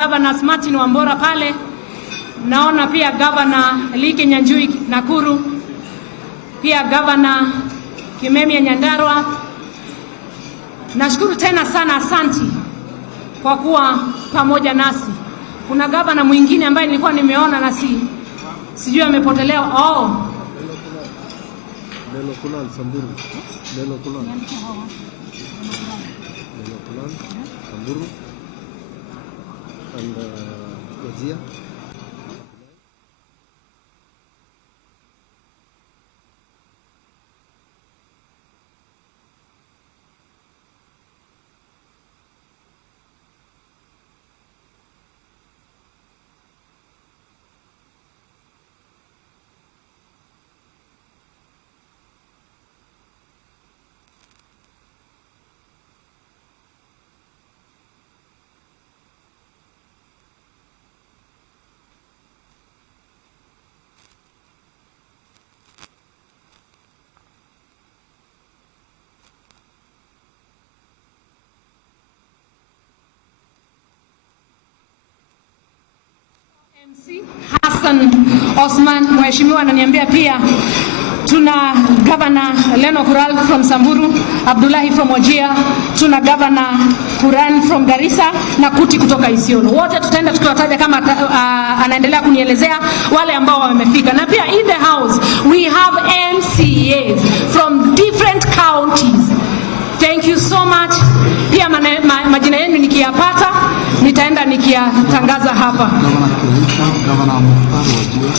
Governor Martin Wambora pale, naona pia Governor Like Nyanjui Nakuru, pia Governor Kimemia Nyandarua. Nashukuru tena sana, asanti kwa kuwa pamoja nasi. Kuna Governor mwingine ambaye nilikuwa nimeona na sijui amepotelea. Samburu and Wajia. MC Hassan Osman, mheshimiwa ananiambia pia tuna Governor Leno Kural from Samburu, Abdullahi from Wajia, tuna Governor Kuran from Garissa na Kuti kutoka Isiolo. Wote tutaenda tukiwataja kama anaendelea kunielezea wale ambao wamefika. Na pia in the house we have MCAs from different counties. Thank you so much. Pia majina yenu nikiyapata nitaenda nikiyatangaza hapa. Governor Mukhtar Wajia.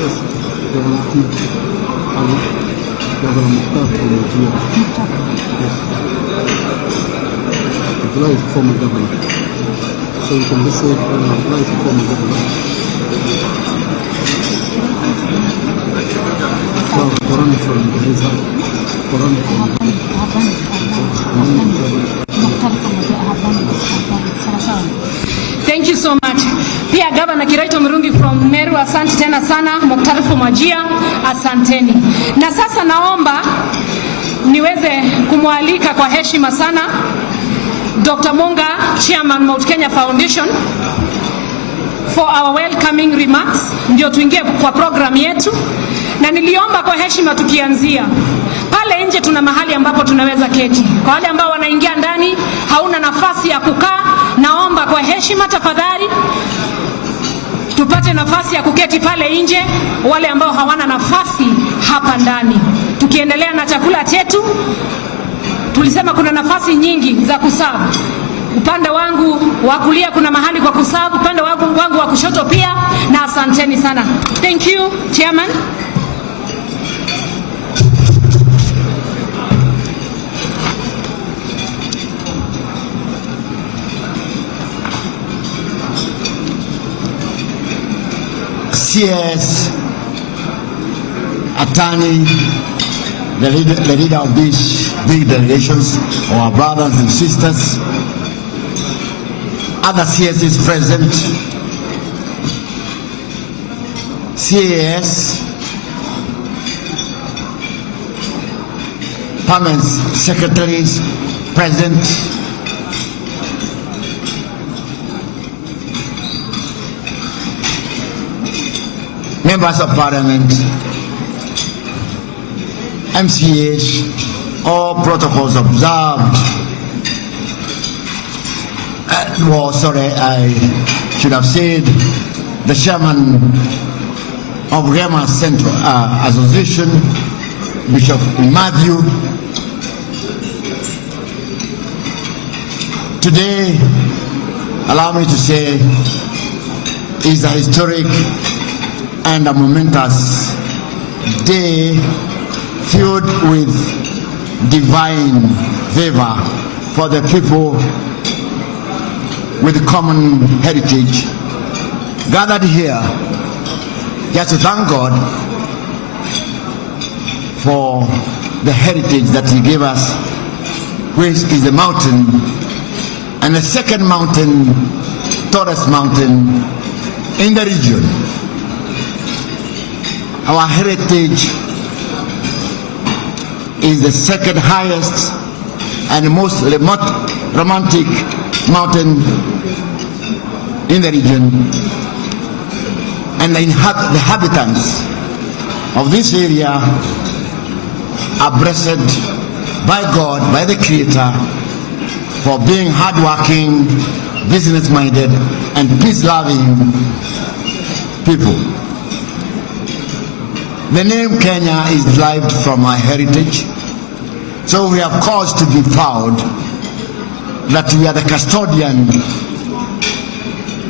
Yes. Governor Mukhtar Wajia. Abdullah is former governor. So you can just say Abdullah is former governor. Quran from Garissa. Quran from Thank you so much. Pia Governor Kiraito Murungi from Meru, asante tena sana. Mukhtar from Wajia, asanteni. Na sasa naomba niweze kumwalika kwa heshima sana Dr. Monga, Chairman Mount Kenya Foundation, for our welcoming remarks. Ndio tuingie kwa program yetu. Na niliomba kwa heshima tukianzia pale nje, tuna mahali ambapo tunaweza keti. Kwa wale ambao wanaingia ndani hauna nafasi ya kukaa, naomba kwa heshima tafadhali tupate nafasi ya kuketi pale nje, wale ambao hawana nafasi hapa ndani. Tukiendelea na chakula chetu, tulisema kuna nafasi nyingi za kusavu. Upande wangu wa kulia kuna mahali kwa kusavu, upande wangu wa kushoto pia, na asanteni sana. Thank you, Chairman. CS, attorney, the leader of these big delegations, our brothers and sisters, other CSs present, CAS, permanent secretaries present, members of parliament, MCAs, all protocols observed. I should have said the chairman of Rema Central Association, Bishop Matthew. Today, allow me to say, is a historic and a momentous day filled with divine favor for the people with common heritage gathered here just to thank God for the heritage that He gave us, which is the mountain, and the second mountain, tallest mountain in the region. Our heritage is the second highest and the most romantic mountain in the region, and the inhabitants of this area are blessed by God, by the Creator, for being hardworking, business-minded, and peace-loving people. The name Kenya is derived from our heritage, so we have cause to be proud that we are the custodian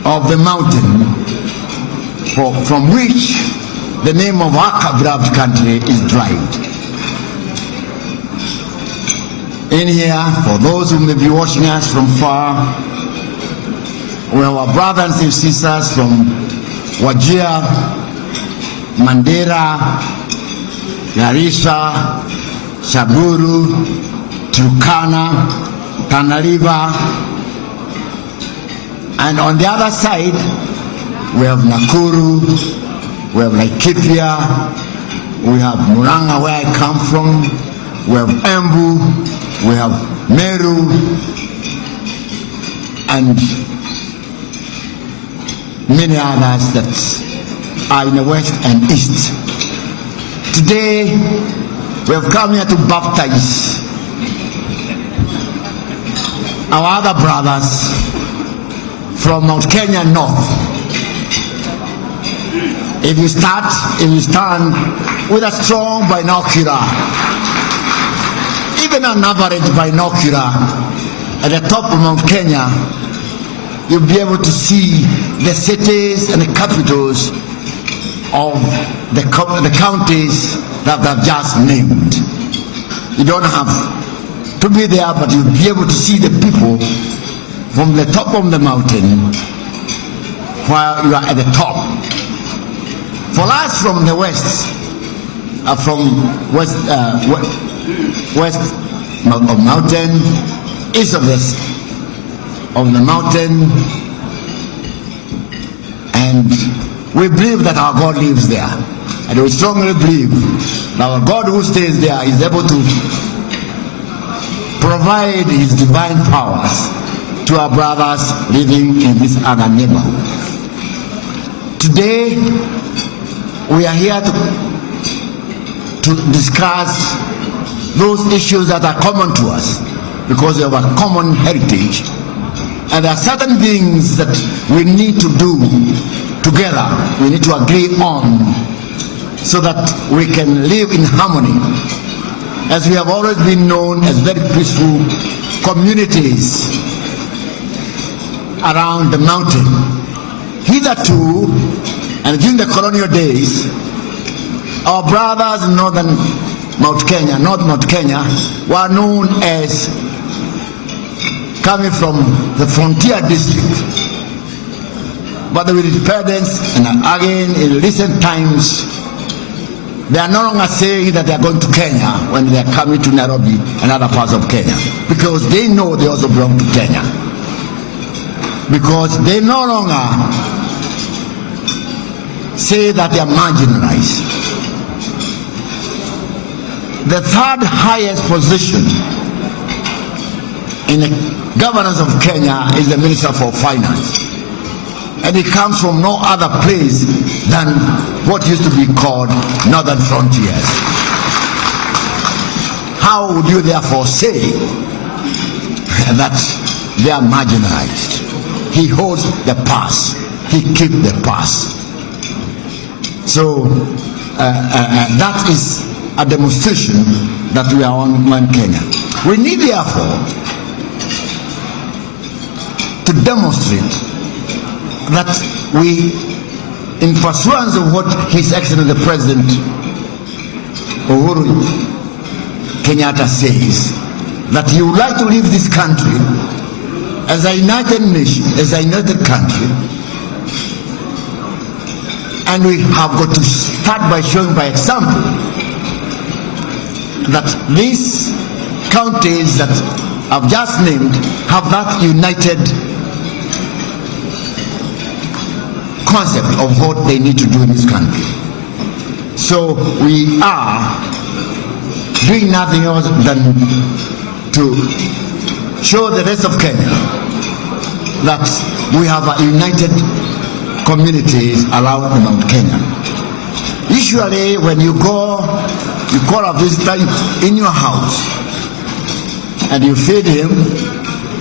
of the mountain from which the name of our beloved country is derived. In here, for those who may be watching us from far, we have our brothers and sisters from Wajir, Mandera, Garissa, Samburu, Turkana, Tana River, and on the other side we have Nakuru, we have Laikipia, we have Muranga where I come from, we have Embu, we have Meru, and many others that are in the west and east. Today we have come here to baptize our other brothers from Mount Kenya North. If you stand with a strong binocular, even an average binocular at the top of Mount Kenya, you'll be able to see the cities and the capitals of the counties that I've just named. You don't have to be there, but you'll be able to see the people from the top of the mountain while you are at the top. For us from the west, west of mountain, east of the mountain, and we believe that our God lives there, and we strongly believe that our God who stays there is able to provide his divine powers to our brothers living in this other neighborhood. Today we are here to discuss those issues that are common to us because we have a common heritage, and there are certain things that we need to do together, we need to agree on, so that we can live in harmony, as we have always been known as very peaceful communities around the mountain. Hitherto, and during the colonial days, our brothers in North Mount Kenya, were known as coming from the frontier district. But with independence, and again in recent times, they are no longer saying that they are going to Kenya when they are coming to Nairobi and other parts of Kenya, because they know they also belong to Kenya. Because they no longer say that they are marginalized. The third highest position in the governance of Kenya is the Minister for Finance. And it comes from no other place than what used to be called Northern Frontiers. How would you therefore say that they are marginalized? He holds the pass. He keeps the pass. So that is a demonstration that we are on one Kenya. We need therefore to demonstrate that we, in pursuance of what His Excellency the President Uhuru Kenyatta says, that he would like to leave this country as a united nation, as a united country, and we have got to start by showing by example that these counties that I've just named have that united concept of what they need to do in this country. So we are doing nothing else than to show the rest of Kenya that we have a united communities around Mount Kenya. Usually when you go, you call a visitor in your house and you feed him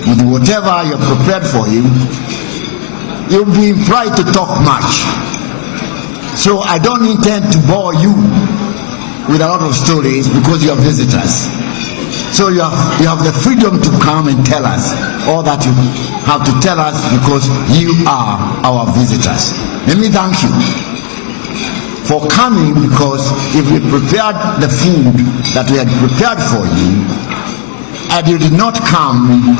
with whatever you're prepared for him, you'll be implied to talk much. So I don't intend to bore you with a lot of stories because you are visitors. So you have the freedom to come and tell us all that you have to tell us because you are our visitors. Let me thank you for coming, because if we prepared the food that we had prepared for you and you did not come,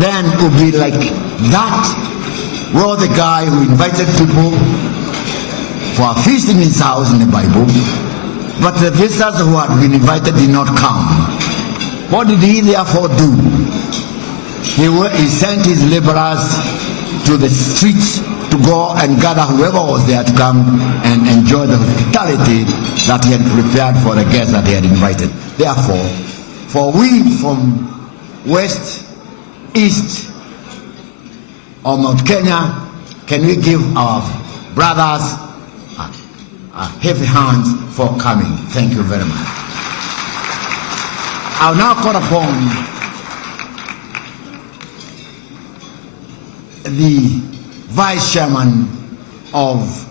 then it would be like that was the guy who invited people for a feast in his house in the Bible, but the visitors who had been invited did not come. What did he therefore do? He sent his laborers to the streets to go and gather whoever was there to come and enjoy the hospitality that he had prepared for the guests that he had invited. Therefore, for we from West, East, or Mount Kenya, can we give our brothers a heavy hands for coming? Thank you very much. I'll now call upon the Vice Chairman of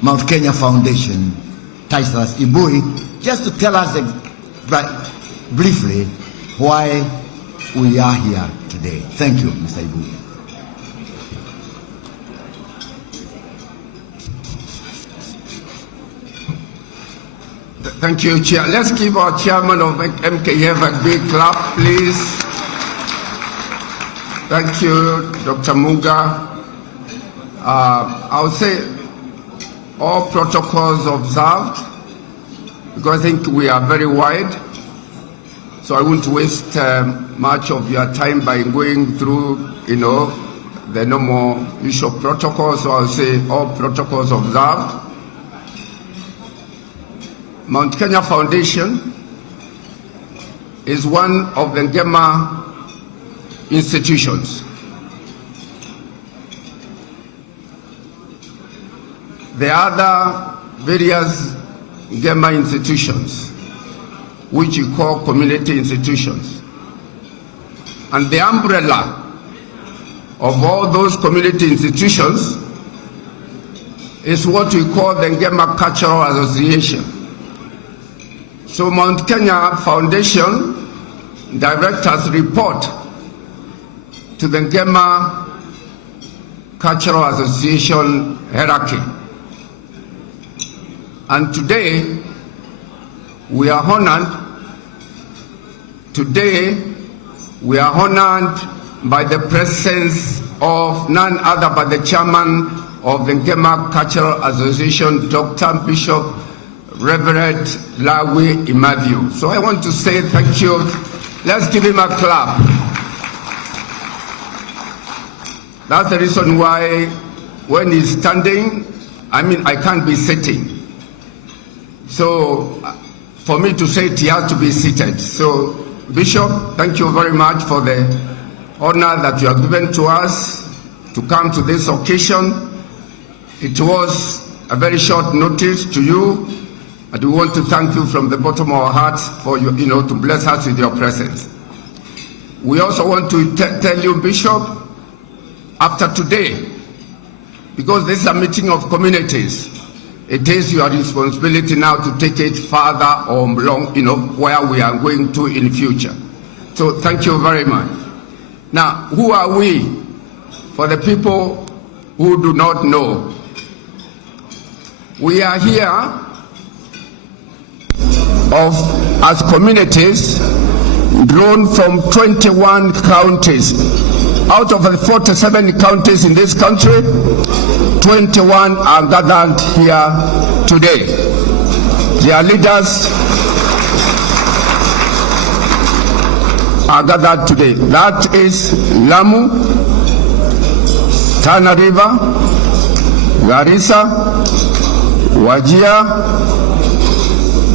Mount Kenya Foundation, Titus Ibui, just to tell us briefly why we are here today. Thank you, Mr. Ibui. Thank you, Chair. Let's give our chairman of MKF a big clap, please. Thank you, Dr. Muga. I would say all protocols observed, because I think we are very wide. So I won't waste much of your time by going through, the normal usual protocols. So I'll say all protocols observed. Mount Kenya Foundation is one of the Ngema institutions. There are other various Ngema institutions, which you call community institutions. And the umbrella of all those community institutions is what we call the Ngema Cultural Association. So Mount Kenya Foundation directors report to the Ngema Cultural Association hierarchy. And today, we are honored by the presence of none other but the chairman of the Ngema Cultural Association, Dr. Bishop Reverend Lawi Imadhiu. So I want to say thank you. Let's give him a clap. That's the reason why when he's standing, I can't be sitting. So for me to say it, he has to be seated. So Bishop, thank you very much for the honor that you have given to us to come to this occasion. It was a very short notice to you, and we want to thank you from the bottom of our hearts for you, to bless us with your presence. We also want to tell you, Bishop, after today, because this is a meeting of communities, it is your responsibility now to take it further or long, where we are going to in the future. So thank you very much. Now, who are we? For the people who do not know, we are here as communities drawn from 21 counties. Out of the 47 counties in this country, 21 are gathered here today. Their leaders are gathered today. That is Lamu, Tana River, Garissa, Wajir,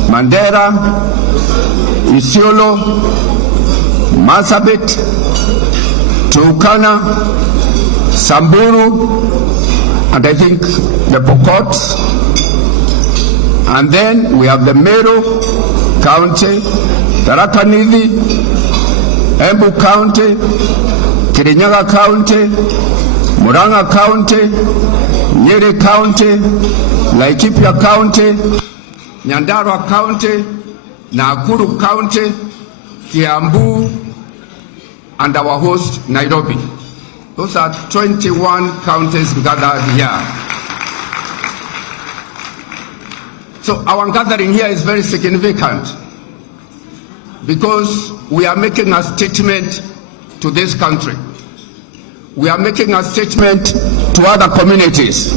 Mandera, Isiolo, Marsabit, Turkana, Samburu, and I think the Pokot. And then we have the Meru County, Tharaka Nithi, Embu County, Kirinyaga County, Murang'a County, Nyeri County, Laikipia County, Nyandarua County, Nakuru County, Kiambu, and our host, Nairobi. Those are 21 counties gathered here. So our gathering here is very significant because we are making a statement to this country. We are making a statement to other communities.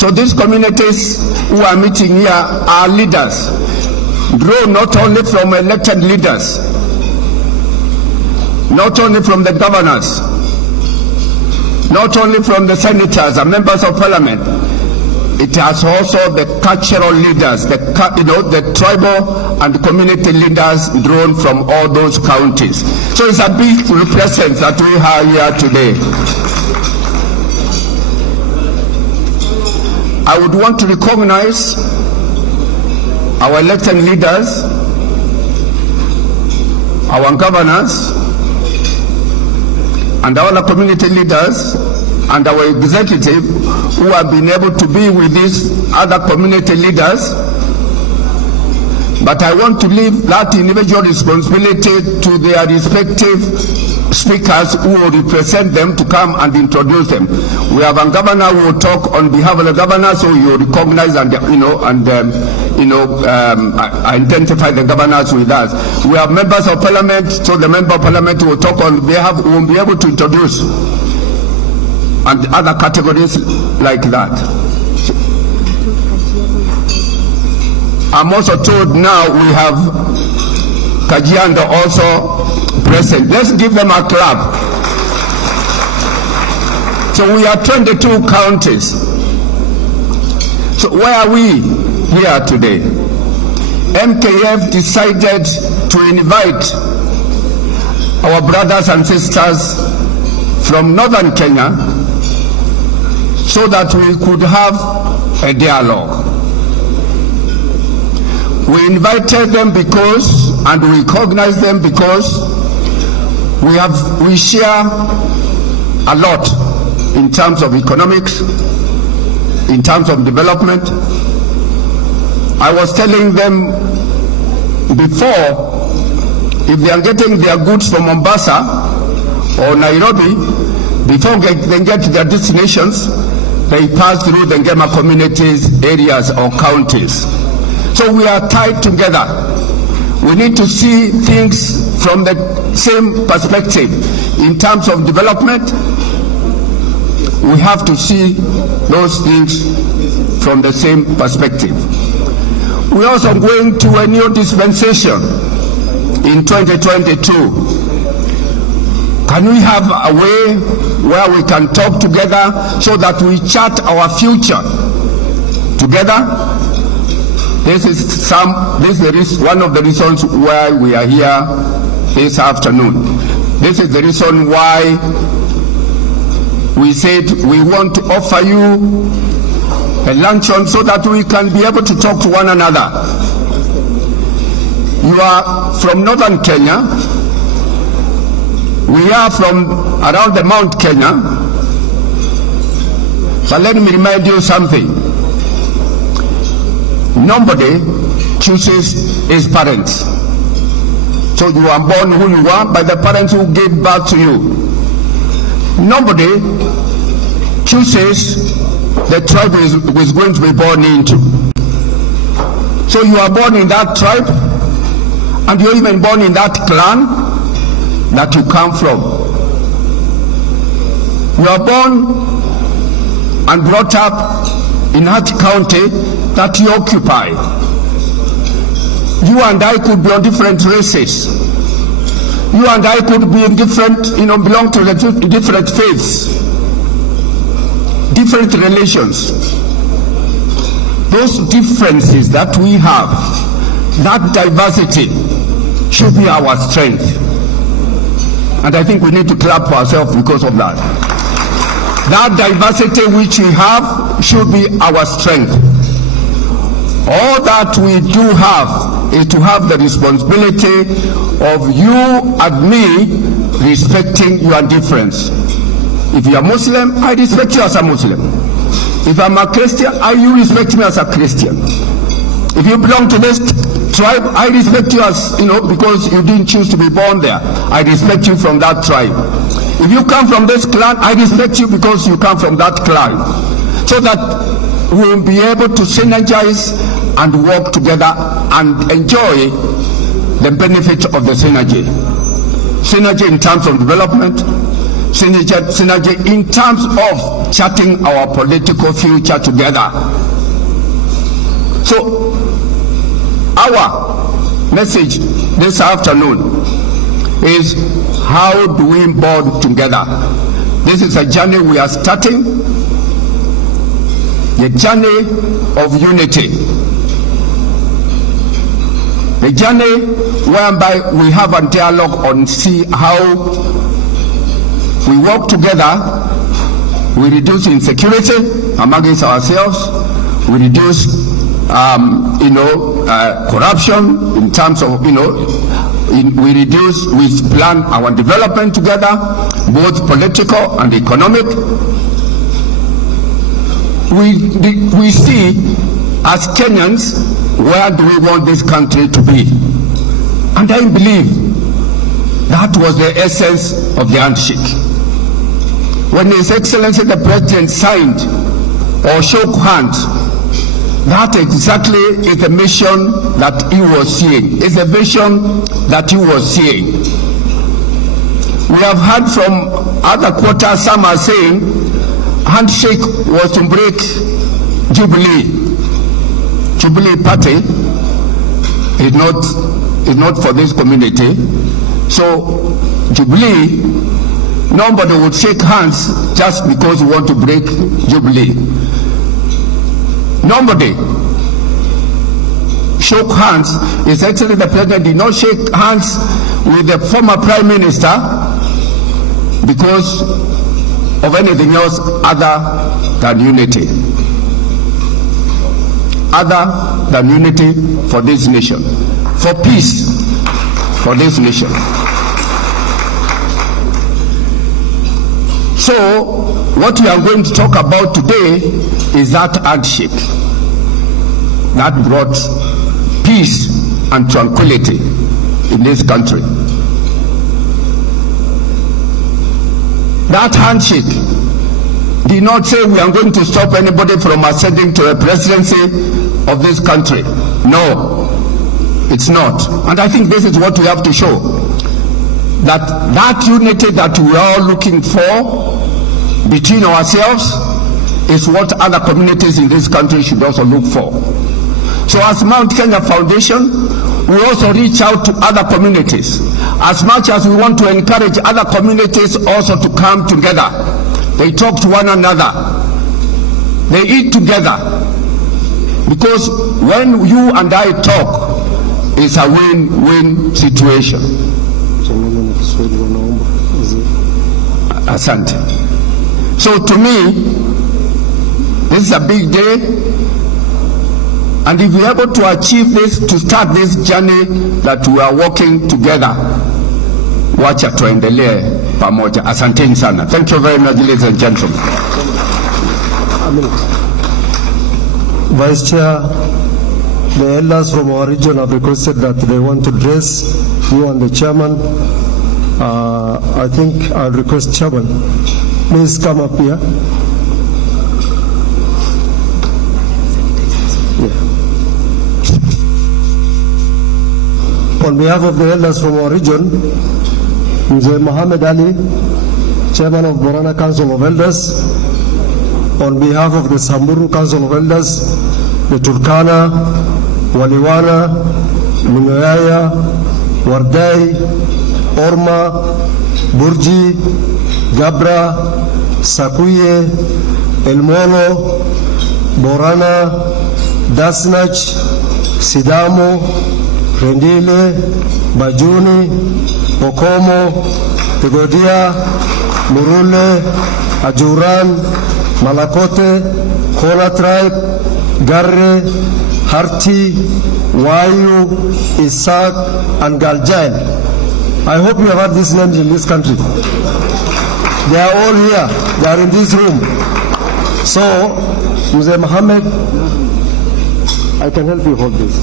So these communities who are meeting here are leaders, drawn not only from elected leaders, not only from the governors, not only from the senators and members of parliament. It has also the cultural leaders, the tribal and community leaders drawn from all those counties. So it's a big represent that we have here today. I would want to recognize our elected leaders, our governors, and our community leaders, and our executive who have been able to be with these other community leaders. But I want to leave that individual responsibility to their respective speakers who will represent them to come and introduce them. We have a governor who will talk on behalf of the governor, so you recognize and identify the governors with us. We have members of parliament, so the member of parliament will talk on behalf, will be able to introduce, and other categories like that. I'm also told now we have Kajiado also present. Let's give them a clap. So we are 22 counties. So where are we here today? MKF decided to invite our brothers and sisters from northern Kenya so that we could have a dialogue. We invited them because, and we recognize them because we share a lot in terms of economics, in terms of development. I was telling them before, if they are getting their goods from Mombasa or Nairobi, before they get to their destinations, they pass through the Ngema communities, areas or counties. So we are tied together. We need to see things from the same perspective. In terms of development, we have to see those things from the same perspective. We are also going to a new dispensation in 2022. Can we have a way where we can talk together so that we chart our future together? This is one of the reasons why we are here this afternoon. This is the reason why we said we want to offer you a luncheon so that we can be able to talk to one another. You are from northern Kenya. We are from around the Mount Kenya. So let me remind you something. Nobody chooses his parents. So you are born who you are by the parents who gave birth to you. Nobody chooses the tribe is going to be born into. So you are born in that tribe, and you're even born in that clan that you come from. You are born and brought up in that county that you occupy. You and I could be on different races. You and I could be in different, belong to different faiths, different relations. Those differences that we have, that diversity should be our strength. And I think we need to clap for ourselves because of that. That diversity which we have should be our strength. All that we do have is to have the responsibility of you and me respecting your difference. If you are Muslim, I respect you as a Muslim. If I'm a Christian, you respect me as a Christian. If you belong to this tribe, I respect you as, because you didn't choose to be born there. I respect you from that tribe. If you come from this clan, I respect you because you come from that clan. So that we will be able to synergize and work together and enjoy the benefit of the synergy. Synergy in terms of development, synergy in terms of charting our political future together. So our message this afternoon is, how do we bond together? This is a journey we are starting, the journey of unity, the journey whereby we have a dialogue on see how we work together, we reduce insecurity amongst ourselves, we reduce corruption in terms of, we plan our development together, both political and economic. We see as Kenyans, where do we want this country to be? And I believe that was the essence of the handshake. When His Excellency the President signed or shook hands, that exactly is the mission that he was seeing. It's a vision that he was seeing. We have heard from other quarters, some are saying handshake was to break Jubilee party is not for this community. So Jubilee, nobody would shake hands just because we want to break Jubilee. Nobody shook hands. His Excellency the President did not shake hands with the former Prime Minister because of anything else other than unity. Other than unity for this nation, for peace for this nation. So what we are going to talk about today is that handshake that brought peace and tranquility in this country. That handshake did not say we are going to stop anybody from ascending to the presidency of this country. No, it's not. And I think this is what we have to show, that unity that we are looking for between ourselves is what other communities in this country should also look for. So as Mount Kenya Foundation, we also reach out to other communities as much as we want to encourage other communities also to come together. They talk to one another, they eat together, because when you and I talk, it's a win-win situation. Asante. So to me, this is a big day, and if we're able to achieve this, to start this journey that we are working together, wacha tuendelee pamoja. Asanteni sana. Thank you very much, ladies and gentlemen. Vice Chair, the elders from our region have requested that they want to address you and the chairman. I think I'll request chairman, please come up here. On behalf of the elders from our region, Mr. Mohammed Ali, Chairman of Borana Council of Elders, on behalf of the Samburu Council of Elders, the Turkana, Waliwana, Munyoyaya, Wardai, Orma, Burji, Gabra, Sakuye, Elmolo, Borana, Dasnach, Sidamo, Rendile, Bajuni, Okomo, Tigodia, Murule, Ajuran, Malakote, Kola tribe, Garre, Harti, Wayu, Isaac, and Galjain. I hope you have heard these names in this country. They are all here. They are in this room. So, Mzee Mohammed, I can help you hold this.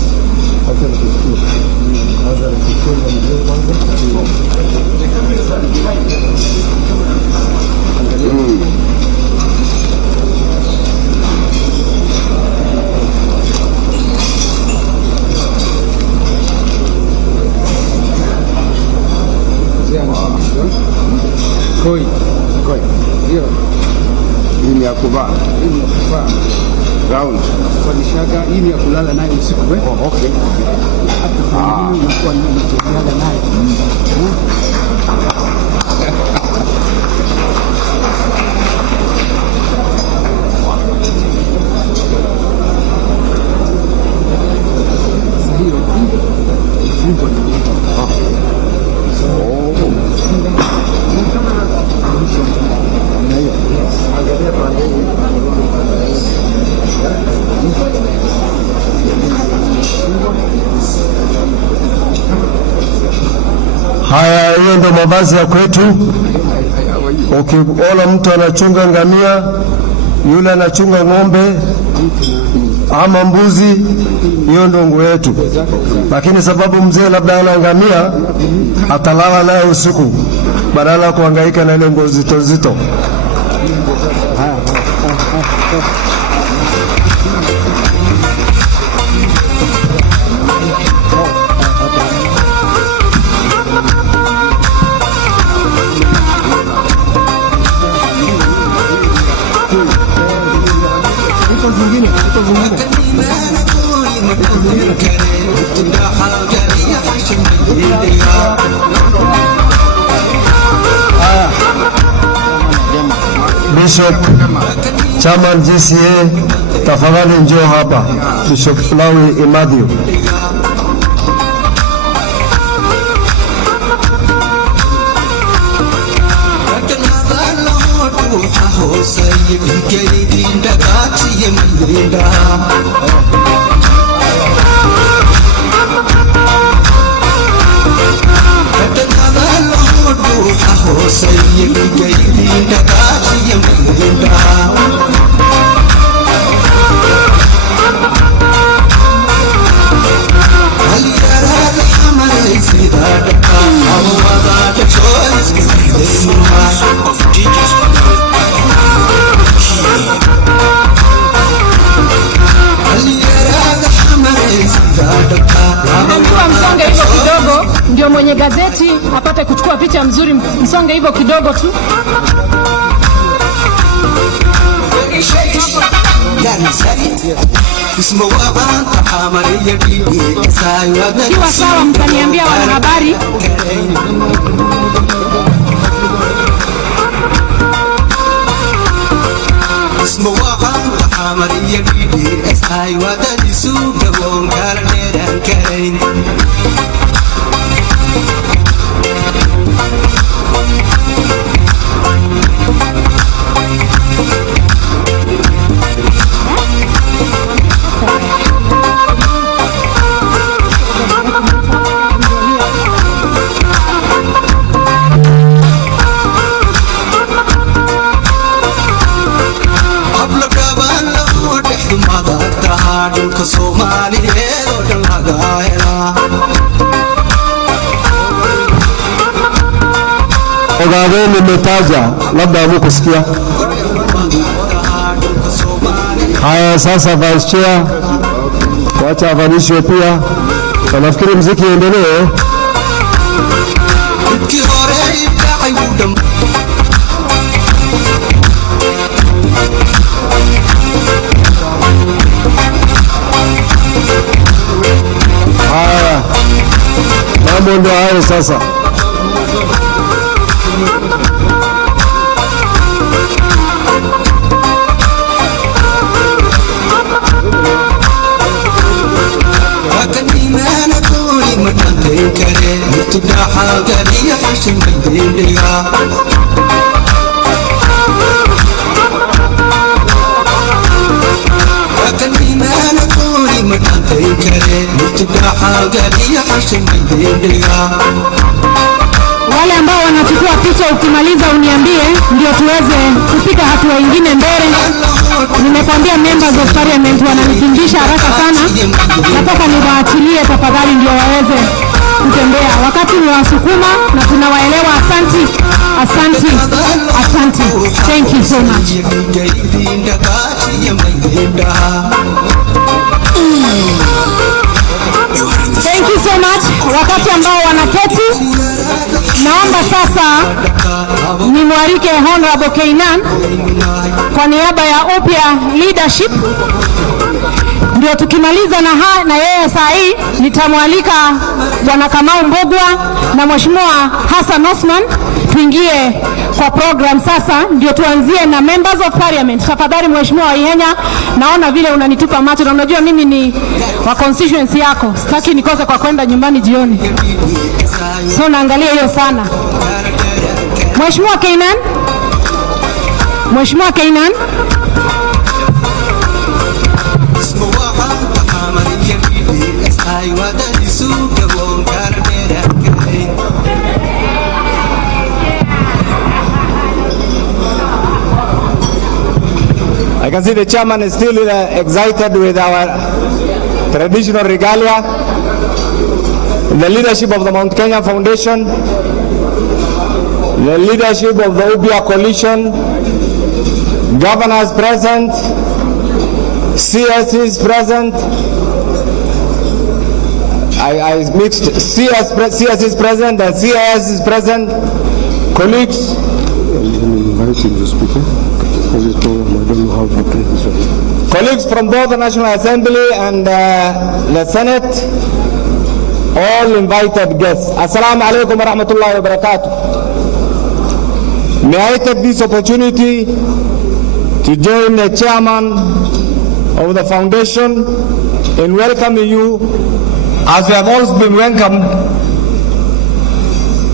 Koi. Hiyo. Hii ni ya kuvaa. Hii ni ya kuvaa. Round. Swalishaga hii ni ya kulala nayo usiku. Oh, okay. Unakuwa unalala nayo. Haya, hiyo ndo mavazi ya kwetu. Ukiona mtu anachunga ngamia, yule anachunga ng'ombe ama mbuzi, hiyo ndo nguo yetu. Lakini sababu mzee labda ana ngamia, atalala naye usiku badala ya kuhangaika na ile nguo zito zito. Bishop Chairman GCA, tafadhali njoo hapa. Bishop Lawi Imadhiu. Msonge hivyo kidogo ndio mwenye gazeti apate kuchukua picha mzuri. Msonge hivyo kidogo tu. Kiwa sawa, mtaniambia wanahabari. Ogawe nimetaja, labda hamkusikia. Haya, sasa Vice Chair, wacha avalishwe pia. Nafikiri mziki endelee. Haya, mambo ndio hayo sasa. Kare, mutu da hagari ya fashin bai Wale ambao wanachukua picha ukimaliza uniambie ndio tuweze kupiga hatua nyingine mbele. Nimekwambia members of parliament wananikimbisha haraka sana. Nataka niwaachilie tafadhali ndio waweze kutembea. Wakati ni wasukuma na tunawaelewa. Asanti. Asanti. Asanti. Thank you so much. Thank you so much. Wakati ambao wanaketi, naomba sasa nimwalike Honorable Kainan kwa niaba ya Upya leadership. Ndio tukimaliza na yeye saa hii nitamwalika Bwana Kamau Mbogwa na Mheshimiwa Hassan Osman tuingie kwa program sasa. Ndio tuanzie na members of parliament. Tafadhali Mheshimiwa Ihenya, naona vile unanitupa macho na unajua mimi ni wa constituency yako. Sitaki nikose kwa kwenda nyumbani jioni. So naangalia hiyo sana. Mheshimiwa Kainan. Mheshimiwa Kainan. I can see the chairman is still excited with our traditional regalia. The leadership of the Mount Kenya Foundation, the leadership of the Upya coalition, governors present, CS is present. I mixed CS is present and CIS is present. Colleagues. Colleagues from both the National Assembly and the Senate, all invited guests. Assalamu alaikum wa rahmatullahi wa barakatuh. May I take this opportunity to join the chairman of the foundation in welcoming you, as we have all been welcomed.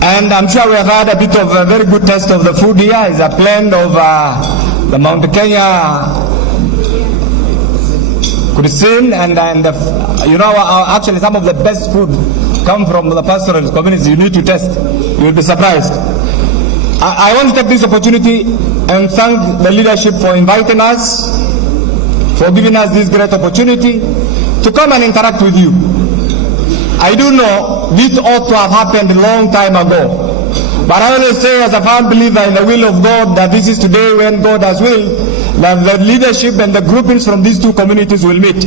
And I'm sure we have had a bit of a very good taste of the food here. It's a blend of the Mount Kenya cuisine and you know, actually some of the best food come from the pastoral communities. You need to test. You will be surprised. I want to take this opportunity and thank the leadership for inviting us, for giving us this great opportunity to come and interact with you. I do know this ought to have happened a long time ago, but I always say as a firm believer in the will of God that this is today when God has willed that the leadership and the groupings from these two communities will meet.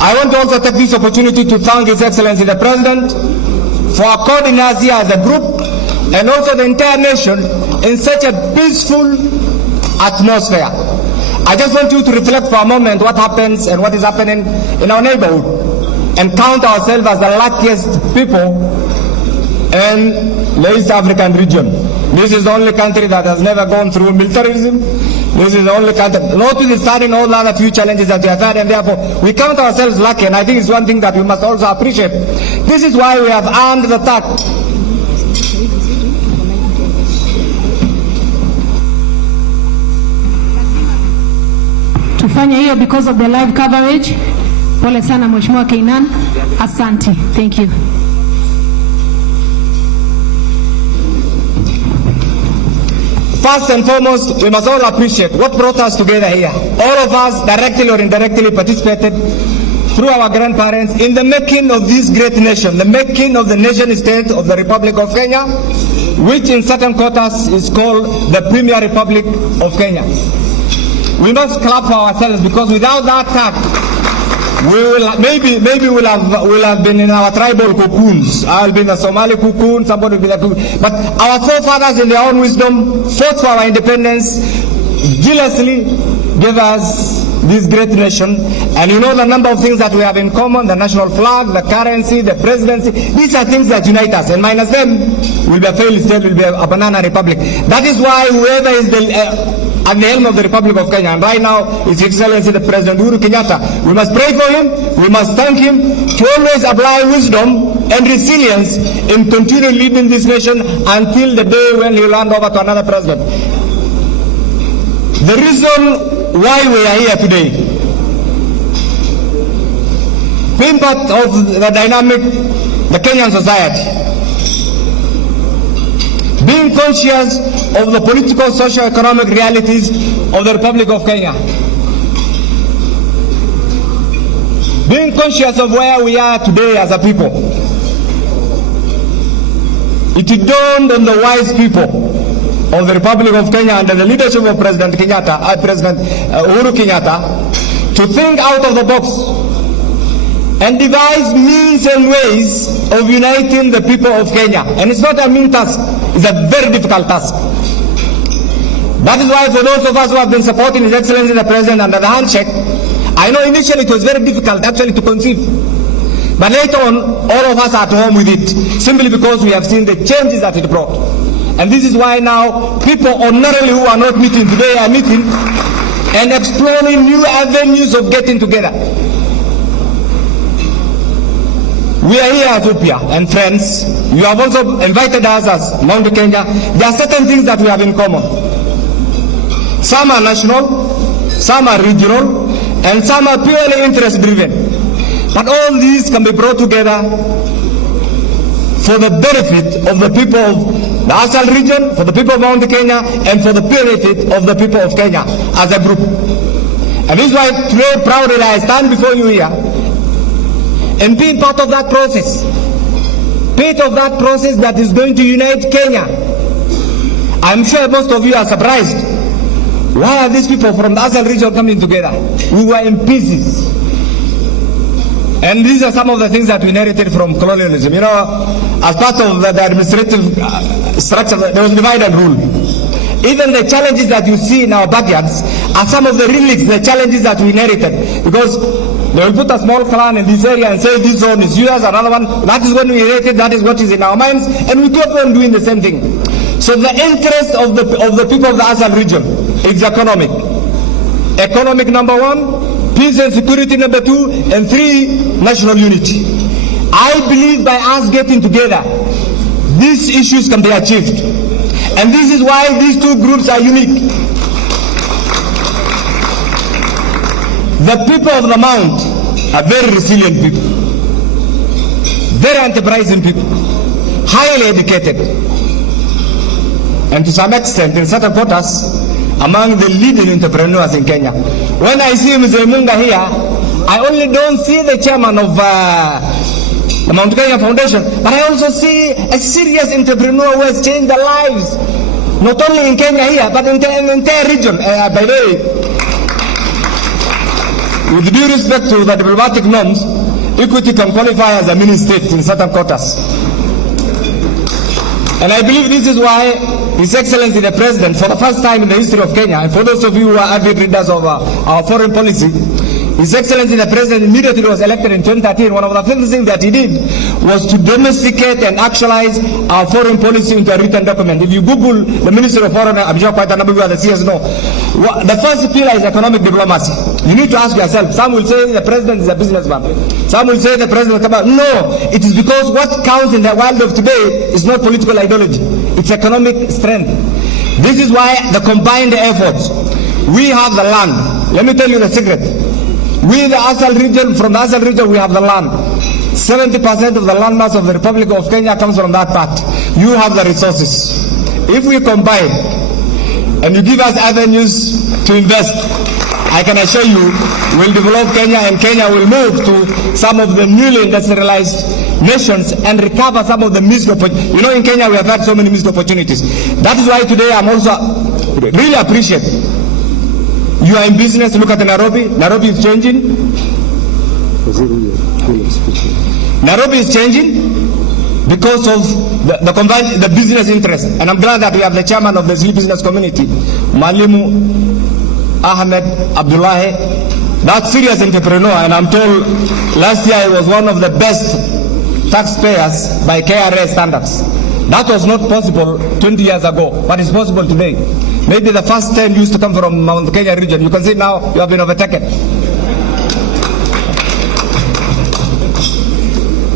I want to also take this opportunity to thank His Excellency the President for according us here as a group and also the entire nation in such a peaceful atmosphere. I just want you to reflect for a moment what happens and what is happening in our neighborhood and count ourselves as the luckiest people in the East African region. This is the only country that has never gone through militarism. This is the only country, notwithstanding all the other few challenges that we have had, and therefore we count ourselves lucky, and I think it's one thing that we must also appreciate. This is why we have earned the tact. Tufanya hiyo because of the live coverage. Pole sana Mheshimiwa Kainan. Asante. Thank you. First and foremost, we must all appreciate what brought us together here. All of us, directly or indirectly, participated through our grandparents in the making of this great nation, the making of the nation state of the Republic of Kenya, which in certain quarters is called the Premier Republic of Kenya. We must clap for ourselves, because without that tact, we will maybe we'll have been in our tribal cocoons. I'll be in a Somali cocoon, somebody will be the cocoon. But our forefathers in their own wisdom fought for our independence, jealously gave us this great nation. And you know the number of things that we have in common: the national flag, the currency, the presidency. These are things that unite us, and minus them will be a failed state, will be a banana republic. That is why whoever is at the helm of the Republic of Kenya, and right now His Excellency the President Uhuru Kenyatta, we must pray for him, we must thank him to always apply wisdom and resilience in continuing leading this nation until the day when he will hand over to another president. The reason why we are here today, being part of the dynamic, the Kenyan society, being conscious of the political, socio-economic realities of the Republic of Kenya, being conscious of where we are today as a people, it dawned on the wise people of the Republic of Kenya under the leadership of President Uhuru Kenyatta to think out of the box and devise means and ways of uniting the people of Kenya. And it's not a mean task, it's a very difficult task. That is why for those of us who have been supporting His Excellency the President under the handshake, I know initially it was very difficult actually to conceive. But later on, all of us are at home with it, simply because we have seen the changes that it brought. And this is why now people ordinarily who are not meeting today are meeting and exploring new avenues of getting together. We are here as Upya and friends. You have also invited us as Mount Kenya. There are certain things that we have in common. Some are national, some are regional, and some are purely interest driven. But all these can be brought together for the benefit of the people of the Asal region, for the people of Mount Kenya, and for the benefit of the people of Kenya as a group. And this is why today proudly I stand before you here and being part of that process. Part of that process that is going to unite Kenya. I'm sure most of you are surprised. Why are these people from the Asal region coming together? We were in pieces. And these are some of the things that we inherited from colonialism. You know, as part of the administrative structure, there was divide and rule. Even the challenges that you see in our backyards are some of the relics, the challenges that we inherited. Because they will put a small clan in this area and say this zone is yours, another one. That is when we inherited, that is what is in our minds. And we keep on doing the same thing. So the interest of the people of the Asal region is economic. Economic number one, peace and security number two, and three, national unity. I believe by us getting together, these issues can be achieved. And this is why these two groups are unique. The people of the Mount are very resilient people, very enterprising people, highly educated, and to some extent, in certain quarters, among the leading entrepreneurs in Kenya. When I see Mr. Munga here, I only don't see the chairman of the Mount Kenya Foundation, but I also see a serious entrepreneur who has changed their lives, not only in Kenya here, but in the entire region. By the way, with due respect to the diplomatic norms, Equity can qualify as a mini state in certain quarters. And I believe this is why His Excellency the President, for the first time in the history of Kenya, and for those of you who are avid readers of our foreign policy, His Excellency the President immediately was elected in 2013. One of the first things that he did was to domesticate and actualize our foreign policy into a written document. If you Google the Ministry of Foreign, I'm sure quite a number of you are the CS know, the first pillar is economic diplomacy. You need to ask yourself, some will say the President is a businessman. Some will say the President, no, it is because what counts in the world of today is not political ideology. It's economic strength. This is why the combined efforts, we have the land. Let me tell you the secret. We, the Asal region, from the Asal region, we have the land. 70% of the landmass of the Republic of Kenya comes from that part. You have the resources. If we combine and you give us avenues to invest, I can assure you we'll develop Kenya, and Kenya will move to some of the newly industrialized nations and recover some of the missed opportunities. You know, in Kenya we have had so many missed opportunities. That is why today I'm also really appreciate. You are in business, look at Nairobi. Nairobi is changing. Nairobi is changing because of the combined business interest. And I'm glad that we have the chairman of the Zili business community, Mwalimu Ahmed Abdullahi, that serious entrepreneur. And I'm told last year he was one of the best taxpayers by KRA standards. That was not possible 20 years ago, but it's possible today. Maybe the first 10 used to come from Mount Kenya region. You can see now you have been overtaken.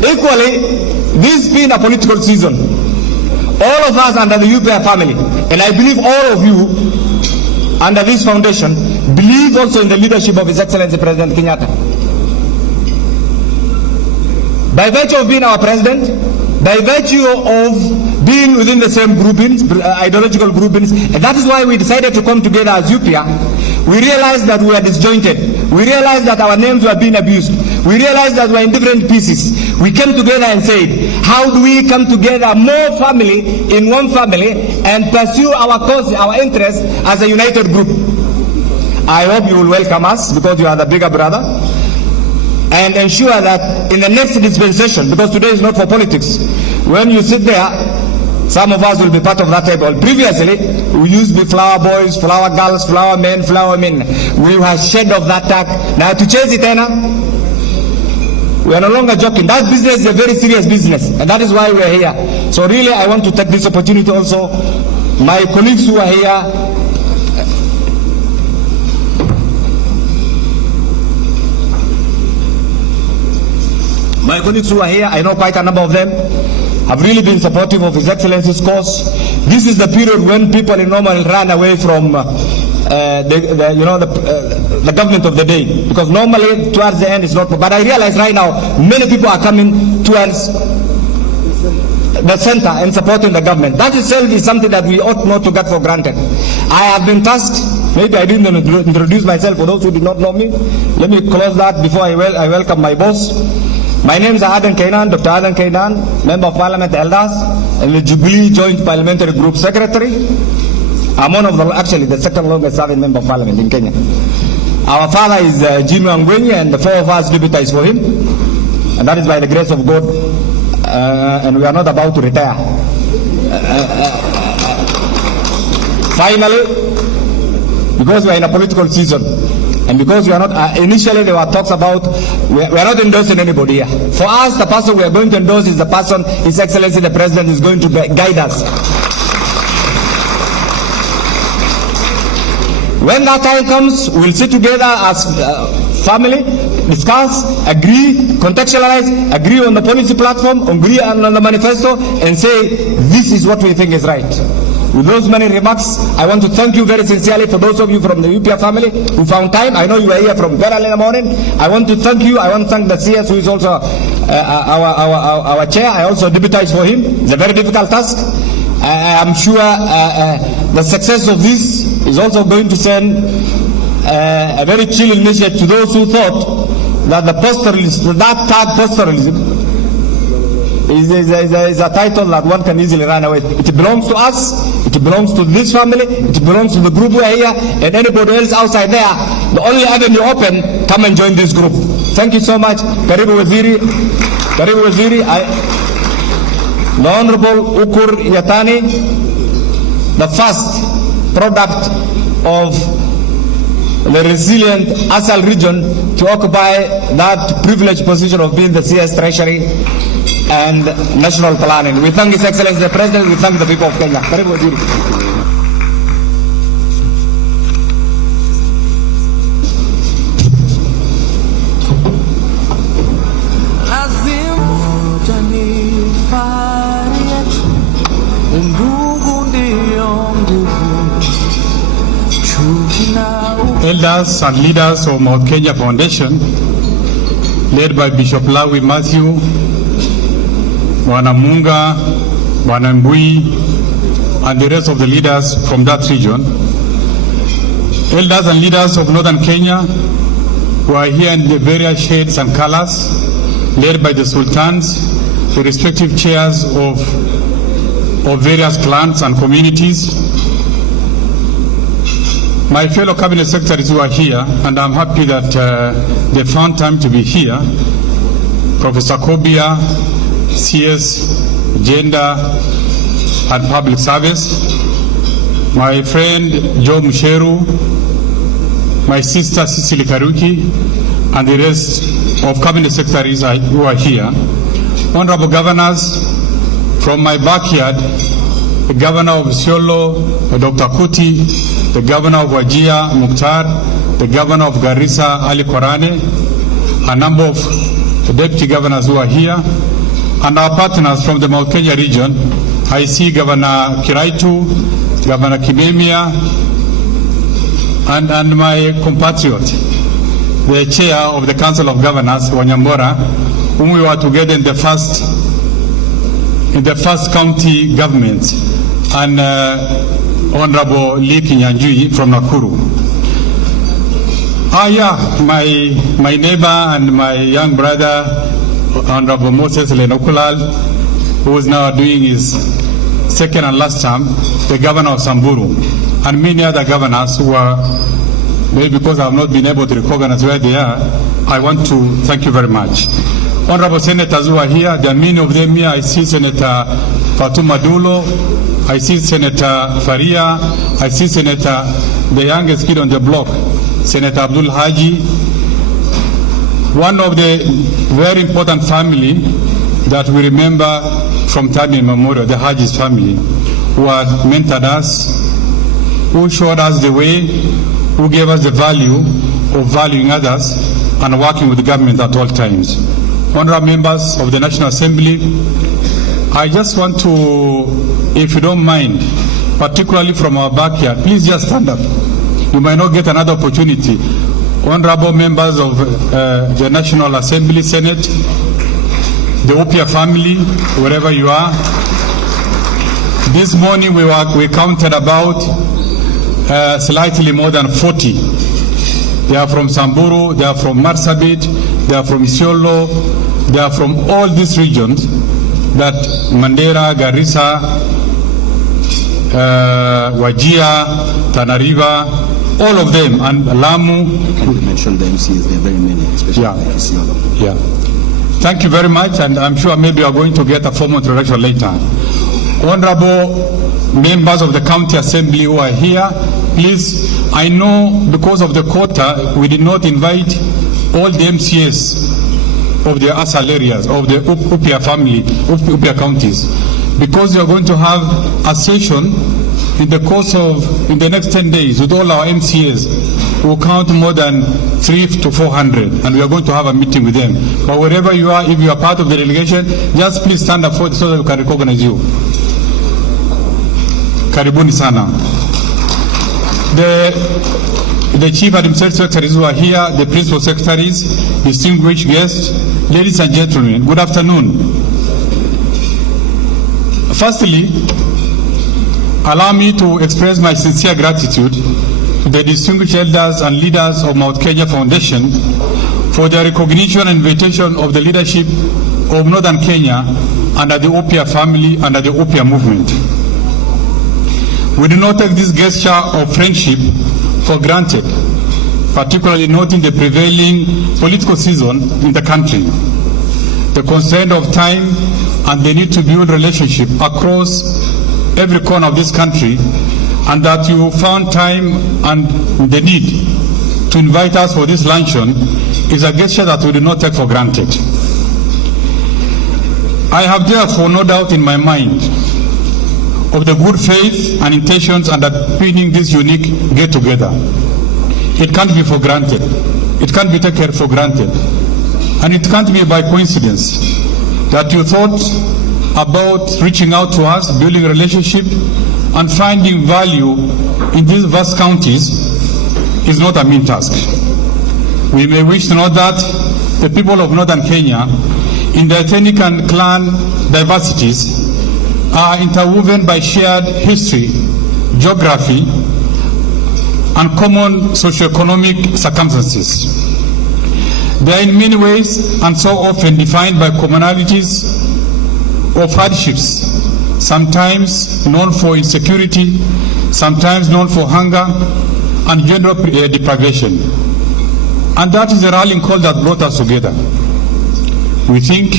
Equally, this being a political season, all of us under the Upya family, and I believe all of you under this foundation, believe also in the leadership of His Excellency President Kenyatta. By virtue of being our president, by virtue of being within the same groupings, ideological groupings, and that is why we decided to come together as Upya. We realized that we were disjointed. We realized that our names were being abused. We realized that we were in different pieces. We came together and said, how do we come together, more family in one family, and pursue our cause, our interests as a united group? I hope you will welcome us, because you are the bigger brother, and ensure that in the next dispensation, because today is not for politics, when you sit there, some of us will be part of that table. Previously, we used to be flower boys, flower girls, flower men, flower men. We were shed of that tag. Now to chase it, we are no longer joking. That business is a very serious business, and that is why we are here. So really, I want to take this opportunity also. My colleagues who are here, I know quite a number of them, have really been supportive of His Excellency's cause. This is the period when people in normal run away from the government of the day, because normally towards the end it's not. But I realize right now many people are coming towards the center and supporting the government. That itself is something that we ought not to get for granted. I have been tasked. Maybe I didn't introduce myself for those who did not know me. Let me close that before I welcome my boss. My name is Dr. Adan Kainan, Member of Parliament Elders, and the Jubilee Joint Parliamentary Group Secretary. I'm one of actually the second longest serving Member of Parliament in Kenya. Our father is Jimmy Angwenyi, and the four of us deputize for him, and that is by the grace of God, and we are not about to retire. Finally, because we are in a political season, and because we are not, initially there were talks about, we are not endorsing anybody here. For us, the person we are going to endorse is the person His Excellency the President is going to guide us. When that time comes, we'll sit together as family, discuss, agree, contextualize, agree on the policy platform, agree on the manifesto, and say, this is what we think is right. With those many remarks, I want to thank you very sincerely for those of you from the Upya family who found time. I know you were here from very early in the morning. I want to thank you. I want to thank the CS, who is also our chair. I also deputize for him. It's a very difficult task. I am sure the success of this is also going to send a very chilling message to those who thought that the pastoralism, that tag pastoralism, is a title that one can easily run away. It belongs to us, it belongs to this family, it belongs to the group we are here, and anybody else outside there, the only avenue open, come and join this group. Thank you so much. Karibu Waziri, the Honorable Ukur Yatani, the first product of the resilient Asal region to occupy that privileged position of being the CS Treasury and National Planning. We thank His Excellency the President, we thank the people of Kenya. Karibu Waziri. Elders and leaders of Mount Kenya Foundation, led by Bishop Lawi Matthew, Bwana Munga, Bwana Mbui, and the rest of the leaders from that region. Elders and leaders of Northern Kenya who are here in the various shades and colors, led by the sultans, the respective chairs of various clans and communities. My fellow cabinet secretaries who are here, and I'm happy that they found time to be here. Professor Kobia, CS, Gender and Public Service. My friend Joe Musheru, my sister Cecily Karuki, and the rest of cabinet secretaries who are here. Honorable governors from my backyard, the governor of Isiolo, Dr. Kuti, the governor of Wajir, Mukhtar, the governor of Garissa, Ali Korane, a number of deputy governors who are here, and our partners from the Mount Kenya region. I see Governor Kiraitu, Governor Kimemia, and my compatriot, the chair of the Council of Governors, Wanyambora, whom we were together in the first county government, and Honorable Lee Kinyanjui from Nakuru. My neighbor and my young brother, Honorable Moses Lenokulal, who is now doing his second and last term, the governor of Samburu, and many other governors who are, maybe because I have not been able to recognize where they are, I want to thank you very much. Honorable Senators who are here, there are many of them here. I see Senator Fatuma Dulo, I see Senator Faria, I see Senator, the youngest kid on the block, Senator Abdul Haji, one of the very important family that we remember from time immemorial, the Haji's family, who had mentored us, who showed us the way, who gave us the value of valuing others and working with the government at all times. Honorable members of the National Assembly, I just want to, if you don't mind, particularly from our backyard, please just stand up. You might not get another opportunity. Honorable members of the National Assembly, Senate, the Upya family, wherever you are. This morning we counted about slightly more than 40. They are from Samburu, they are from Marsabit, they are from Isiolo, they are from all these regions, that Mandera, Garissa, Wajir, Tana River, all of them, and Lamu. Can you mention the MCs? There are very many, especially like Isiolo. Yeah. Thank you very much, and I'm sure maybe you are going to get a formal introduction later. Honorable members of the County Assembly who are here, please, I know because of the quota, we did not invite all the MCS of the ASAL areas, of the Upya family, of Upya counties, because we are going to have a session in the course of, in the next 10 days with all our MCAs. We'll count more than 300 to 400, and we are going to have a meeting with them. But wherever you are, if you are part of the delegation, just please stand up for it so that we can recognize you. Karibuni sana. The chief administrative secretaries who are here, the principal secretaries, distinguished guests, ladies and gentlemen, good afternoon. Firstly, allow me to express my sincere gratitude to the distinguished elders and leaders of Mount Kenya Foundation for their recognition and invitation of the leadership of Northern Kenya under the Upya family, under the Upya movement. We do not take this gesture of friendship for granted, particularly noting the prevailing political season in the country, the constraint of time and the need to build relationship across every corner of this country, and that you found time and the need to invite us for this luncheon is a gesture that we do not take for granted. I have therefore no doubt in my mind of the good faith and intentions underpinning this unique get-together. It can't be for granted. It can't be taken for granted. And it can't be by coincidence that you thought about reaching out to us, building a relationship, and finding value in these vast counties is not a mean task. We may wish to know that the people of Northern Kenya, in their ethnic and clan diversities, are interwoven by shared history, geography, and common socioeconomic circumstances. They are in many ways and so often defined by commonalities of hardships, sometimes known for insecurity, sometimes known for hunger and general deprivation. And that is the rallying call that brought us together. We think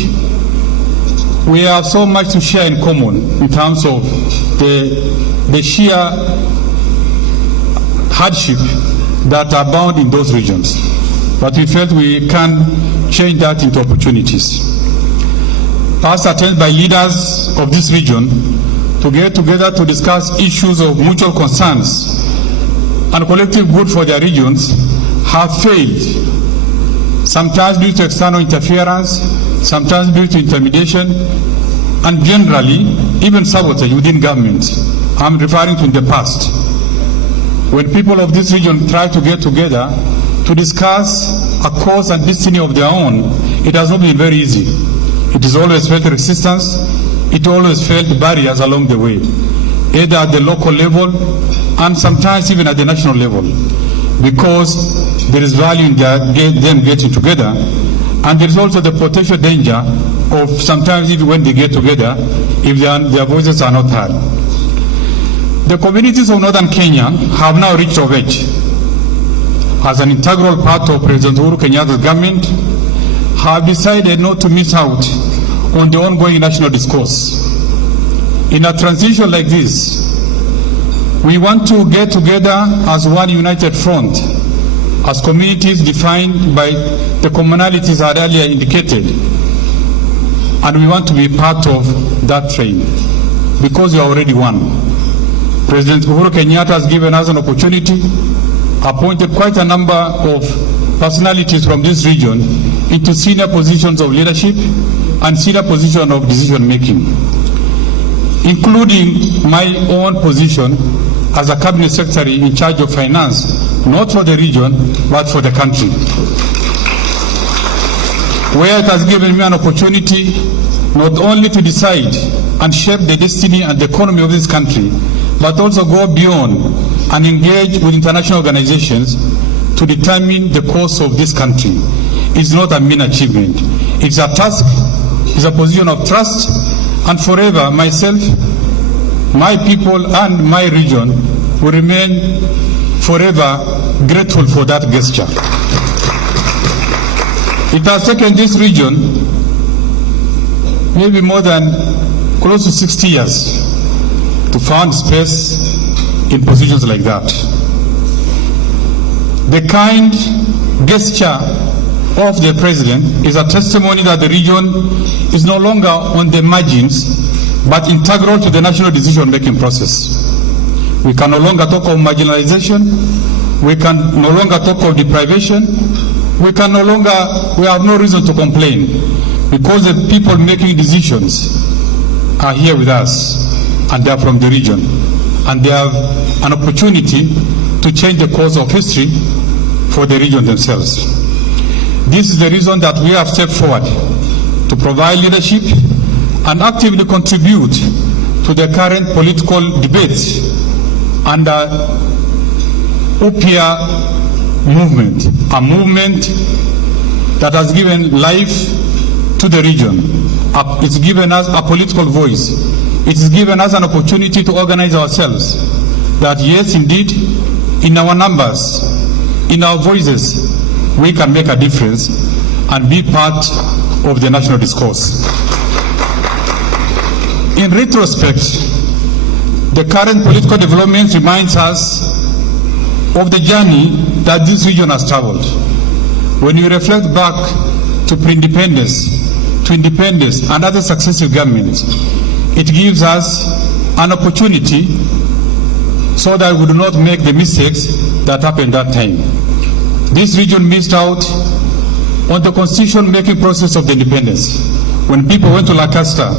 we have so much to share in common in terms of the sheer hardship that abound in those regions. But we felt we can change that into opportunities. Past attempts by leaders of this region to get together to discuss issues of mutual concerns and collective good for their regions have failed, sometimes due to external interference, sometimes due to intimidation, and generally even sabotage within government. I'm referring to in the past. When people of this region try to get together to discuss a cause and destiny of their own, it has not been very easy. It has always felt resistance. It always felt barriers along the way, either at the local level and sometimes even at the national level, because there is value in them getting together, and there is also the potential danger of sometimes even when they get together, if their voices are not heard. The communities of northern Kenya have now reached of age. As an integral part of President Uhuru Kenyatta's government, have decided not to miss out on the ongoing national discourse. In a transition like this, we want to get together as one united front, as communities defined by the commonalities I earlier indicated, and we want to be part of that train, because we are already one. President Uhuru Kenyatta has given us an opportunity, appointed quite a number of personalities from this region into senior positions of leadership and senior positions of decision making, including my own position as a cabinet secretary in charge of finance, not for the region, but for the country, where it has given me an opportunity not only to decide and shape the destiny and the economy of this country, but also go beyond and engage with international organizations to determine the course of this country. It's not a mean achievement. It's a task, it's a position of trust, and forever myself, my people, and my region will remain forever grateful for that gesture. It has taken this region maybe more than close to 60 years to find space in positions like that. The kind gesture of the president is a testimony that the region is no longer on the margins, but integral to the national decision-making process. We can no longer talk of marginalization. We can no longer talk of deprivation. We have no reason to complain, because the people making decisions are here with us, and they are from the region, and they have an opportunity to change the course of history for the region themselves. This is the reason that we have stepped forward to provide leadership and actively contribute to the current political debates under Upya movement, a movement that has given life to the region. It's given us a political voice. It's given us an opportunity to organize ourselves, that yes, indeed, in our numbers, in our voices, we can make a difference and be part of the national discourse. In retrospect, the current political developments reminds us of the journey that this region has traveled. When you reflect back to pre-independence, to independence, and other successive governments, it gives us an opportunity so that we do not make the mistakes that happened that time. This region missed out on the constitution-making process of the independence. When people went to Lancaster,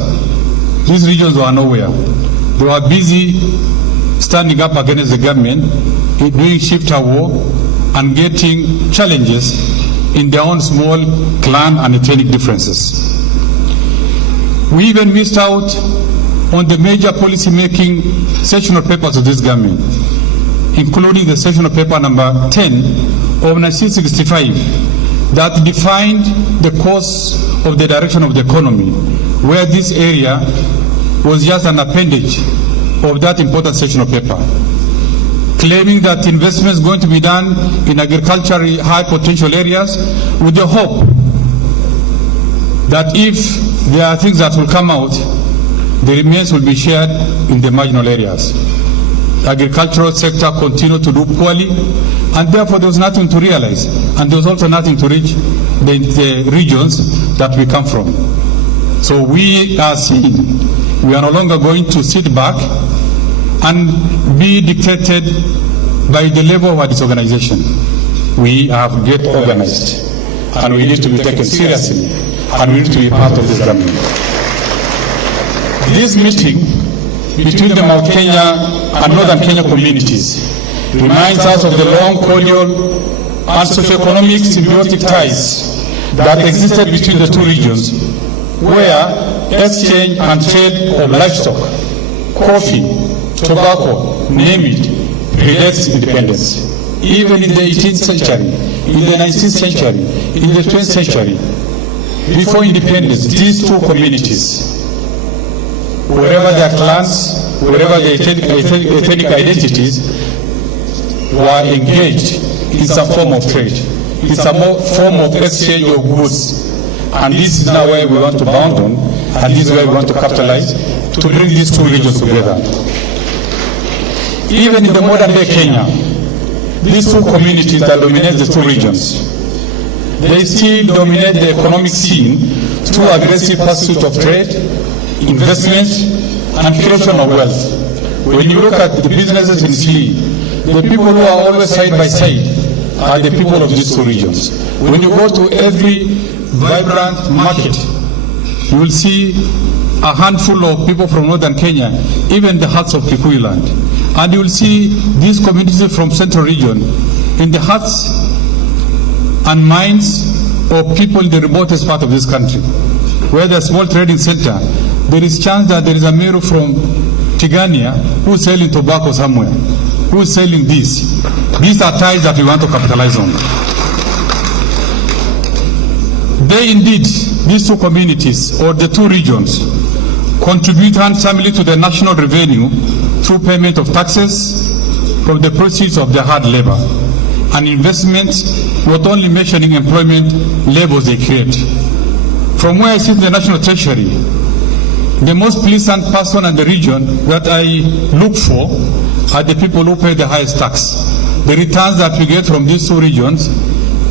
these regions were nowhere. They were busy standing up against the government, doing shifter war, and getting challenges in their own small clan and ethnic differences. We even missed out on the major policy-making sessional papers of this government, including the sessional paper number 10 of 1965 that defined the course of the direction of the economy, where this area was just an appendage of that important sessional paper, claiming that investments going to be done in agriculturally high potential areas with the hope that if there are things that will come out, the remains will be shared in the marginal areas. The agricultural sector continued to do poorly, and therefore there was nothing to realize, and there was also nothing to reach the regions that we come from. So we are saying we are no longer going to sit back and be dictated by the level of our disorganization. We have to get organized, and we need to be taken seriously and we need to be part of this government. This meeting between the Mount Kenya and Northern Kenya communities reminds us of the long, cordial, and socio-economic symbiotic ties that existed between the two regions, where exchange and trade of livestock, coffee, tobacco, name it, predates independence. Even in the 18th century, in the 19th century, in the 20th century, before independence, these two communities, wherever their clans, wherever their ethnic identities, were engaged in some form of trade, in some form of exchange of goods. And this is now where we want to bound on, and this is where we want to capitalize to bring these two regions together. Even in the modern day Kenya, these two communities that dominate the two regions, they still dominate the economic scene through aggressive pursuit of trade, investment, and creation of wealth. When you look at the businesses in Sli, the people who are always side by side are the people of these two regions. When you go to every vibrant market, you will see a handful of people from northern Kenya, even the huts of Kikuyu land. And you will see these communities from central region in the huts and mines of people in the remotest part of this country. Where there's a small trading center, there is chance that there is a Meru from Tigania who's selling tobacco somewhere, who's selling this. These are ties that we want to capitalize on. They indeed, these two communities or the two regions, contribute handsomely to the national revenue through payment of taxes from the proceeds of their hard labor and investments, not only mentioning employment levels they create. From where I sit in the National Treasury, the most pleasant person in the region that I look for are the people who pay the highest tax. The returns that we get from these two regions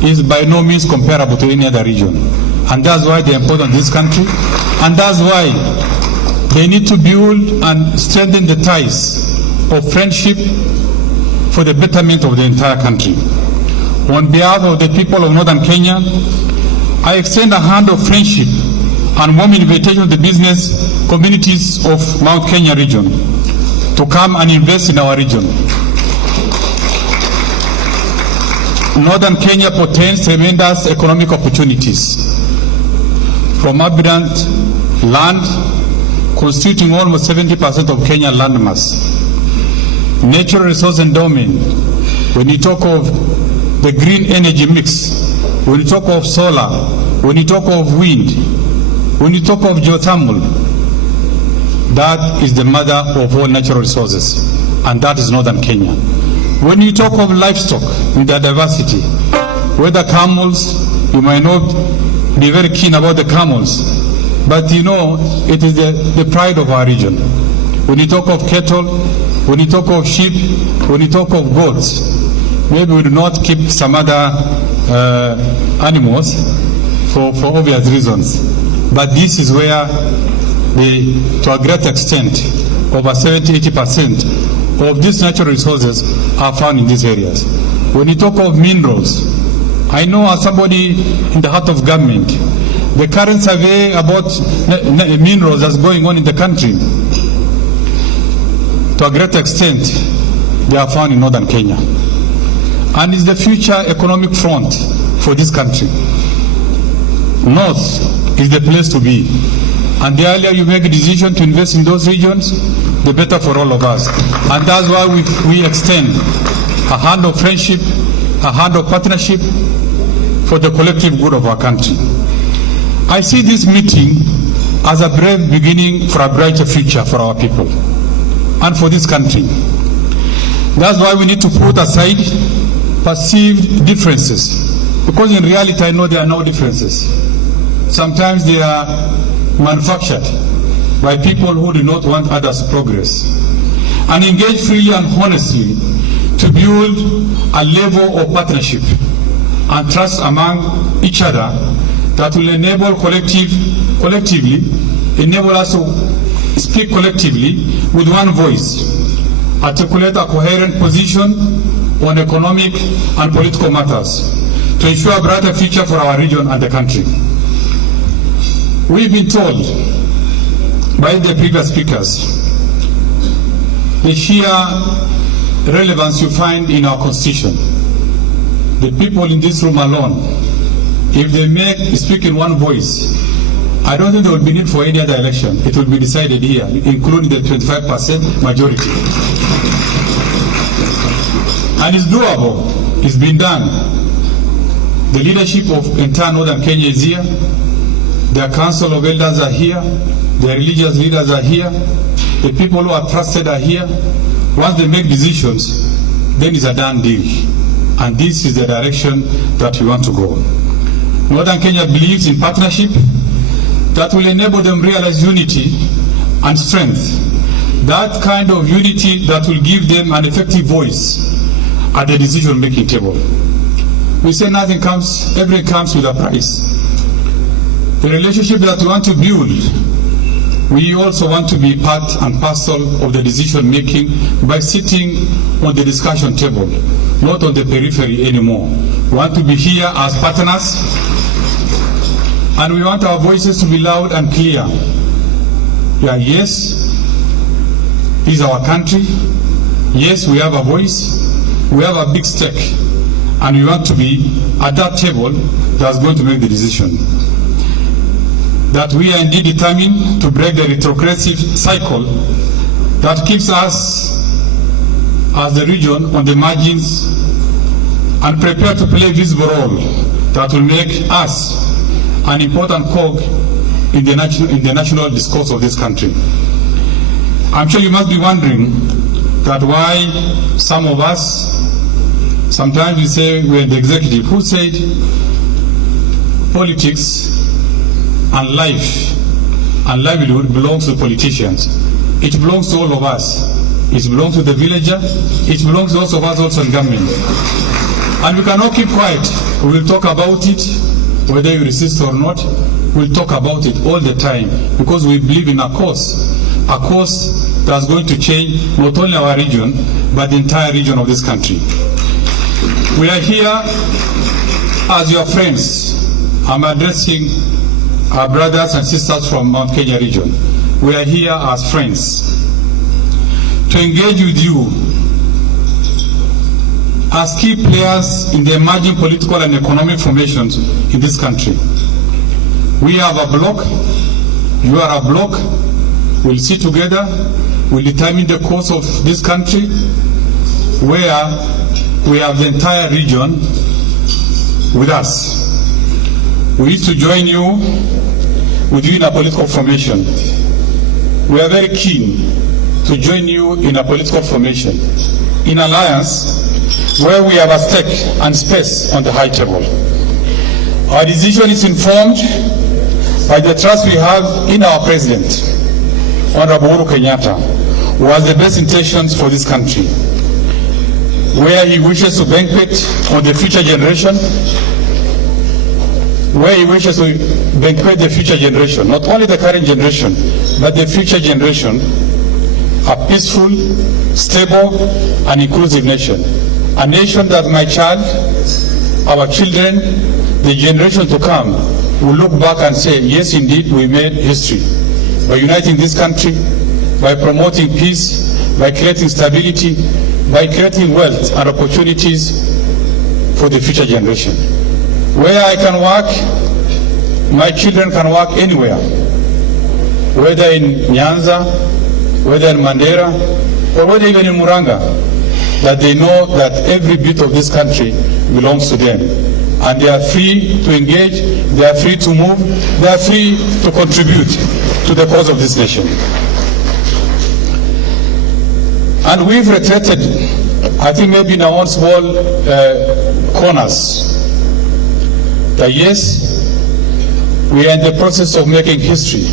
is by no means comparable to any other region. And that's why they're important in this country. And that's why they need to build and strengthen the ties of friendship for the betterment of the entire country. On behalf of the people of Northern Kenya, I extend a hand of friendship and warm invitation to the business communities of Mount Kenya region to come and invest in our region. Northern Kenya portends tremendous economic opportunities from abundant land constituting almost 70% of Kenyan landmass. Natural resource endowment, when you talk of the green energy mix, when you talk of solar, when you talk of wind, when you talk of geothermal, that is the mother of all natural resources, and that is Northern Kenya. When you talk of livestock in their diversity, whether camels, you might not be very keen about the camels, but you know it is the pride of our region. When you talk of cattle, when you talk of sheep, when you talk of goats, maybe we do not keep some other animals for obvious reasons. But this is where to a great extent, over 70-80% of these natural resources are found in these areas. When you talk of minerals, I know as somebody in the heart of government, the current survey about minerals that's going on in the country, to a great extent, they are found in Northern Kenya. And it's the future economic front for this country. North is the place to be. And the earlier you make a decision to invest in those regions, the better for all of us. And that's why we extend a hand of friendship, a hand of partnership for the collective good of our country. I see this meeting as a brave beginning for a brighter future for our people and for this country. That's why we need to put aside perceived differences, because in reality I know there are no differences. Sometimes they are manufactured by people who do not want others to progress, and engage freely and honestly to build a level of partnership and trust among each other that will enable collectively enable us to speak collectively with one voice, articulate a coherent position on economic and political matters to ensure a brighter future for our region and the country. We've been told by the previous speakers the sheer relevance you find in our constitution. The people in this room alone, if they speak in one voice, I don't think there will be need for any other election. It will be decided here, including the 25% majority. And it's doable. It's been done. The leadership of entire Northern Kenya is here. Their council of elders are here. Their religious leaders are here. The people who are trusted are here. Once they make decisions, then it's a done deal. And this is the direction that we want to go. Northern Kenya believes in partnership that will enable them realize unity and strength. That kind of unity that will give them an effective voice at the decision-making table. We say everything comes with a price. The relationship that we want to build, we also want to be part and parcel of the decision-making by sitting on the discussion table, not on the periphery anymore. We want to be here as partners, and we want our voices to be loud and clear. Yeah, yes, this is our country. Yes, we have a voice. We have a big stake. And we want to be at that table that's going to make the decision. That we are indeed determined to break the retrogressive cycle that keeps us as the region on the margins, and prepare to play a visible role that will make us an important cog in the national discourse of this country. I'm sure you must be wondering that why some of us, sometimes we say we're in the executive. Who said politics and life and livelihood belongs to politicians? It belongs to all of us. It belongs to the villager. It belongs to all of us also in government. And we cannot keep quiet. We will talk about it, whether you resist or not. We'll talk about it all the time, because we believe in a course that's going to change not only our region, but the entire region of this country. We are here as your friends. I'm addressing our brothers and sisters from Mount Kenya region. We are here as friends to engage with you as key players in the emerging political and economic formations in this country. We have a bloc, you are a bloc. We'll sit together, we'll determine the course of this country, where we have the entire region with us. We need to join you with you in a political formation. We are very keen to join you in a political formation, in alliance where we have a stake and space on the high table. Our decision is informed by the trust we have in our President, Honorable Uhuru Kenyatta, who has the best intentions for this country, where he wishes to banquet on the future generation, not only the current generation, but the future generation, a peaceful, stable, and inclusive nation. A nation that my child, our children, the generation to come, will look back and say, yes, indeed, we made history by uniting this country, by promoting peace, by creating stability, by creating wealth and opportunities for the future generation. Where I can work, my children can work anywhere, whether in Nyanza, whether in Mandera, or whether even in Muranga, that they know that every bit of this country belongs to them. And they are free to engage, they are free to move, they are free to contribute to the cause of this nation. And we've retreated, I think maybe in our own small corners, that yes, we are in the process of making history.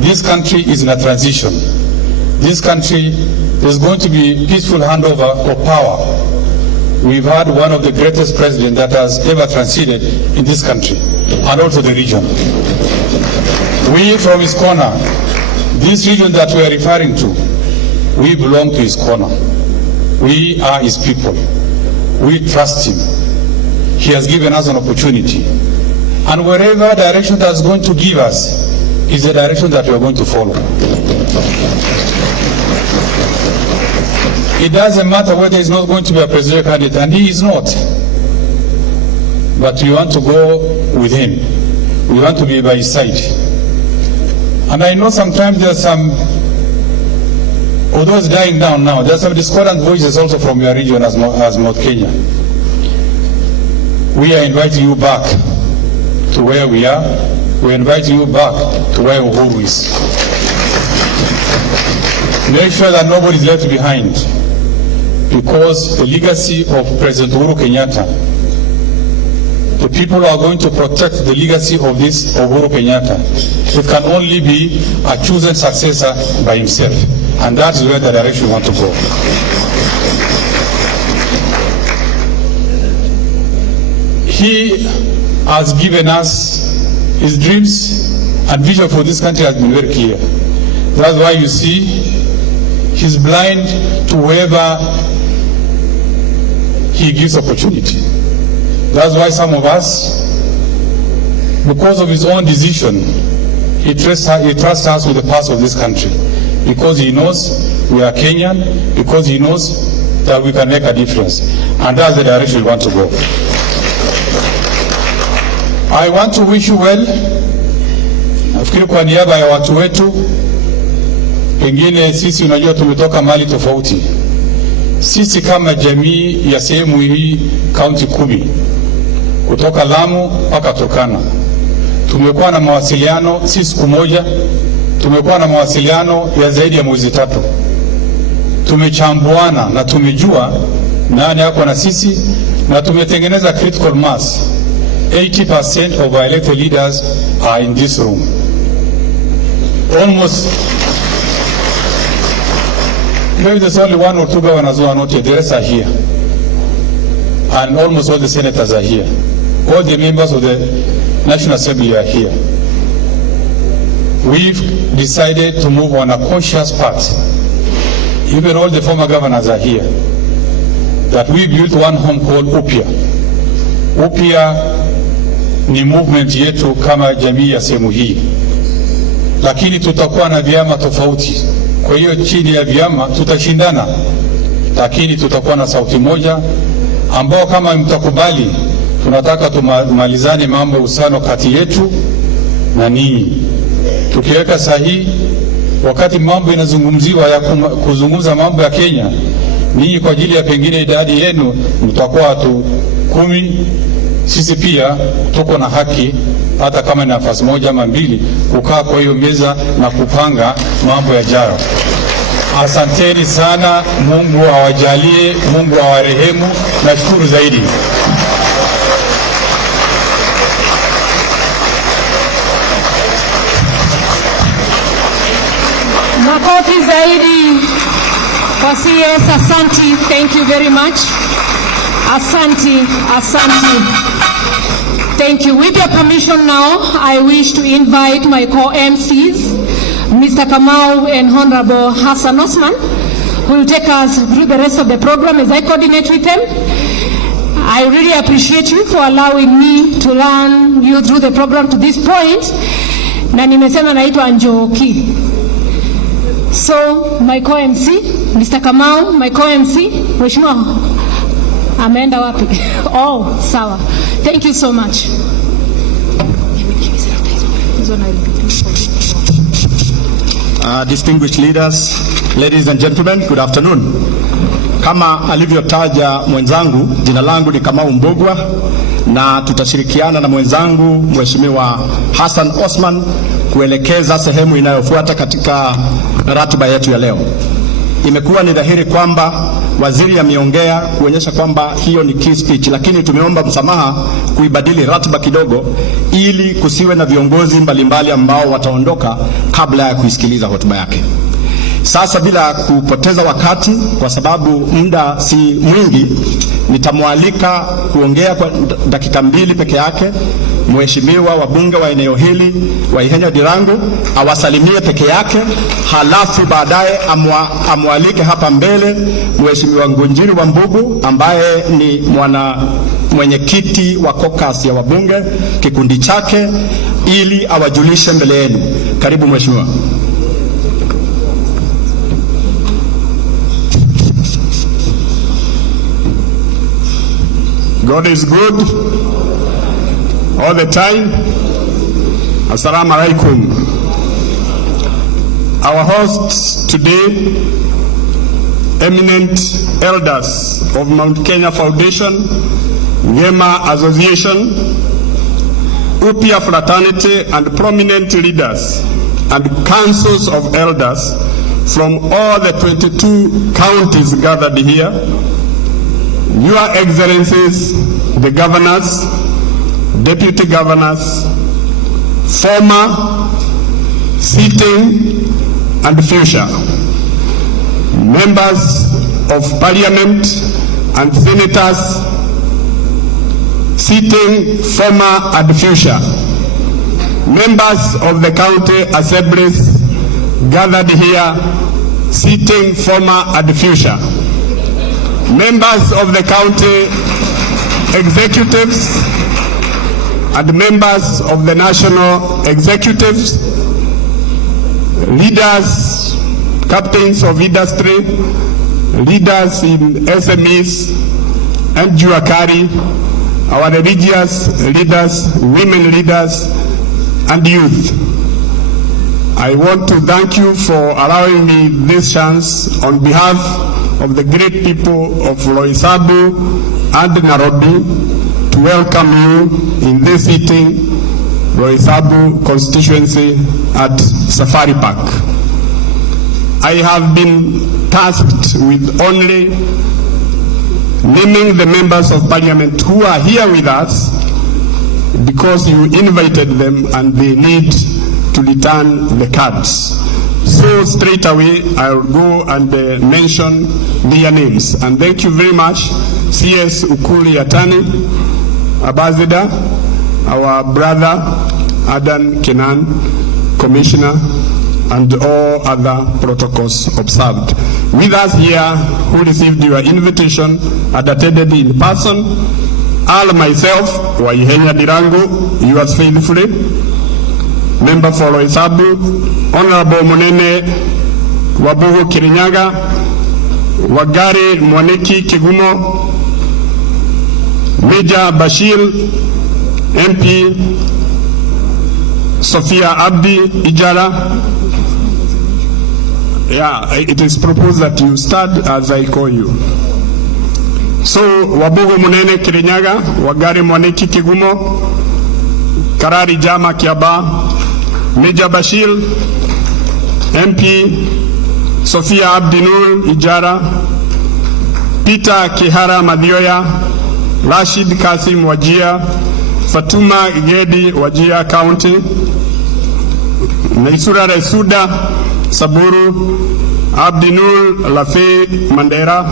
This country is in a transition. This country is going to be peaceful handover of power. We've had one of the greatest presidents that has ever transited in this country, and also the region. We from his corner, this region that we are referring to, we belong to his corner. We are his people. We trust him. He has given us an opportunity. And wherever direction that's going to give us, is the direction that we are going to follow. It doesn't matter whether he's not going to be a presidential candidate, and he is not. But we want to go with him. We want to be by his side. And I know sometimes there are some, although it's dying down now, there are some discordant voices also from your region as Mount Kenya. We are inviting you back to where we are. We invite you back to where Uhuru is. Make sure that nobody is left behind, because the legacy of President Uhuru Kenyatta, the people who are going to protect the legacy of this Uhuru Kenyatta, it can only be a chosen successor by himself. And that's where the direction we want to go. He has given us his dreams and vision for this country has been very clear. That's why you see he's blind to whoever he gives opportunity. That's why some of us, because of his own decision, he trusts us with the past of this country, because he knows we are Kenyan, because he knows that we can make a difference. And that's the direction we want to go. I want to wish you well. Nafikiri kwa niaba ya watu wetu, pengine sisi unajua tumetoka mali tofauti. Sisi kama jamii ya sehemu hii kaunti 10 kutoka Lamu mpaka Turkana, tumekuwa na mawasiliano si siku moja, tumekuwa na mawasiliano ya zaidi ya mwezi 3. Tumechambuana na tumejua nani yako na sisi, na tumetengeneza critical mass. 80% of our elected leaders are in this room. Almost, maybe there's only 1 or 2 governors who are not here. The rest are here. And almost all the senators are here. All the members of the National Assembly are here. We've decided to move on a cautious path. Even all the former governors are here. That we built one home called Upya. Upya ni movement yetu kama jamii ya sehemu hii, lakini tutakuwa na vyama tofauti. Kwa hiyo chini ya vyama tutashindana, lakini tutakuwa na sauti moja, ambao kama mtakubali, tunataka tumalizane mambo ya uhusiano kati yetu na ninyi. Tukiweka sahihi, wakati mambo inazungumziwa ya kuzungumza mambo ya Kenya, ninyi kwa ajili ya pengine idadi yenu mtakuwa watu 10, sisi pia tuko na haki, hata kama ni nafasi moja ama 2, kukaa kwa hiyo meza na kupanga mambo yajayo. Asanteni sana, Mungu awajalie, Mungu awarehemu. Nashukuru zaidi. Makofi zaidi kwa CS. Asanti, thank you very much. Asanti, asanti. Thank you. With your permission now, I wish to invite my co-MCs, Mr. Kamau and Honorable Hassan Osman, who will take us through the rest of the program as I coordinate with them. I really appreciate you for allowing me to run you through the program to this point. Na nimesema naitwa Njoki. So, my co-MC, Mr. Kamau, my co-MC, Mheshimiwa ameenda wapi? Oh, sawa. Thank you so much. Distinguished leaders, ladies and gentlemen, good afternoon. Kama alivyotaja mwenzangu, jina langu ni Kamau Mbogwa, na tutashirikiana na mwenzangu Mheshimiwa Hassan Osman kuelekeza sehemu inayofuata katika ratiba yetu ya leo. Imekuwa ni dhahiri kwamba waziri ameongea kuonyesha kwamba hiyo ni key speech, lakini tumeomba msamaha kuibadili ratiba kidogo ili kusiwe na viongozi mbalimbali ambao wataondoka kabla ya kuisikiliza hotuba yake. Sasa bila kupoteza wakati, kwa sababu muda si mwingi, nitamwalika kuongea kwa dakika 2 peke yake mheshimiwa wabunge wa eneo hili wa Ihenya Dirangu, awasalimie peke yake, halafu baadaye amwalike hapa mbele mheshimiwa Ngunjiri wa Mbugu ambaye ni mwana mwenyekiti wa caucus ya wabunge kikundi chake ili awajulishe mbele yenu. Karibu mheshimiwa. God is good all the time. Assalamu alaikum. Our hosts today, eminent elders of Mount Kenya Foundation, Ngema Association, Upya Fraternity, and prominent leaders and councils of elders from all the 22 counties gathered here, Your Excellencies, the governors, deputy governors, former, sitting, and future, members of parliament and senators, sitting, former, and future, members of the county assemblies gathered here, sitting, former, and future, members of the county executives and members of the national executives, leaders, captains of industry, leaders in SMEs and Juakari, our religious leaders, women leaders, and youth. I want to thank you for allowing me this chance on behalf of the great people of Loisabu and Nairobi to welcome you in this sitting, Loisabu constituency at Safari Park. I have been tasked with only naming the members of parliament who are here with us because you invited them and they need to return the cards. So straight away I'll go and mention their names. And thank you very much, CS Ukuli Yatani, Ambassador, our brother Adan Kenan, Commissioner, and all other protocols observed. With us here who received your invitation and attended in person, all myself, Waihenya Dirango, yours faithfully, Member for Loisabu, Honorable Monene Wabuhu Kirinyaga, Wagari Mwaniki Kigumo, Major Bashir, MP, Sophia Abdi Ijara. Yeah, it is proposed that you start as I call you. So, Wabuhu Munene Kirinyaga, Wagari Mwaniki Kigumo, Karari Jama Kiaba, Major Bashir, MP, Sophia Abdinur Ijara, Peter Kihara Madioya, Rashid Kasim Wajia, Fatuma Gedi Wajia County, Naisura Resuda Saburu, Abdinur Lafe Mandera,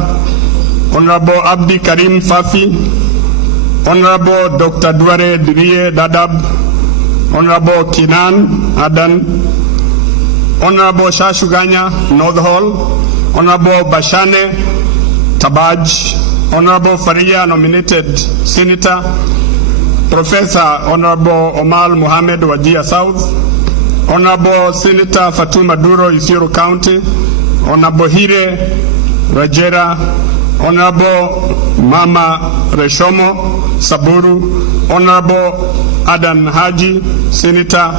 Honorable Abdi Karim Fafi, Honorable Dr. Duare Dirie Dadab, Honorable Kinan Adan, Honorable Shashuganya North Hall, Honorable Bashane Tabaj, Honorable Faria nominated Senator, Professor Honorable Omar Mohammed Wajia South, Honorable Senator Fatuma Duro Isiolo County, Honorable Hire Rajera, Honorable Mama Reshomo Saburu, Honorable Adan Haji, Senator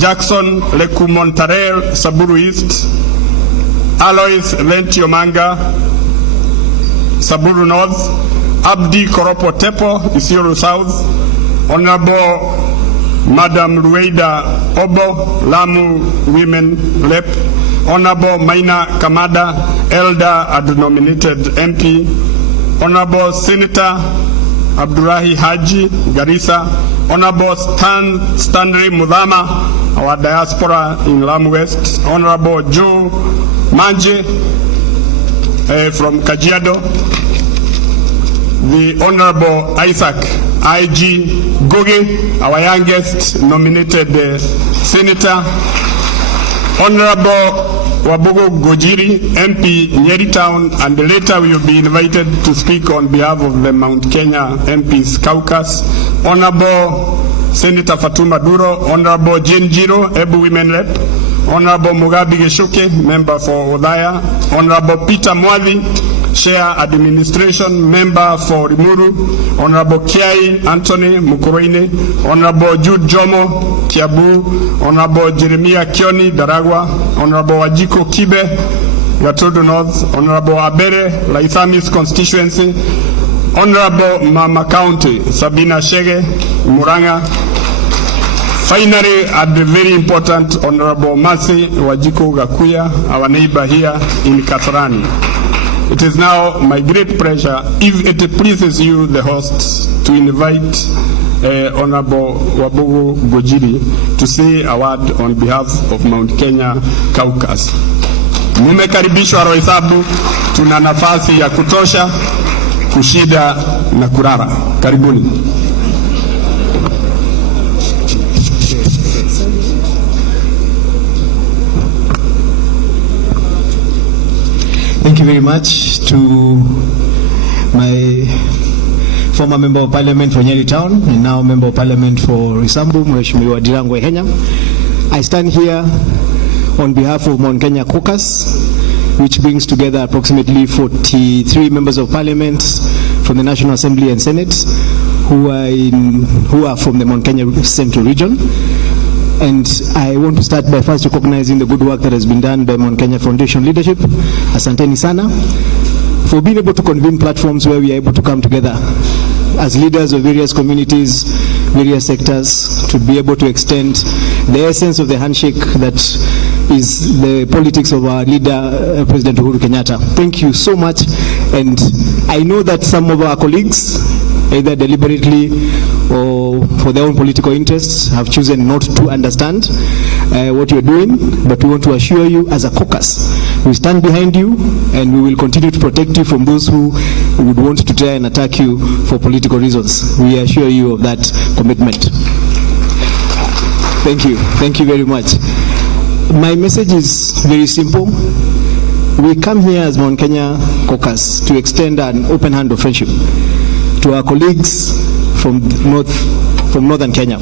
Jackson Leku Montarel, Saburu East, Alois Lentiomanga, Saburu North, Abdi Koropo Tepo, Isiolo South, Honorable Madam Rueda Obo, Lamu Women Lep, Honorable Maina Kamada, Elder and nominated MP, Honorable Senator Abdurahi Haji, Garissa, Honorable Stanley Mudhama, our diaspora in Lamu West, Honorable Joe Manje from Kajiado, the Honorable Isaac I.G. Goge, our youngest nominated senator, Honorable Wabogo Gojiri, MP Nyeri Town, and later we will be invited to speak on behalf of the Mount Kenya MPs Caucus. Honorable Senator Fatuma Duro, Honorable Jane Jiro, Ebu Women Rep, Honorable Mugabi Geshoke, Member for Odaya, Honorable Peter Mwadhi, Chair Administration, Member for Rimuru, Honorable Kiai Anthony Mukoroine, Honorable Jude Jomo, Kiabu, Honorable Jeremiah Kioni, Daragwa, Honorable Wajiko Kibe, Gatodo North, Honorable Abere, Laithamis Constituency, Honorable Mama County, Sabina Shege, Muranga. Finally, at the very important Honorable Mercy Wajiko Gakuya, our neighbor here in Kasarani. It is now my great pleasure, if it pleases you, the hosts, to invite Honorable Wabogo Gojiri to say a word on behalf of Mount Kenya Caucus. Mumekaribishwa Roysabu, tuna nafasi ya kutosha kushida na kurara. Karibuni. Thank you very much to my former Member of Parliament for Nyeri Town and now Member of Parliament for Risambu, Mheshimiwa Dirangwa Ihenya. I stand here on behalf of Mount Kenya Caucus, which brings together approximately 43 members of Parliament from the National Assembly and Senate who are from the Mount Kenya Central Region. And I want to start by first recognizing the good work that has been done by Mount Kenya Foundation leadership. Asanteni sana for being able to convene platforms where we are able to come together as leaders of various communities, various sectors, to be able to extend the essence of the handshake that is the politics of our leader, President Uhuru Kenyatta. Thank you so much. And I know that some of our colleagues, either deliberately or for their own political interests, have chosen not to understand what you're doing, but we want to assure you as a caucus, we stand behind you and we will continue to protect you from those who would want to try and attack you for political reasons. We assure you of that commitment. Thank you. Thank you very much. My message is very simple. We come here as Mount Kenya Caucus to extend an open hand of friendship to our colleagues from northern Kenya.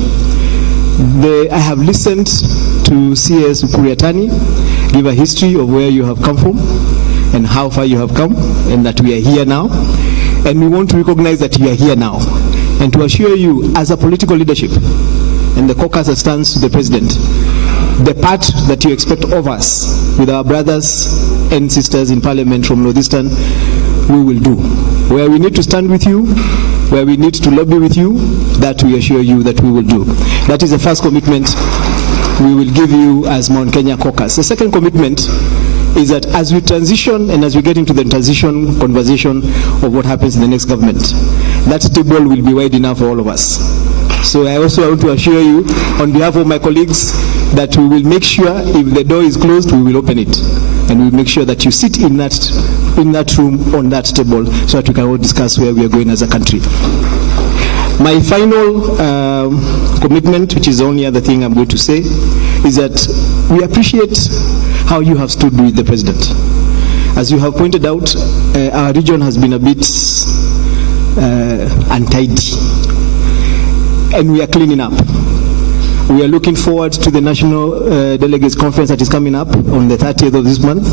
I have listened to CS Ukuriatani give a history of where you have come from and how far you have come, and that we are here now. And we want to recognize that you are here now, and to assure you as a political leadership and the caucus that stands to the president, the part that you expect of us with our brothers and sisters in Parliament from Northeastern, we will do. Where we need to stand with you, where we need to lobby with you, that we assure you that we will do. That is the first commitment we will give you as Mount Kenya Caucus. The second commitment is that as we transition and as we get into the transition conversation of what happens in the next government, that table will be wide enough for all of us. So I also want to assure you on behalf of my colleagues that we will make sure if the door is closed, we will open it. And we'll make sure that you sit in that room on that table so that we can all discuss where we are going as a country. My final commitment, which is the only other thing I'm going to say, is that we appreciate how you have stood with the president. As you have pointed out, our region has been a bit untidy, and we are cleaning up. We are looking forward to the National Delegates Conference that is coming up on the 30th of this month,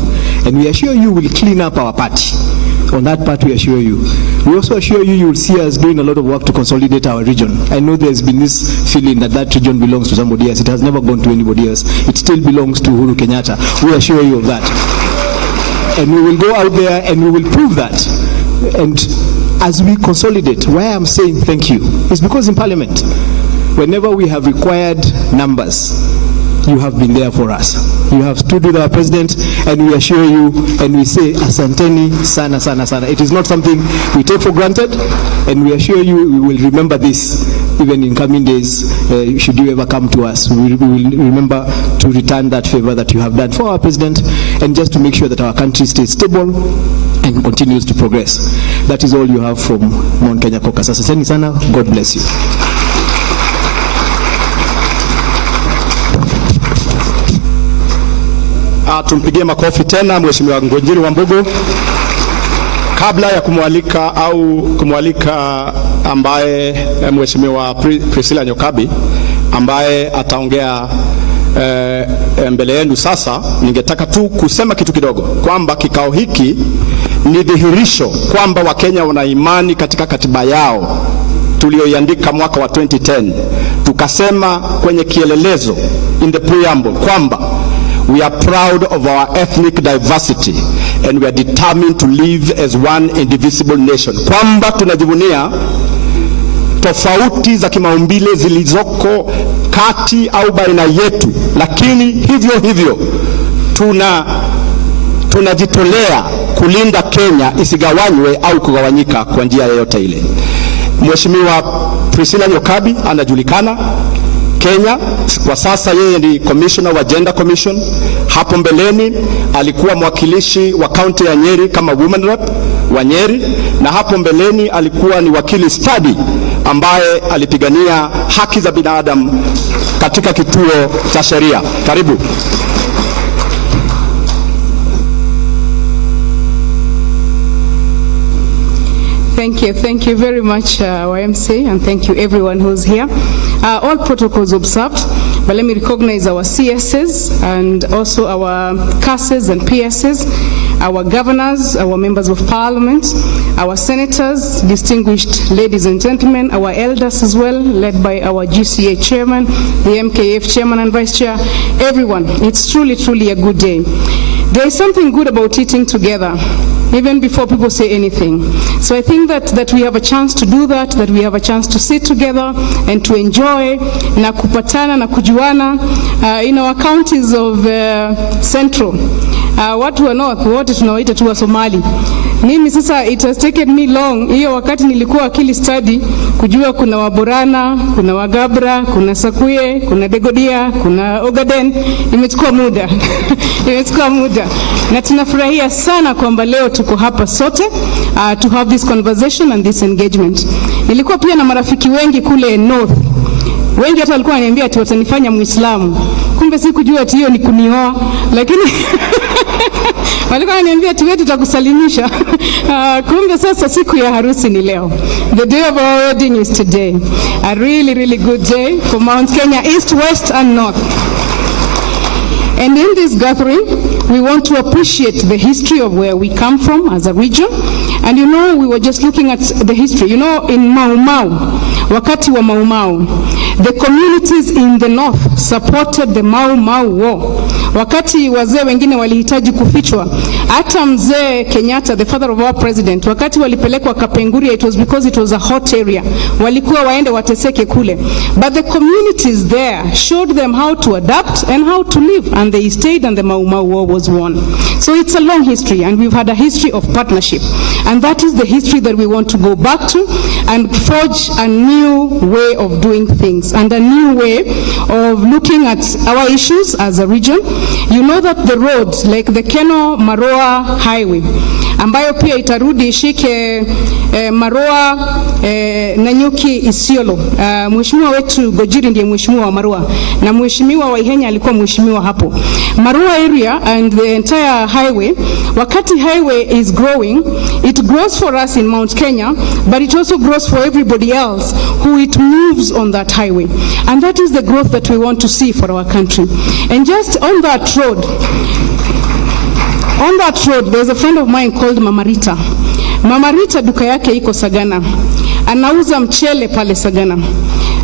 and we assure you we'll clean up our party. On that part, we assure you. We also assure you will see us doing a lot of work to consolidate our region. I know there's been this feeling that that region belongs to somebody else. It has never gone to anybody else. It still belongs to Uhuru Kenyatta. We assure you of that. And we will go out there and we will prove that. And as we consolidate, why I'm saying thank you is because in Parliament, whenever we have required numbers, you have been there for us. You have stood with our president, and we assure you, and we say, asanteni sana sana sana. It is not something we take for granted, and we assure you we will remember this even in coming days. Should you ever come to us, we will remember to return that favor that you have done for our president, and just to make sure that our country stays stable and continues to progress. That is all you have from Mount Kenya Caucus. Asanteni sana. God bless you. tumpigie makofi tena Mheshimiwa Ngonjiri Wambugu. Kabla ya kumwalika ambaye Mheshimiwa Priscilla Nyokabi ambaye ataongea mbele yenu sasa, ningetaka tu kusema kitu kidogo kwamba kikao hiki ni dhihirisho kwamba Wakenya wana imani katika katiba yao tulioiandika mwaka wa 2010. Tukasema kwenye kielelezo in the preamble kwamba we are proud of our ethnic diversity and we are determined to live as one indivisible nation, kwamba tunajivunia tofauti za kimaumbile zilizoko kati au baina yetu, lakini hivyo hivyo tunajitolea kulinda Kenya isigawanywe au kugawanyika kwa njia yoyote ile. Mheshimiwa Priscilla Nyokabi anajulikana Kenya kwa sasa, yeye ni commissioner wa Gender Commission. Hapo mbeleni alikuwa mwakilishi wa kaunti ya Nyeri kama women rep wa Nyeri, na hapo mbeleni alikuwa ni wakili study ambaye alipigania haki za binadamu katika kituo cha sheria. Karibu. Thank you very much, YMC, and thank you everyone who's here. All protocols observed, but let me recognize our CSs and also our CASs and PSs, our governors, our members of parliament, our senators, distinguished ladies and gentlemen, our elders as well, led by our GCA chairman, the MKF chairman and vice chair, everyone. It's truly a good day. There is something good about eating together, even before people say anything. So I think that we have a chance to do that we have a chance to sit together and to enjoy na kupatana na kujuana in our counties of Central. Watu wa North wote tunawaita tu wa Somali. Mimi sasa it has taken me long, hiyo wakati nilikuwa akili study, kujua kuna Waborana, kuna Wagabra, kuna Sakuye, kuna Degodia, kuna Ogaden. Imechukua muda. Imechukua muda. Na tunafurahia sana kwamba leo tuko hapa sote to have this conversation and this engagement. Nilikuwa pia na marafiki wengi kule North. Wengi hata walikuwa wananiambia ati watanifanya Muislamu. Kumbe sikujua ati hiyo ni kunioa, lakini walikuwa wananiambia ati wewe tutakusalimisha. Kumbe sasa siku ya harusi ni leo. The day of our wedding is today. A really good day for Mount Kenya East, West and North. And in this gathering, we want to appreciate the history of where we come from as a region. And you know, we were just looking at the history. You know, in Mau Mau, wakati wa Mau Mau, the communities in the north supported the Mau Mau war. Wakati wazee wengine walihitaji kufichwa, hata mzee Kenyatta, the father of our president, wakati walipelekwa Kapenguria, it was because it was a hot area. Walikuwa waende wateseke kule. But the communities there showed them how to adapt and how to live, and they stayed, and the Mau Mau war was won. So it's a long history, and we've had a history of partnership. And that is the history that we want to go back to and forge a new way of doing things and a new way of looking at our issues as a region. You know that the roads like the Keno Maroa highway, ambayo pia itarudi ishike Maroa Nanyuki Isiolo. Mheshimiwa wetu Gojiri ndiye mheshimiwa wa Maroa, na mheshimiwa wa Ihenya alikuwa mheshimiwa hapo. Maroa area and the entire highway, wakati highway is growing, it grows for us in Mount Kenya, but it also grows for everybody else who it moves on that highway. And that is the growth that we want to see for our country. And just on that road, there's a friend of mine called Mama Rita. Mama Rita duka yake iko Sagana. Anauza mchele pale Sagana.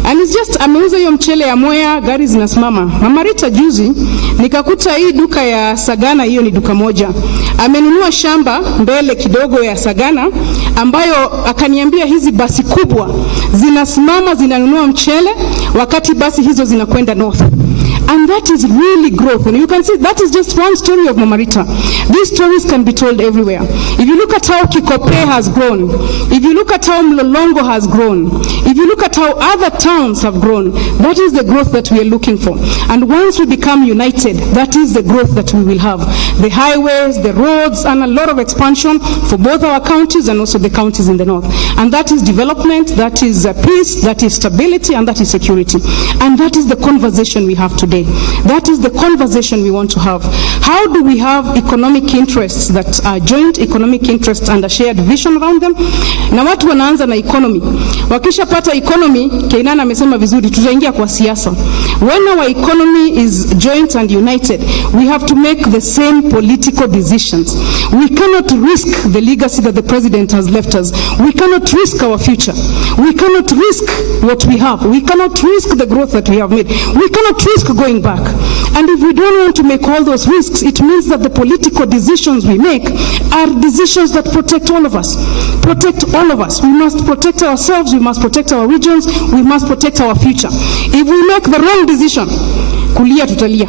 And it's just ameuza hiyo mchele ya Mwea, gari zinasimama. Mama Rita juzi nikakuta hii duka ya Sagana, hiyo ni duka moja. Amenunua shamba mbele kidogo ya Sagana, ambayo akaniambia hizi basi kubwa zinasimama zinanunua mchele wakati basi hizo zinakwenda north. And that is really growth. And you can see that is just one story of Mama Rita. These stories can be told everywhere. If you look at how Kikope has grown, if you look at how Mlolongo has grown, if you look at how other towns have grown, that is the growth that we are looking for. And once we become united, that is the growth that we will have. The highways, the roads, and a lot of expansion for both our counties and also the counties in the north. And that is development, that is peace, that is stability, and that is security. And that is the conversation we have today. day. That is the conversation we want to have. How do we have economic interests that are joint economic interests and a shared vision around them? Na watu wanaanza na economy. Wakishapata economy, Keinana amesema vizuri, tutaingia kwa siasa. When our economy is joint and united, we have to make the same political decisions. We cannot risk the legacy that the president has left us. We cannot risk our future. We cannot risk what we have. We cannot risk the growth that we have made. We cannot risk going back. And if we don't want to make all those risks, it means that the political decisions we make are decisions that protect all of us. Protect all of us. We must protect ourselves. We must protect our regions. We must protect our future. If we make the wrong decision, kulia tutalia.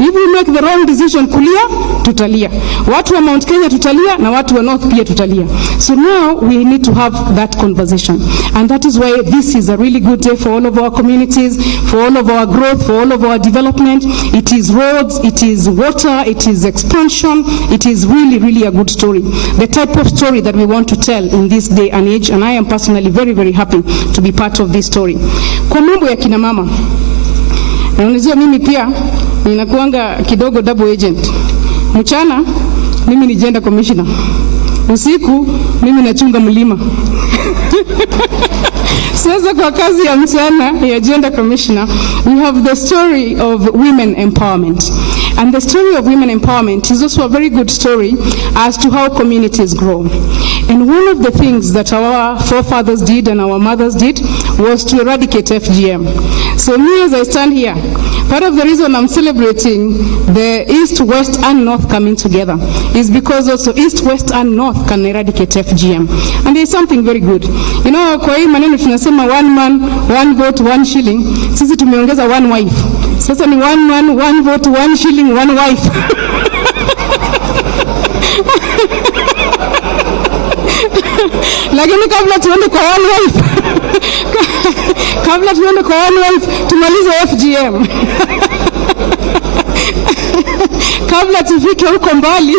If we make the wrong decision, kulia tutalia. Watu wa Mount Kenya tutalia na watu wa North pia tutalia. So now we need to have that conversation. And that is why this is a really good day for all of our communities, for all of our growth, for all of our development. It is roads, it is water, it is expansion. It is really, really a good story. The type of story that we want to tell in this day and age, and I am personally very, very happy to be part of this story. Kwa mambo ya kina mama, na unajua mimi pia ninakuanga kidogo double agent. Mchana mimi ni gender commissioner, usiku mimi nachunga mlima. Sasa kwa kazi ya mchana ya gender commissioner, we have the story of women empowerment. And the story of women empowerment is also a very good story as to how communities grow. And one of the things that our forefathers did and our mothers did was to eradicate FGM. So me, as I stand here, part of the reason I'm celebrating the East, West, and North coming together is because also East, West, and North can eradicate FGM. And there's something very good. You know, kwa hii maneno tunasema one man, one vote, one shilling. Sisi tumeongeza one wife. Sasa ni one man, one vote, one shilling, one wife. Lakini kabla tuende kwa one wife, kabla tuende kwa one wife, tumalize FGM. Kabla tufike huko mbali,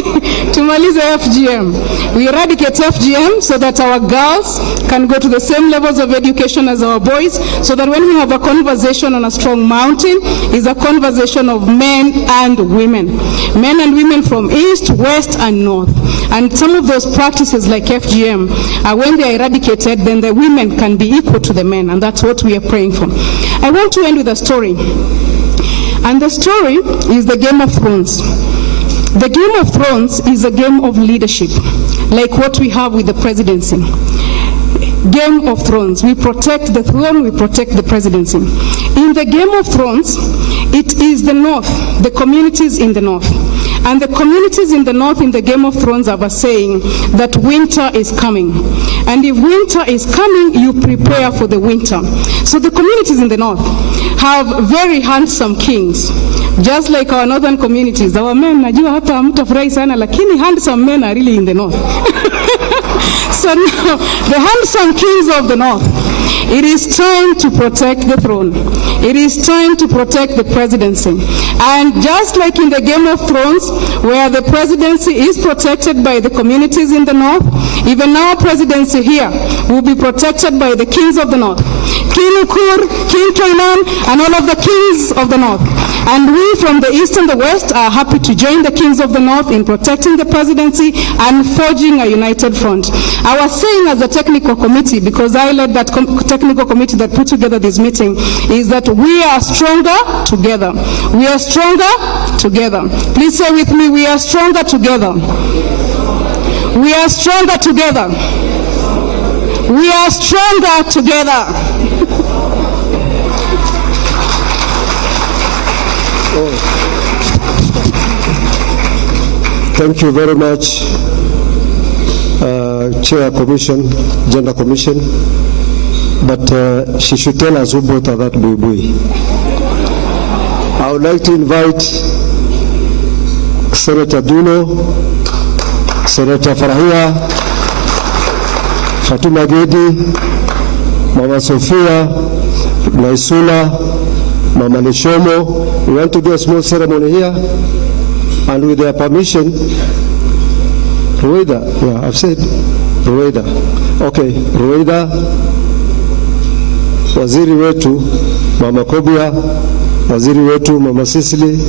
tumalize FGM. We eradicate FGM so that our girls can go to the same levels of education as our boys, so that when we have a conversation on a strong mountain, it's a conversation of men and women. Men and women from East, West, and North. And some of those practices like FGM, when they are eradicated, then the women can be equal to the men, and that's what we are praying for. I want to end with a story. And the story is the Game of Thrones. The Game of Thrones is a game of leadership, like what we have with the presidency. Game of Thrones. We protect the throne, we protect the presidency. In the Game of Thrones, it is the North, the communities in the North. And the communities in the North in the Game of Thrones have a saying that winter is coming. And if winter is coming, you prepare for the winter. So the communities in the North have very handsome kings. Just like our northern communities, our men, najua hata hamtafurahi sana, lakini handsome men are really in the North. So now, the handsome kings of the North, it is time to protect the throne. It is time to protect the presidency. And just like in the Game of Thrones, where the presidency is protected by the communities in the North, even our presidency here will be protected by the kings of the North. King Ukur, King Kainan, and all of the kings of the North. And we from the East and the West are happy to join the kings of the North in protecting the presidency and forging a united front. I was saying as a technical committee, because I led that technical committee that put together this meeting, is that we are stronger together. We are stronger together. Please say with me, we are stronger together. We are stronger together. We are stronger together. Thank you very much, Chair Commission, Gender Commission. But she should tell us who brought her that buibui. I would like to invite Senator Duno, Senator Farahia, Fatuma Gedi, Mama Sophia, Naisula, Mama Nishomo. We want to do a small ceremony here, and with their permission, Rueda, yeah, I've said Rueda. Okay, Rueda, Waziri wetu, Mama Kobia, waziri wetu Mama Sisili,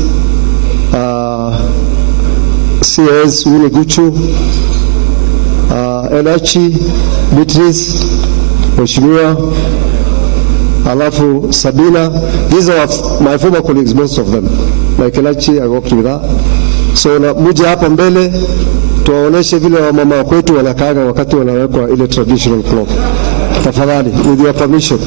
CS Winnie Guchu, Elachi Beatrice, Mheshimiwa, alafu Sabina. These are my former colleagues, most of them. Like Elachi, I worked with her. So na muje hapa mbele tuwaoneshe vile wamama kwetu wanakaaga wakati wanawekwa ile traditional cloth. Tafadhali, with your permission.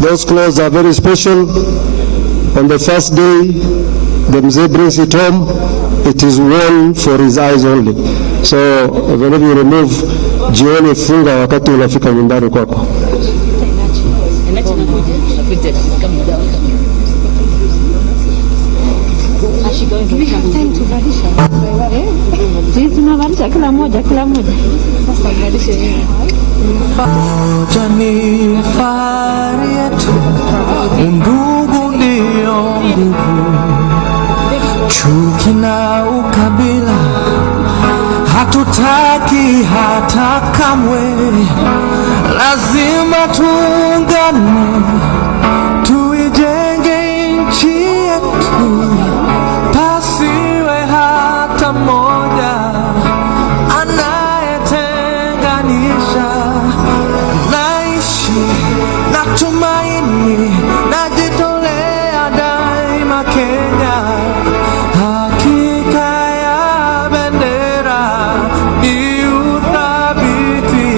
Those clothes are very special. On the first day, the mzee brings it home. It is worn for his eyes only. So whenever you remove, jioni funga wakati unafika nyumbani kwako. Jani fahari yetu, undugu ndio nguvu, chuki na ukabila hatutaki hata kamwe, lazima tuungane, tuijenge nchi yetu, pasiwe hata moja anayetenganisha. Natumaini najitolea daima Kenya, hakika ya bendera ni uthabiti.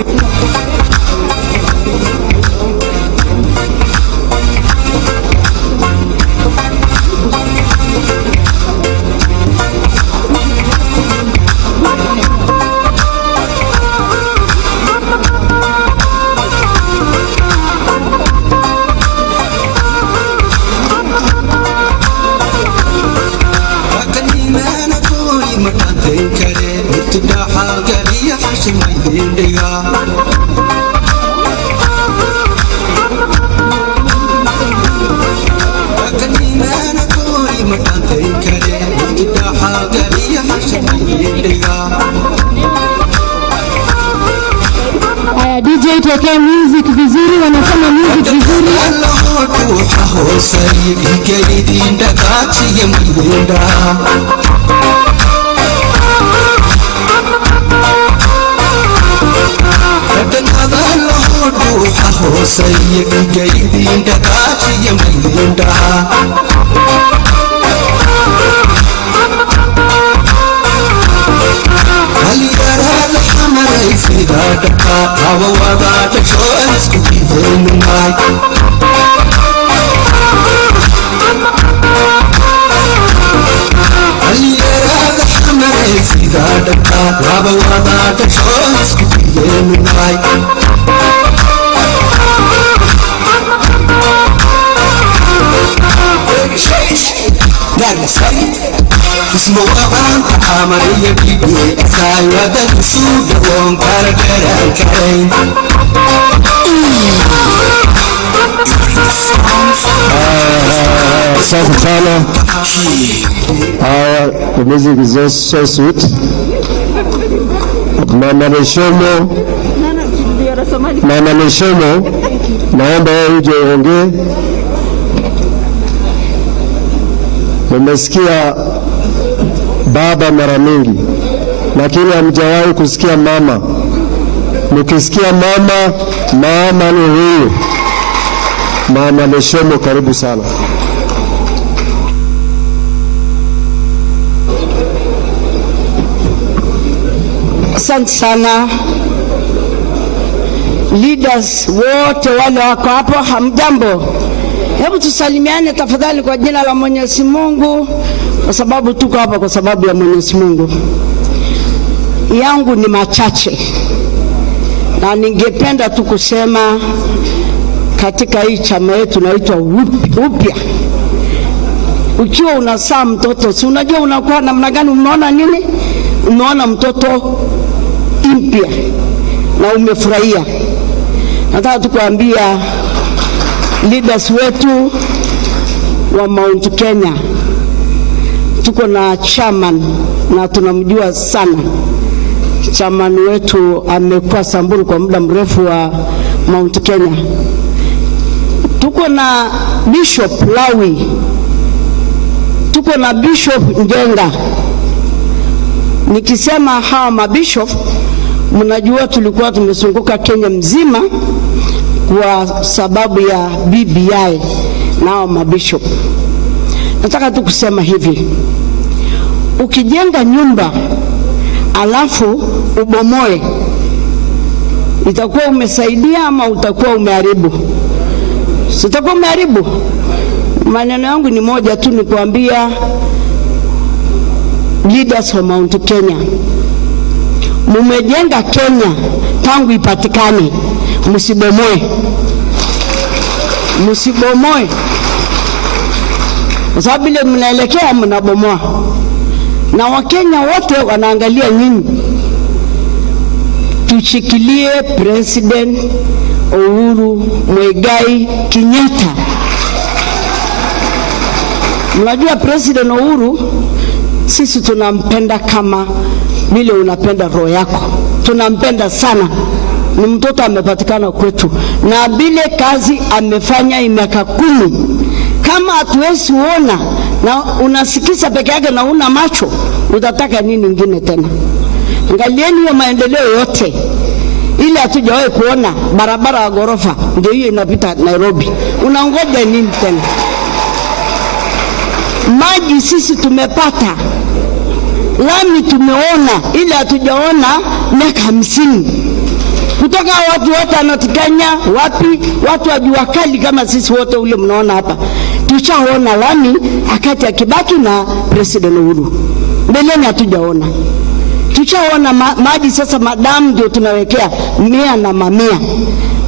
DJ tuwekee music vizuri, wanasema music vizuri. The music is so sweet. Mama Neshomo, naomba wewe uje uongee. Nimesikia baba mara mingi, lakini hamjawahi kusikia mama. Nikisikia mama, mama ni huyu. Mama Neshomo, karibu sana. Asante sana leaders wote wale wako hapo, hamjambo? Hebu tusalimiane tafadhali kwa jina la Mwenyezi Mungu, kwa sababu tuko hapa kwa sababu ya Mwenyezi Mungu. Yangu ni machache na ningependa tu kusema katika hii chama yetu naitwa Upya. Ukiwa unasaa mtoto, si unajua unakuwa namna gani? Unaona nini? Unaona mtoto mpya na umefurahia. Nataka tukuambia leaders wetu wa Mount Kenya, tuko na chairman na tunamjua sana. Chairman wetu amekuwa Samburu kwa muda mrefu wa Mount Kenya. Tuko na Bishop Lawi, tuko na Bishop Njenga. Nikisema hawa mabishop, mnajua tulikuwa tumezunguka Kenya mzima kwa sababu ya BBI na hawa mabishop. Nataka tu kusema hivi, ukijenga nyumba alafu ubomoe, itakuwa umesaidia ama utakuwa umeharibu? Sitakuwa umeharibu. Maneno yangu ni moja tu, ni kuambia leaders of Mount Kenya, mumejenga Kenya tangu ipatikane, msibomoe. Msibomoe, kwa sababu ile mnaelekea mnabomoa, na Wakenya wote wanaangalia nyinyi. Tushikilie President Uhuru Muigai Kenyatta. Mnajua President Uhuru sisi tunampenda kama vile unapenda roho yako. Tunampenda sana. Ni mtoto amepatikana kwetu, na vile kazi amefanya miaka 10. Kama hatuwezi uona na unasikisa peke yake na una macho, utataka nini ingine tena? Angalieni hiyo maendeleo yote ili hatujawahi kuona. Barabara ya ghorofa ndio hiyo inapita Nairobi, unaongoja nini tena? Maji sisi tumepata, lami tumeona, ili hatujaona miaka 50. Kutoka watu wote anatikanya wapi, watu wa jua kali kama sisi wote ule mnaona hapa. Tuchaona lami akati ya Kibaki na President Uhuru. Mbeleni hatujaona. Tuchaona maji sasa, madamu ndio tunawekea 100 na 100.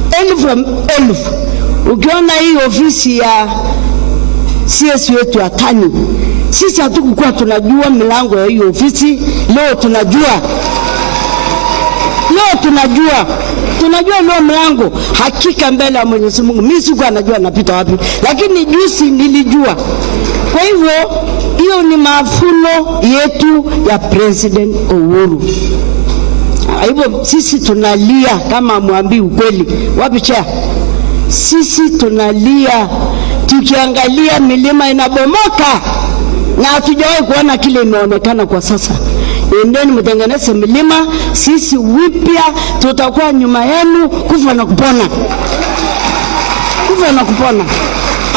1000. Ukiona hii ofisi ya CS wetu ya Tani, sisi hatukukuwa tunajua milango ya hii ofisi. Leo tunajua. Tunajua leo mlango. Hakika mbele ya Mwenyezi Mungu mimi sikuwa najua napita wapi, lakini juzi nilijua. Kwa hivyo hiyo ni mafuno yetu ya President Uhuru. Hivyo sisi tunalia kama mwambii ukweli. Wapi chair? Sisi tunalia tukiangalia milima inabomoka na hatujawahi kuona kile imeonekana kwa sasa. Endeni mtengeneze milima, sisi Upya tutakuwa nyuma yenu kufa na kupona. Kufa na kupona.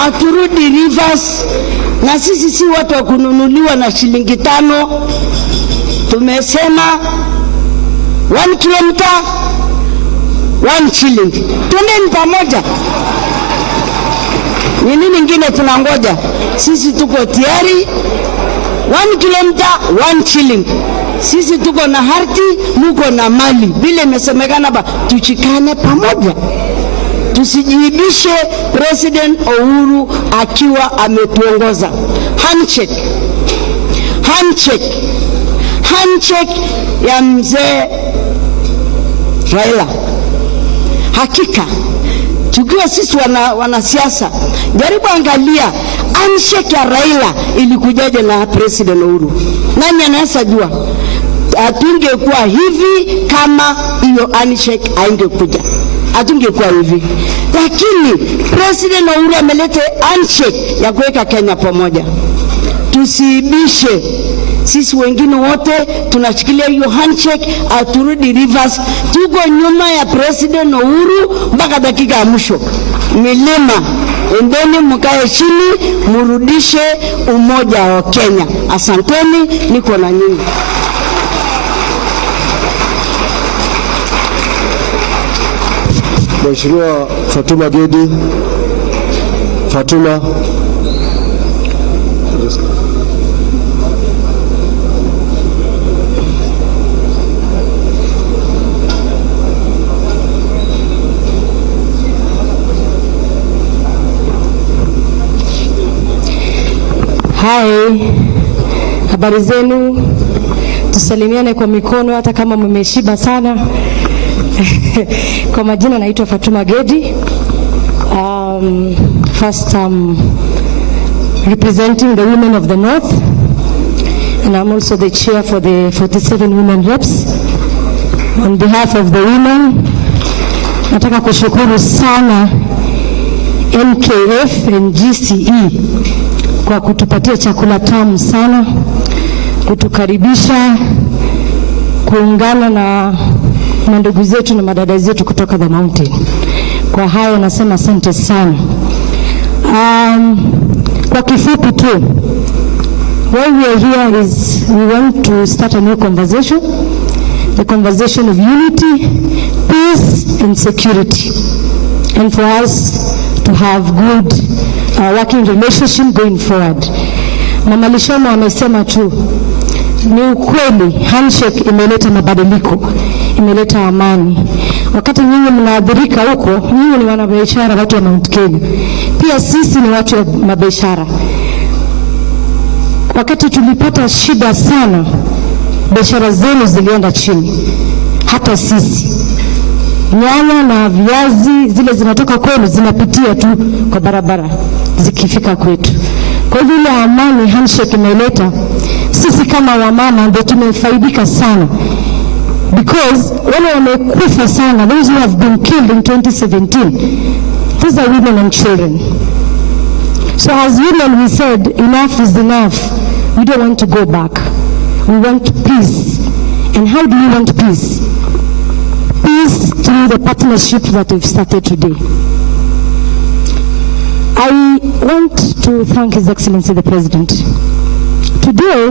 Aturudi rivers, na sisi si watu wa kununuliwa na shilingi 5. Tumesema 1 kilometer 1 shilling. Twendeni pamoja. Ni nini ingine tunangoja? Sisi tuko tayari. 1 kilometer 1 shilling. Sisi tuko na harti, muko na mali. Vile imesemekana hapa, tuchikane pamoja. Tusijiibishe President Uhuru akiwa ametuongoza. Handshake. Handshake ya mzee Raila. Hakika tukiwa sisi wanasiasa, jaribu angalia handshake ya Raila ilikujaje na President Uhuru. Nani anaweza jua? Hatungekuwa hivi kama hiyo handshake haingekuja. Hatungekuwa hivi. Lakini President Uhuru ameleta handshake ya kuweka Kenya pamoja. Tusiibishe. Sisi wengine wote tunashikilia hiyo handshake, aturudi rivers. Tuko nyuma ya President Uhuru mpaka dakika ya mwisho. Milima, endeni mkae chini, murudishe umoja wa Kenya. Asanteni, niko na nyinyi. Mheshimiwa Fatuma Gedi. Fatuma. Hai, habari zenu? Tusalimiane kwa mikono hata kama mmeshiba sana. Kwa majina naitwa Fatuma Gedi. First representing the women of the North. and I'm also the chair for the 47 women reps. On behalf of the women, nataka kushukuru sana NKF and GCE kwa kutupatia chakula tamu sana, kutukaribisha, kuungana na ndugu zetu na madada zetu kutoka the mountain. Kwa hayo nasema asante sana. Kwa kifupi tu, why we are here is we want to start a new conversation, the conversation of unity, peace and security, and for us to have good working relationship going forward. Mama Lishoma amesema tu, ni ukweli handshake imeleta mabadiliko, imeleta amani. Wakati nyinyi mnaadhirika huko, nyinyi ni wanabiashara, watu wa Mount Kenya. Pia sisi ni watu wa mabiashara. Wakati tulipata shida sana, biashara zenu zilienda chini. Hata sisi. Nyanya na viazi zile zinatoka kwenu zinapitia tu kwa barabara zikifika kwetu. Kwa hivyo ile amani handshake imeleta, sisi kama wamama ndio tumefaidika sana. Because wale wamekufa sana, those who have been killed in 2017, these are women and children. So as women we said, enough is enough. We don't want to go back. We want peace. And how do we want peace? Peace through the partnership that we've started today. I want to thank His Excellency the President. Today,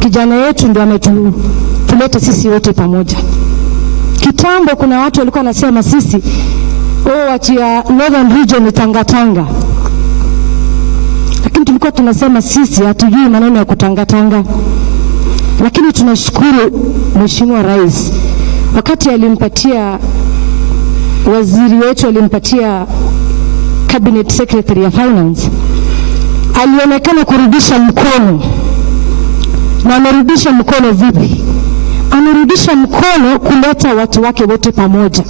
kijana yetu ndio ametuleta sisi wote pamoja. Kitambo kuna watu walikuwa wanasema sisi, watu ya Northern Region ni tangatanga. Lakini tulikuwa tunasema sisi hatujui maneno ya kutangatanga. Lakini tunashukuru Mheshimiwa Rais. Wakati alimpatia waziri wetu, alimpatia Cabinet Secretary ya Finance, alionekana kurudisha mkono. Na amerudisha mkono vipi? Amerudisha mkono kuleta watu wake wote pamoja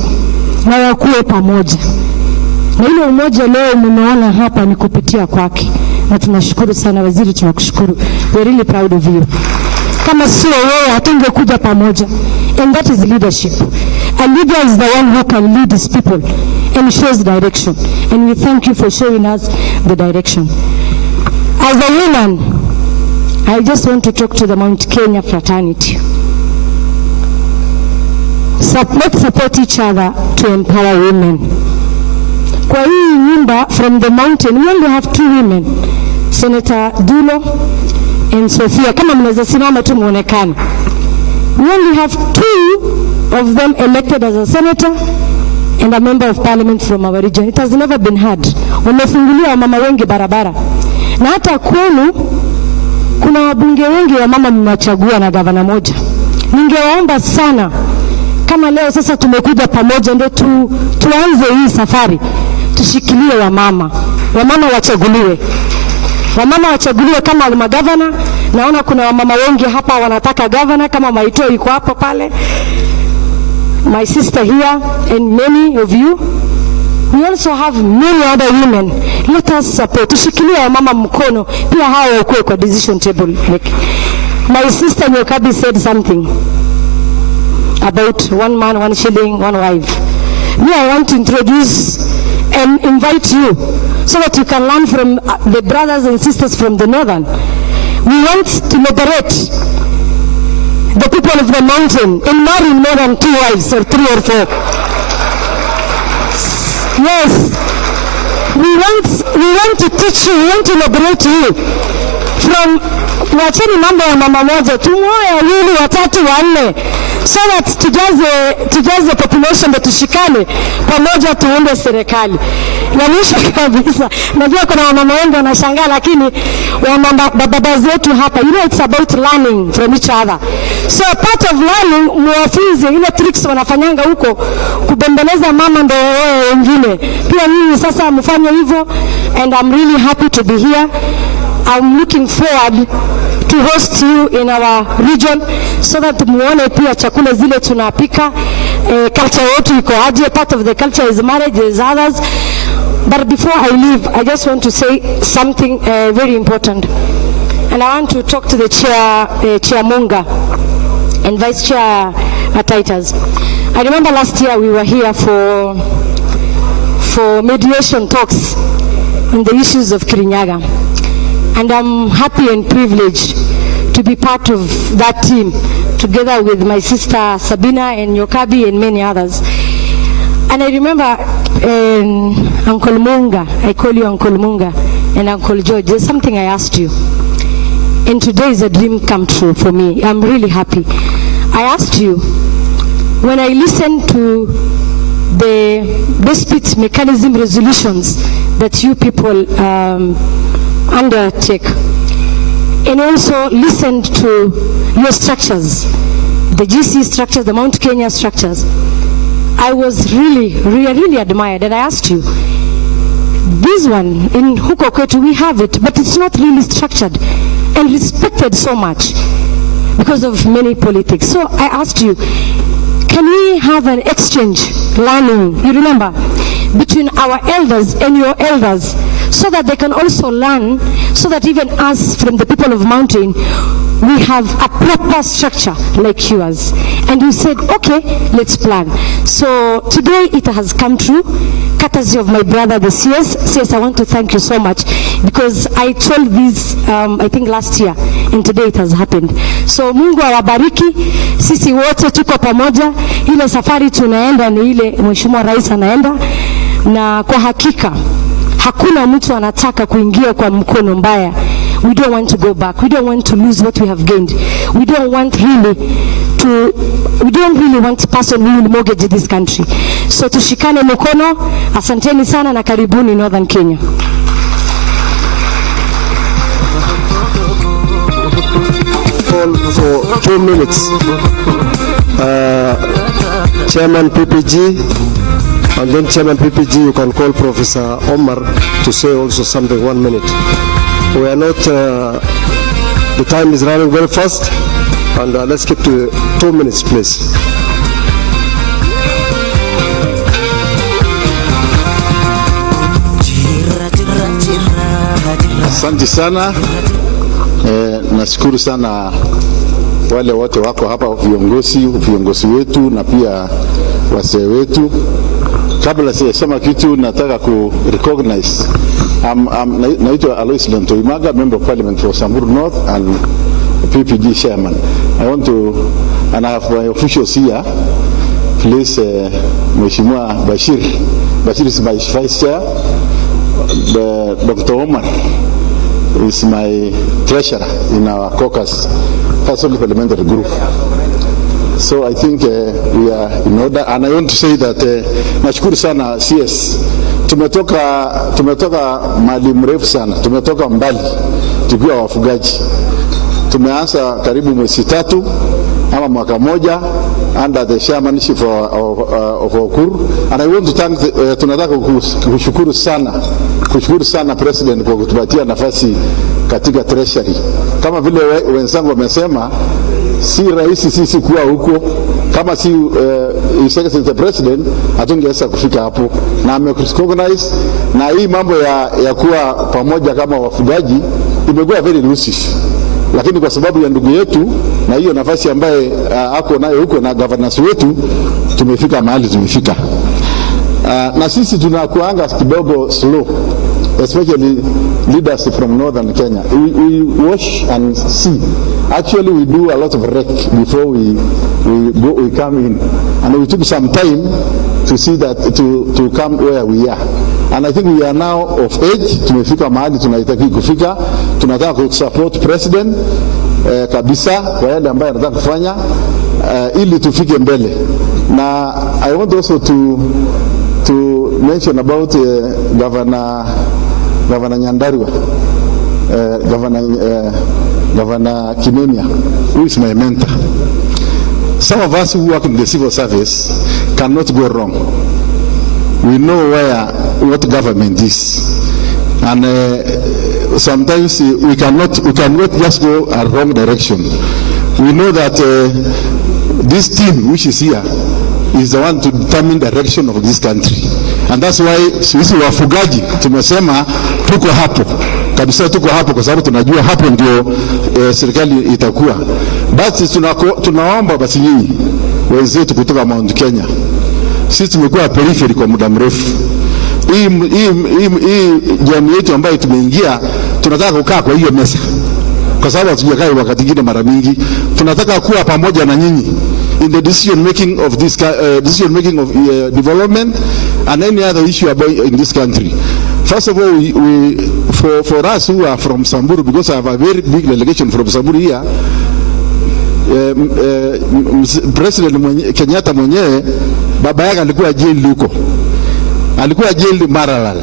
na wakuwe pamoja. Na ile umoja leo mmeona hapa ni kupitia kwake. Na tunashukuru sana waziri, tunakushukuru. We're really proud of you. Kama sio wewe hatungekuja pamoja. And that is leadership. A leader is the one who can lead his people and shows direction. And we thank you for showing us the direction. As a woman, I just want to talk to the Mount Kenya fraternity. Let's support each other to empower women. Kwa hii nyumba from the mountain, we only have 2 women. Senator Dulo and Sophia. Kama mnaweza simama tu muonekane. We only have 2 of them elected as a senator and a member of parliament from our region. It has never been heard. Wamefungulia wamama wengi barabara. Na hata kwenu kuna wabunge wengi wa mama mnachagua na gavana moja. Ningewaomba sana, kama leo sasa tumekuja pamoja ndio tuanze hii safari. Tushikilie wamama. Wamama wachaguliwe. Wamama wachaguliwe kama magavana. Naona kuna wamama wengi hapa wanataka gavana, kama Maito yuko hapo pale. My sister here and many of you. We also have many other women. Let us support. Tushikilie wamama mkono. Pia hao wakuwe kwa decision table. My sister Nyokabi said something about 1 man, 1 shilling, 1 wife. Me, I want to introduce and invite you so that you can learn from the brothers and sisters from the northern. We want to liberate the people of the mountain and marry more than 2 wives or 3 or 4. Yes, we want to teach you, we want to liberate you from wacheni mambo ya mama moja, tumoe wawili, watatu, wanne, so that tujaze population na tushikane pamoja tuunde serikali. Ya mwisho kabisa, najua kuna wamama wengi wanashangaa, lakini baba zetu hapa, you know, it's about learning from each other. So part of learning, muwafunze ile tricks wanafanyanga huko kubembeleza mama ndo wengine. Pia nyinyi sasa mfanye hivyo, and I'm really happy to be here. I'm looking forward to host you in our region so that muone pia chakula zile tunapika. Culture yetu iko aje. Part of the culture is marriage, there's others. But before I leave, I just want to say something very important. And I want to talk to the Chair Munga and Vice Chair Titus. I remember last year we were here for mediation talks on the issues of Kirinyaga. And I'm happy and privileged to be part of that team, together with my sister Sabina and Yokabi and many others. And I remember Uncle Munga, I call you Uncle Munga, and Uncle George, there's something I asked you. And today is a dream come true for me. I'm really happy. I asked you, when I listened to the dispute mechanism resolutions that you people undertake, and also listened to your structures, the GC structures, the Mount Kenya structures, I was really admired. And I asked you, this one in huko kwetu we have it, but it's not really structured and respected so much because of many politics. So I asked you, can we have an exchange learning, you remember, between our elders and your elders, so that they can also learn, so that even us from the people of Mountain, we have a proper structure like yours. And you said, okay, let's plan. So today it has come true, courtesy of my brother, the CS. CS, I want to thank you so much, because I told this, I think last year, and today it has happened. So Mungu awabariki, sisi wote tuko pamoja, ile safari tunaenda ni ile Mheshimiwa Rais anaenda, na kwa hakika hakuna mtu anataka kuingia kwa mkono mbaya. We don't want to go back. We don't want to lose what we have gained. We don't really want person who will mortgage this country. So tushikane mkono. Asanteni sana na karibuni Northern Kenya. For 2 minutes, Chairman PPG, and then Chairman PPG, you can call Professor Omar to say also something. 1 minute. We are not, the time is running very fast, and let's keep to 2 minutes, please. Asante sana. Nashukuru sana wale wote wako hapa, viongozi wetu na pia wasee wetu. Kabla sijasema kitu, nataka ku recognize naitwa Alois Lontoimaga, Member of Parliament for Samburu North and PPG Chairman. I want to, and I have my officials here, please, Mheshimiwa Bashir is my Vice Chair, Dr. Omar is my treasurer in our caucus, Council Parliamentary Group. So I think we are in order, and I want to say that nashukuru sana CS. Tumetoka mahali mrefu sana, tumetoka mbali tukiwa wafugaji. Tumeanza karibu mwezi 3 ama mwaka moja under the chairmanship of Okuru, and I want to thank tunataka kushukuru sana President kwa kutupatia nafasi katika treasury. Kama vile wenzangu wamesema, si rahisi sisi kuwa huko, kama si His Excellency the President hatungeweza kufika hapo, na amerecognize, na hii mambo ya kuwa pamoja kama wafugaji imekuwa very elusive, lakini kwa sababu ya ndugu yetu na hiyo nafasi ambaye ako nayo huko na governance wetu, tumefika mahali tumefika. Na sisi tunakuanga kidogo slow, especially leaders from Northern Kenya. We watch and see. Actually, we do a lot of rec before we come in, and we took some time to see that to come where we are. And I think we are now of age. Tumefika mahali tunahitaji kufika. Tunataka ku support president kabisa kwa yale ambayo anataka kufanya ili tufike mbele. Na I want also to mention about Governor Nyandarua, Governor Kimemia, who is my mentor. Some of us who work in the civil service cannot go wrong. We know what government is, and sometimes we cannot just go a wrong direction. We know that this team which is here is the one to determine the direction of this country, and that's why sisi wafugaji tumesema tuko hapo kabisa, tuko hapo kwa sababu tunajua hapo ndio serikali itakuwa. Basi tunaomba basi nyinyi wenzetu kutoka Mount Kenya, sisi tumekuwa periphery kwa muda mrefu. Hii jamii yetu ambayo tumeingia, tunataka kukaa kwa hiyo meza, kwa sababu hatujakaa wakati mwingine. Mara mingi tunataka kuwa pamoja na nyinyi in the decision making of this development and any other issue about in this country. First of all, for us who are from Samburu, because I have a very big delegation from Samburu here, President Kenyatta mwenyewe baba yake alikuwa jail huko, alikuwa jail Maralal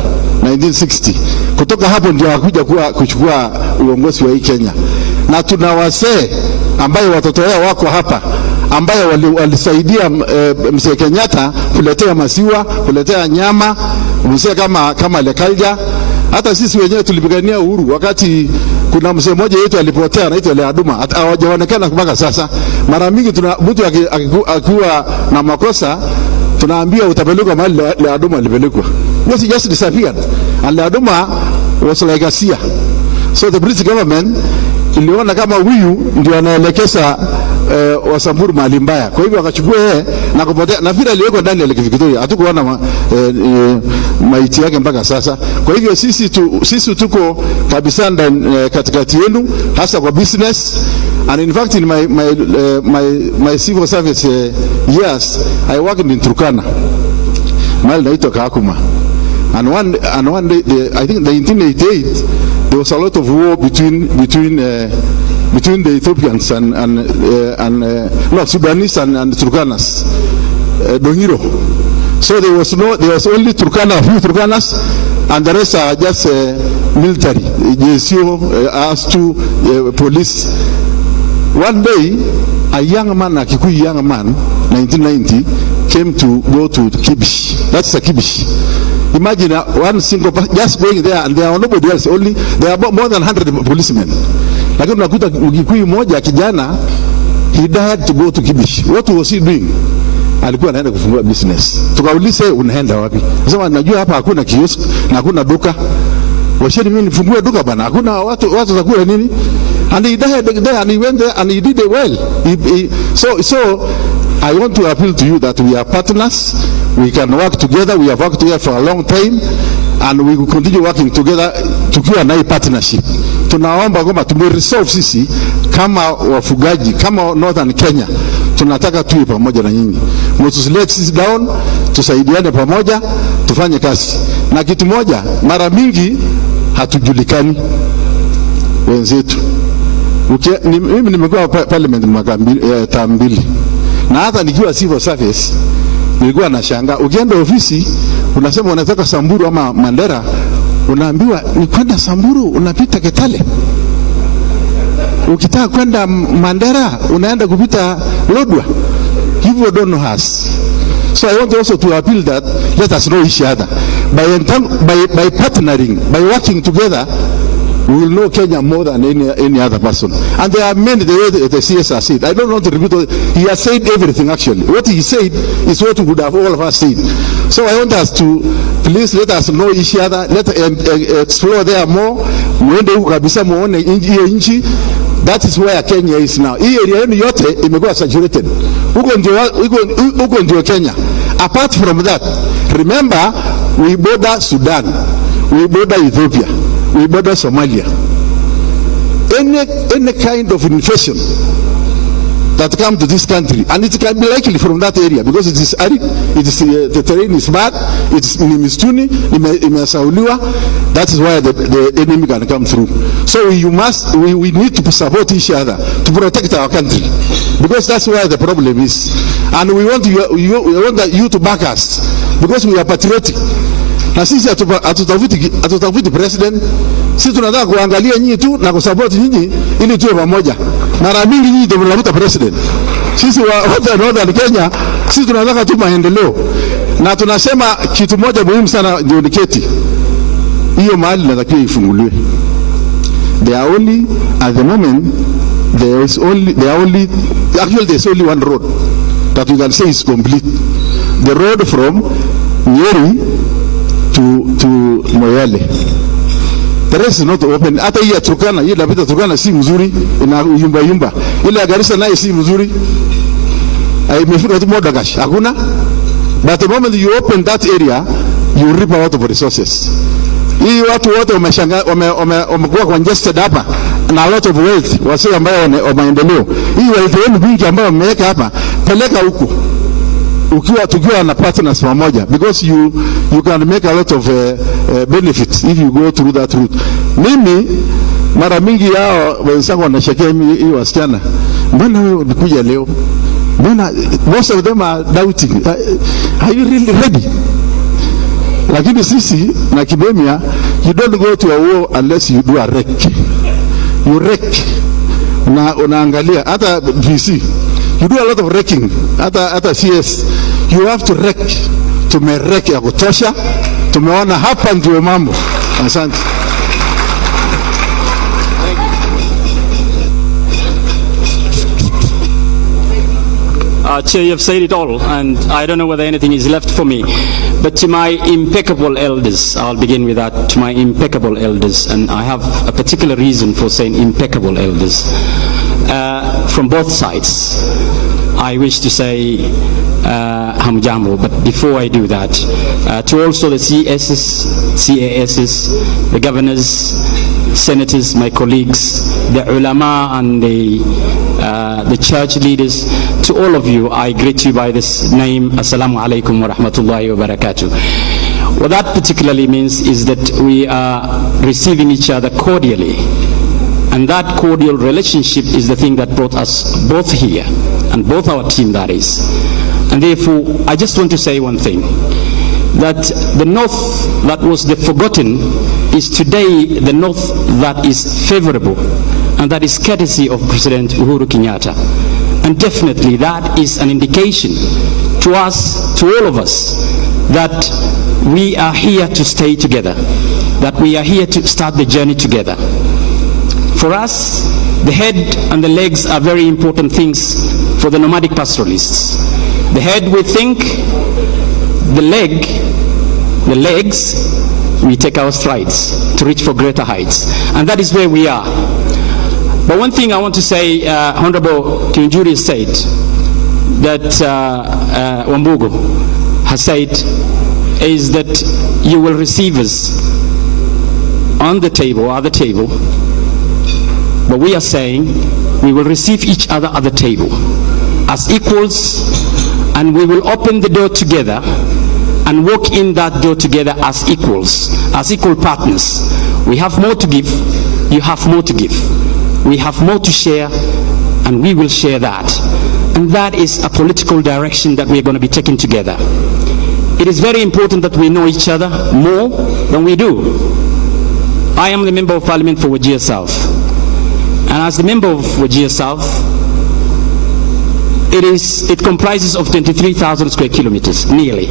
1960. Kutoka hapo ndio akuja kuchukua uongozi wa hii Kenya, na tuna wasee ambayo watoto wao wako hapa ambayo walisaidia mzee Kenyatta kuletea maziwa, kuletea nyama, mzee kama Lekalja. Hata sisi wenyewe tulipigania uhuru wakati kuna mzee mmoja yetu alipotea anaitwa Leaduma, hawajaonekana mpaka sasa. Mara mingi mtu akiwa na makosa tunaambia utapelekwa mahali Leaduma alipelekwa. He just disappeared. And Leaduma was like a seer. So the British government iliona kama huyu ndio anaelekeza Wasamburu mahali mbaya, kwa hivyo akachukua yeye na kupotea. Na vile aliwekwa ndani ya Lake Victoria, hatukuona maiti yake mpaka sasa. Kwa hivyo sisi tuko kabisa katikati yenu, hasa kwa business. And in fact in my civil service years, I worked in Turkana, mahali naitwa Kakuma. And one day, I think in 1988, there was a lot of war between the Ethiopians and Sudanese and Turkanas, Dongiro. So there was only Turkana, a few Turkanas, and the rest are just military, JSO, ASTU, police. One day, a young man, a Kikuyu young man, 1990, came to go to Kibish. That's a Kibish. Imagine one single person just going there, and there are nobody else. Only there are more than 100 policemen. Lakini unakuta Mkikuyu mmoja kijana, he died to go to Kibish. What was he doing? Alikuwa anaenda kufungua business. Tukauliza unaenda wapi? Sasa najua hapa hakuna kiosk na hakuna duka. Washeni mimi nifungue duka bana. Hakuna watu zakula nini? And he died there, and he went there and he did it well. So I want to appeal to you that we are partners. We can work together. We have worked together for a long time, and we will continue working together tukiwa na hii partnership. Tunaomba kwamba tumeresolve sisi kama wafugaji, kama Northern Kenya, tunataka tuwe pamoja na nyinyi. Mtusilete sisi down, tusaidiane pamoja, tufanye kazi. Na kitu moja, mara mingi hatujulikani wenzetu. Mimi nimekuwa parliament mwaka 2, na hata nikiwa civil service nilikuwa nashangaa, ukienda ofisi unasema unataka Samburu ama Mandera, unaambiwa ni kwenda Samburu unapita Kitale. Ukitaka kwenda Mandera unaenda kupita Lodwar. You don't know us. So I want also to appeal that let us know each other. By partnering, by working together, we will know Kenya more than any other person. And there are many, the way the CS has said. I don't want to repeat all. He has said everything actually. What he said is what we would have all of us said. So I want us to please let us know each other. Let explore there more. Mwende huko kabisa muone hiyo nchi. That is where Kenya is now. Hii area yenu yote imekuwa saturated. Huko ndio Kenya. Apart from that, remember we border Sudan, we border Ethiopia, we border Somalia. Any kind of infection that come to this country, and it can be likely from that area because it is arid, the terrain is bad, it's mistuni, imesauliwa. That is why the enemy can come through. So we need to support each other to protect our country, because that's where the problem is. And we want you to back us because we are patriotic. Na sisi hatutafuti president, sisi tunataka kuangalia nyinyi tu na kusupport nyinyi ili tuwe pamoja. Mara mingi nyinyi ndio mnafuta president. Sisi wa Northern Kenya, sisi tunataka tu maendeleo. Na tunasema kitu moja muhimu sana ndio niketi. Hiyo mahali inatakiwa ifunguliwe. At the moment there's only one road that we can say is complete. The road from Nyeri to Moyale. The rest is not open. Hata hii ya Turkana, hii inapita Turkana si mzuri, ina yumba. Ile ya Garissa nayo si mzuri. Imefika tu Modagash. Hakuna. But the moment you open that area, you rip a lot of resources. Hii watu wote wamekuwa congested hapa na a lot of wealth, wasi ambao wameendeleo. Hii wealth yenu vingi ambao wameweka hapa, peleka huku. Tukiwa na partners pamoja, because you can make a lot of benefits if you go through that route. Mimi mara mingi yao wenzangu wanashekea hii wasichana, mbona wewe umekuja leo? Mbona most of them are doubting, are you really ready? Lakini sisi na Kibemia, you don't go to a war unless you do a wreck. You wreck. Unaangalia hata VC, you do a lot of wrecking. Hata CS, you have to wreck. Tumerek ya kutosha, tumeona hapa ndio mambo. Asante. Chair, you have said it all, and I don't know whether anything is left for me. But to my impeccable elders, I'll begin with that, to my impeccable elders, and I have a particular reason for saying impeccable elders. From both sides, I wish to say hamjambo, but before I do that, to also the CASs, the governors, senators, my colleagues, the ulama and the church leaders, to all of you, I greet you by this name, Assalamu alaikum wa rahmatullahi wa barakatuh. What that particularly means is that we are receiving each other cordially, and that cordial relationship is the thing that brought us both here, and both our team, that is. And therefore, I just want to say one thing, that the north that was the forgotten is today the north that is favorable, and that is courtesy of President Uhuru Kenyatta. And definitely that is an indication to us, to all of us, that we are here to stay together, that we are here to start the journey together. For us, the head and the legs are very important things for the nomadic pastoralists. The head, we think, the legs, we take our strides to reach for greater heights. And that is where we are. But one thing I want to say, Honorable Kinjuri said, that Wambugo has said, is that you will receive us on the table, at the table, but we are saying we will receive each other at the table as equals, and we will open the door together and walk in that door together as equals, as equal partners. We have more to give, you have more to give. We have more to share, and we will share that. And that is a political direction that we are going to be taking together. It is very important that we know each other more than we do. I am the Member of Parliament for Wajir South. And as the Member of Wajir South, it comprises of 23,000 square kilometers, nearly,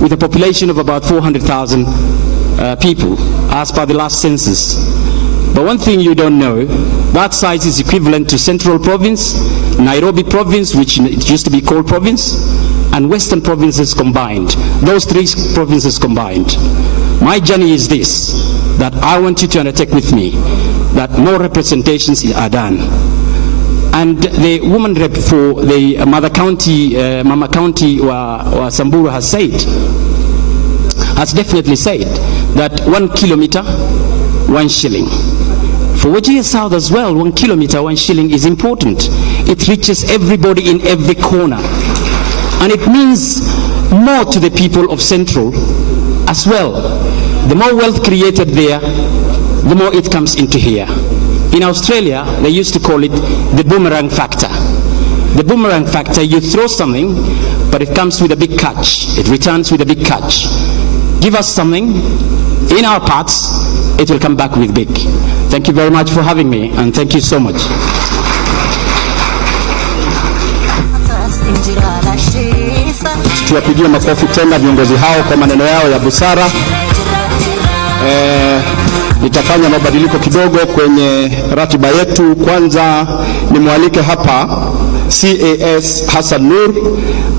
with a population of about 400,000 people, as per the last census. But one thing you don't know, that size is equivalent to Central Province, Nairobi Province, which it used to be called Province, and Western Provinces combined. Those three provinces combined. My journey is this, that I want you to undertake with me, that more representations are done. And the woman rep for the Mama County wa Samburu has definitely said that 1 kilometer, 1 shilling. For Wajir South as well, 1 kilometer, 1 shilling is important. It reaches everybody in every corner. And it means more to the people of Central as well. The more wealth created there, the more it comes into here. In Australia, they used to call it the boomerang factor. The boomerang factor, you throw something, but it comes with a big catch. It returns with a big catch. Give us something in our parts, it will come back with big. Thank you very much for having me, and thank you so much. Tuwapigie makofi tena viongozi hao kwa maneno yao ya busara. Nitafanya mabadiliko kidogo kwenye ratiba yetu. Kwanza nimwalike hapa CAS Hassan Nur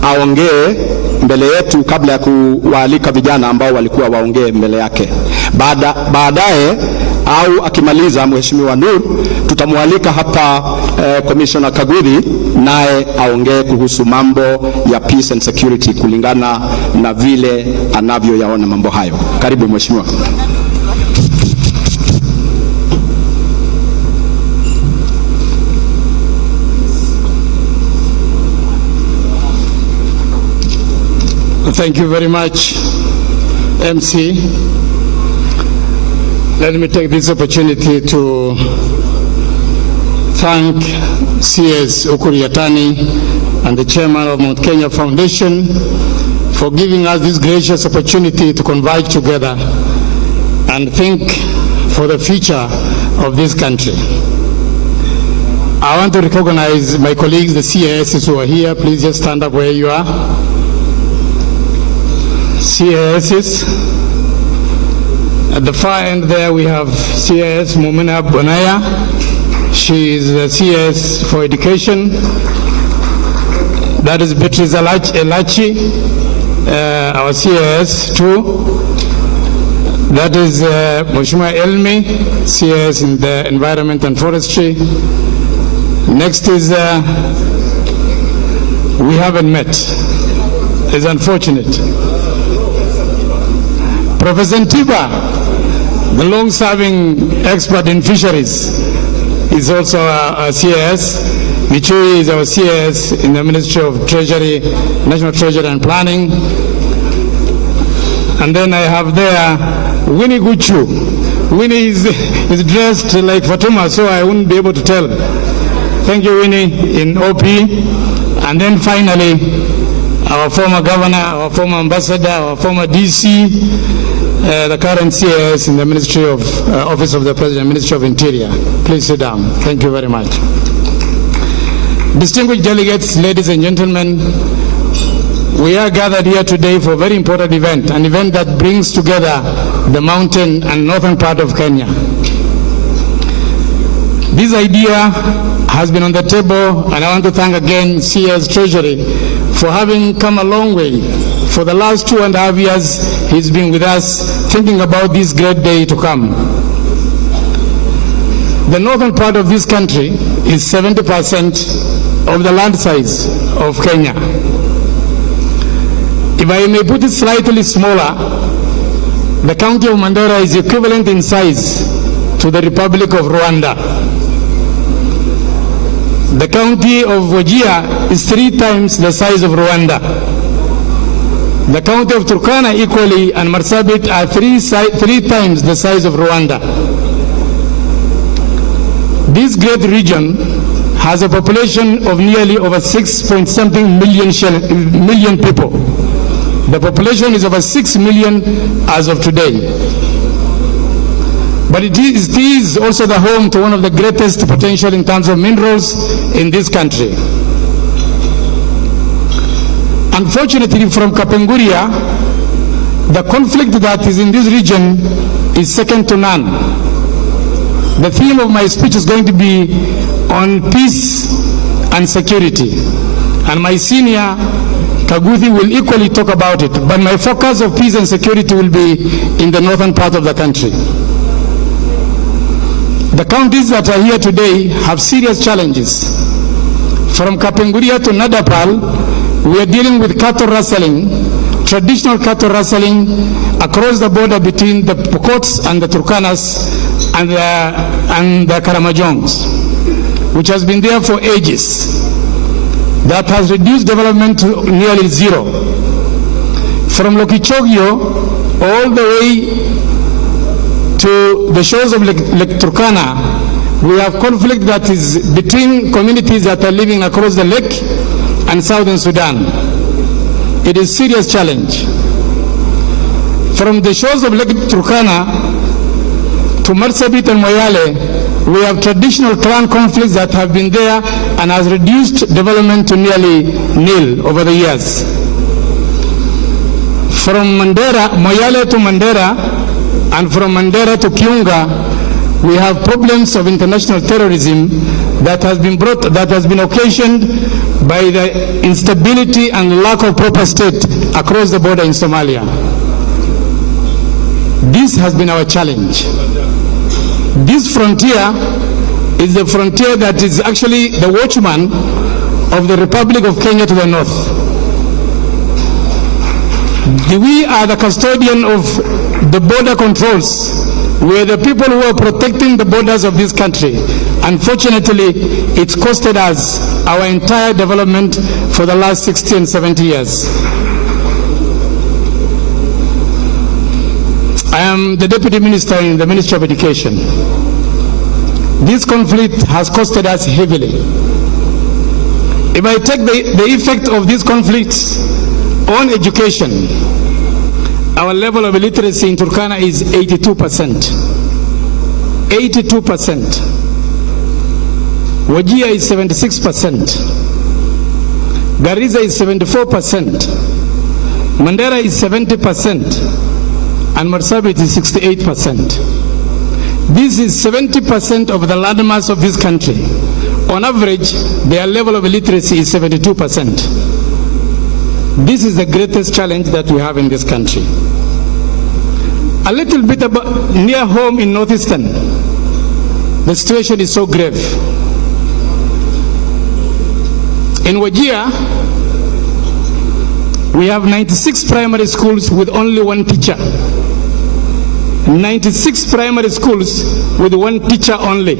aongee mbele yetu kabla ya kuwaalika vijana ambao walikuwa waongee mbele yake. Baadaye au akimaliza Mheshimiwa Nur, tutamwalika hapa Commissioner Kaguthi naye aongee kuhusu mambo ya peace and security kulingana na vile anavyoyaona mambo hayo. Karibu Mheshimiwa. Thank you very much, MC. Let me take this opportunity to thank CS Ukur Yatani and the chairman of Mount Kenya Foundation for giving us this gracious opportunity to converge together and think for the future of this country. I want to recognize my colleagues, the CASs who are here. Please just stand up where you are. CASs. At the far end there we have CAS Mumina Bonaya. She is the CAS for education. That is Beatrice Elachi, our CAS too. That is Mheshimiwa Elmi, CAS in the environment and forestry. Next is, we haven't met. It's unfortunate. Professor Ntiba, the long-serving expert in fisheries, is also a CAS. Michui is our CAS in the Ministry of Treasury, National Treasury and Planning. And then I have there Winnie Guchu. Winnie is dressed like Fatuma, so I wouldn't be able to tell. Thank you, Winnie, in OP. And then finally, our former governor, our former ambassador, our former DC, the current CAS in the Ministry of Office of the President, Ministry of Interior. Please sit down. Thank you very much. Distinguished delegates, ladies and gentlemen, we are gathered here today for a very important event, an event that brings together the mountain and northern part of Kenya. This idea has been on the table, and I want to thank again CS Treasury for having come a long way. For the last 2.5 years, he's been with us thinking about this great day to come. The northern part of this country is 70% of the land size of Kenya. If I may put it slightly smaller, the county of Mandera is equivalent in size to the Republic of Rwanda. The county of Wajir is 3 times the size of Rwanda. The county of Turkana equally, and Marsabit are 3 times the size of Rwanda. This great region has a population of nearly over 6-point-something million people. The population is over 6 million as of today. But it is also the home to one of the greatest potential in terms of minerals in this country. Unfortunately, from Kapenguria, the conflict that is in this region is second to none. The theme of my speech is going to be on peace and security. And my senior, Kaguthi, will equally talk about it. But my focus of peace and security will be in the northern part of the country. The counties that are here today have serious challenges. From Kapenguria to Nadapal, we are dealing with cattle rustling, traditional cattle rustling across the border between the Pokots and the Turkanas and the Karamajongs, which has been there for ages. That has reduced development to nearly zero. From Lokichogio all the way to the shores of Lake Turkana, we have conflict that is between communities that are living across the lake and southern Sudan. It is a serious challenge. From the shores of Lake Turkana to Marsabit and Moyale, we have traditional clan conflicts that have been there and has reduced development to nearly nil over the years. From Moyale to Mandera, and from Mandera to Kiunga, we have problems of international terrorism that has been occasioned by the instability and lack of proper state across the border in Somalia. This has been our challenge. This frontier is the frontier that is actually the watchman of the Republic of Kenya to the north. We are the custodian of the border controls. We are the people who are protecting the borders of this country. Unfortunately, it's costed us our entire development for the last 60 and 70 years. I am the Deputy Minister in the Ministry of Education. This conflict has costed us heavily. If I take the effect of this conflict on education, our level of illiteracy in Turkana is 82%. 82%. Wajir is 76%. Garissa is 74%. Mandera is 70%. And Marsabit is 68%. This is 70% of the landmass of this country. On average, their level of illiteracy is 72%. This is the greatest challenge that we have in this country. A little bit about near home in Northeastern, the situation is so grave. In Wajir, we have 96 primary schools with only one teacher. 96 primary schools with one teacher only.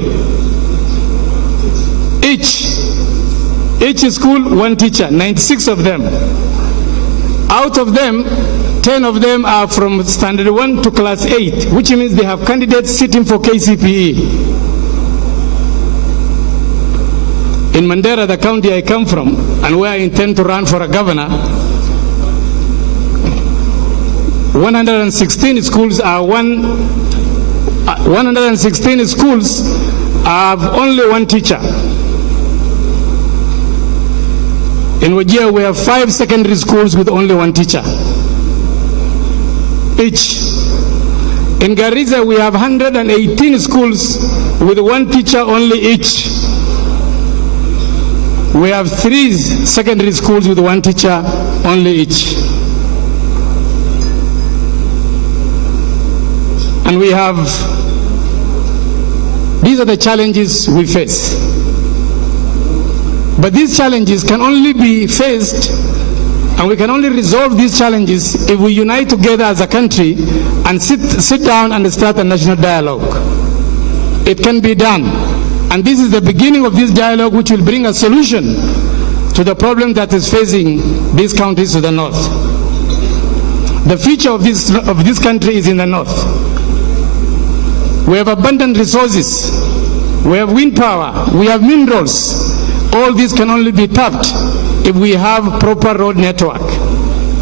Each school, one teacher, 96 of them. Out of them, 10 of them are from standard 1 to class 8, which means they have candidates sitting for KCPE. In Mandera, the county I come from, and where I intend to run for a governor, 116 schools have only one teacher. In Wajir, we have 5 secondary schools with only one teacher each. In Garissa, we have 118 schools with one teacher only each. We have 3 secondary schools with one teacher only each. And we have, these are the challenges we face. But these challenges can only be faced, and we can only resolve these challenges if we unite together as a country and sit down and start a national dialogue. It can be done. And this is the beginning of this dialogue, which will bring a solution to the problem that is facing these counties to the north. The future of this country is in the north. We have abundant resources. We have wind power. We have minerals. All this can only be tapped if we have proper road network.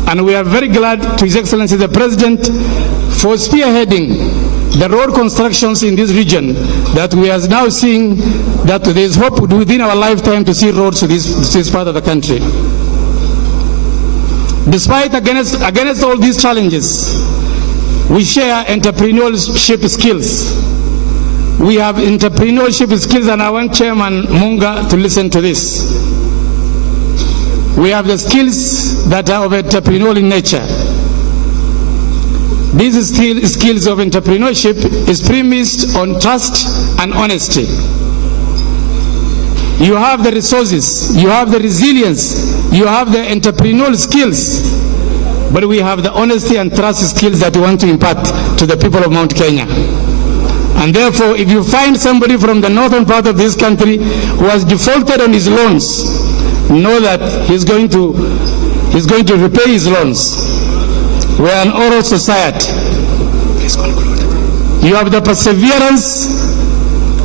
And we are very glad to His Excellency the President for spearheading the road constructions in this region, that we are now seeing that there is hope within our lifetime to see roads to this part of the country. Despite against all these challenges, we share entrepreneurship skills. We have entrepreneurship skills, and I want Chairman Munga to listen to this. We have the skills that are of entrepreneurial in nature. These skills of entrepreneurship is premised on trust and honesty. You have the resources, you have the resilience, you have the entrepreneurial skills, but we have the honesty and trust skills that we want to impart to the people of Mount Kenya. And therefore, if you find somebody from the northern part of this country who has defaulted on his loans, know that he's going to repay his loans. We are an oral society. You have the perseverance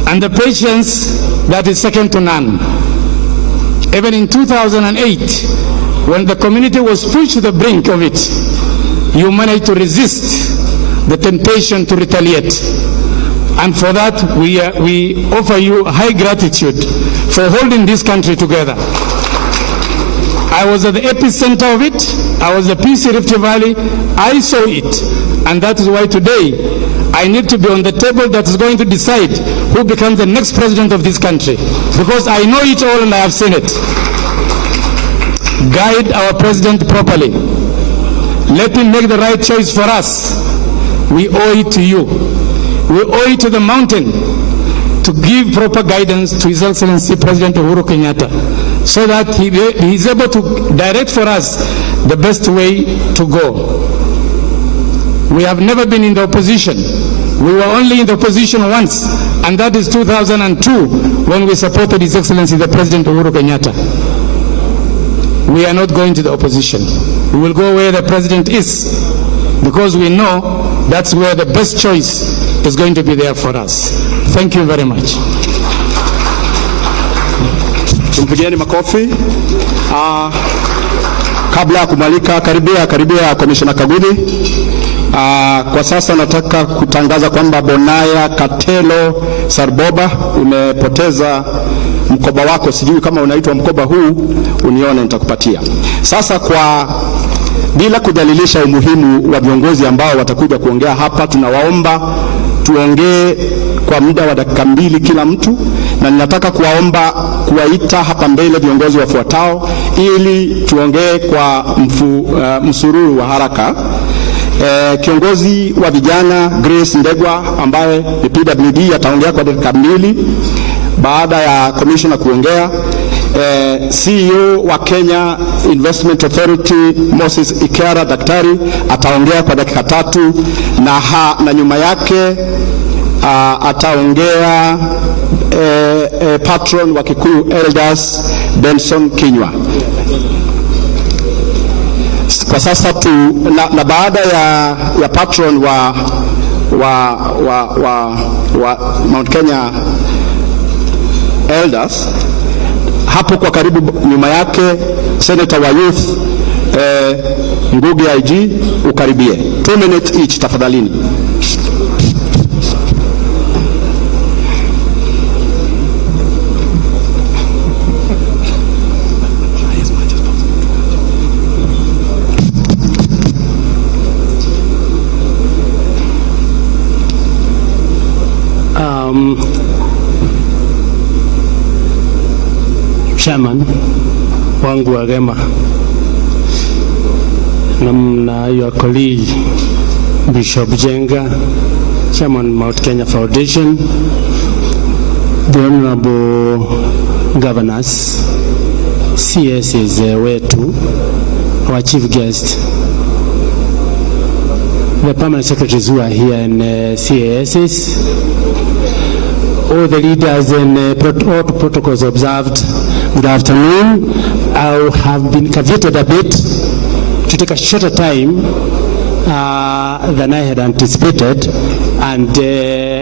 and the patience that is second to none. Even in 2008, when the community was pushed to the brink of it, you managed to resist the temptation to retaliate. And for that, we offer you high gratitude for holding this country together. I was at the epicenter of it. I was the PC Rift Valley. I saw it. And that is why today I need to be on the table that is going to decide who becomes the next president of this country. Because I know it all and I have seen it. Guide our president properly. Let him make the right choice for us. We owe it to you. We owe it to the mountain to give proper guidance to His Excellency President Uhuru Kenyatta so that he is able to direct for us the best way to go. We have never been in the opposition. We were only in the opposition once, and that is 2002 when we supported His Excellency the President Uhuru Kenyatta. We are not going to the opposition. We will go where the President is, because we know that's where the best choice is going to be there for us. Thank you very much. Tumpigieni makofi. Kabla ya kumwalika karibia Commissioner Kagudi. Kwa sasa nataka kutangaza kwamba Bonaya Katelo Sarboba umepoteza mkoba wako. Sijui kama unaitwa mkoba huu, unione nitakupatia. Sasa bila kudhalilisha umuhimu wa viongozi ambao watakuja kuongea hapa, tunawaomba tuongee kwa muda wa dakika 2 kila mtu, na ninataka kuwaita hapa mbele viongozi wafuatao ili tuongee kwa msururu wa haraka. Kiongozi wa vijana Grace Ndegwa ambaye ni PWD ataongea kwa dakika 2 baada ya commissioner kuongea. CEO wa Kenya Investment Authority Moses Ikara daktari ataongea kwa dakika 3 na nyuma yake ataongea patron wa Kikuyu Elders Benson Kinywa. Kwa sasa na baada ya patron wa Mount Kenya Elders, hapo kwa karibu nyuma yake Senator wa Youth Ngugi IG, ukaribie 2 minutes each tafadhalini. Chairman wangu wa Gema na your colleague Bishop Jenga, Chairman Mount Kenya Foundation, the Honorable Governors, CSs wetu, our chief guest, the permanent secretaries who are here in CASs, all the leaders and all protocols observed. Good afternoon. I have been caveated a bit to take a shorter time than I had anticipated, and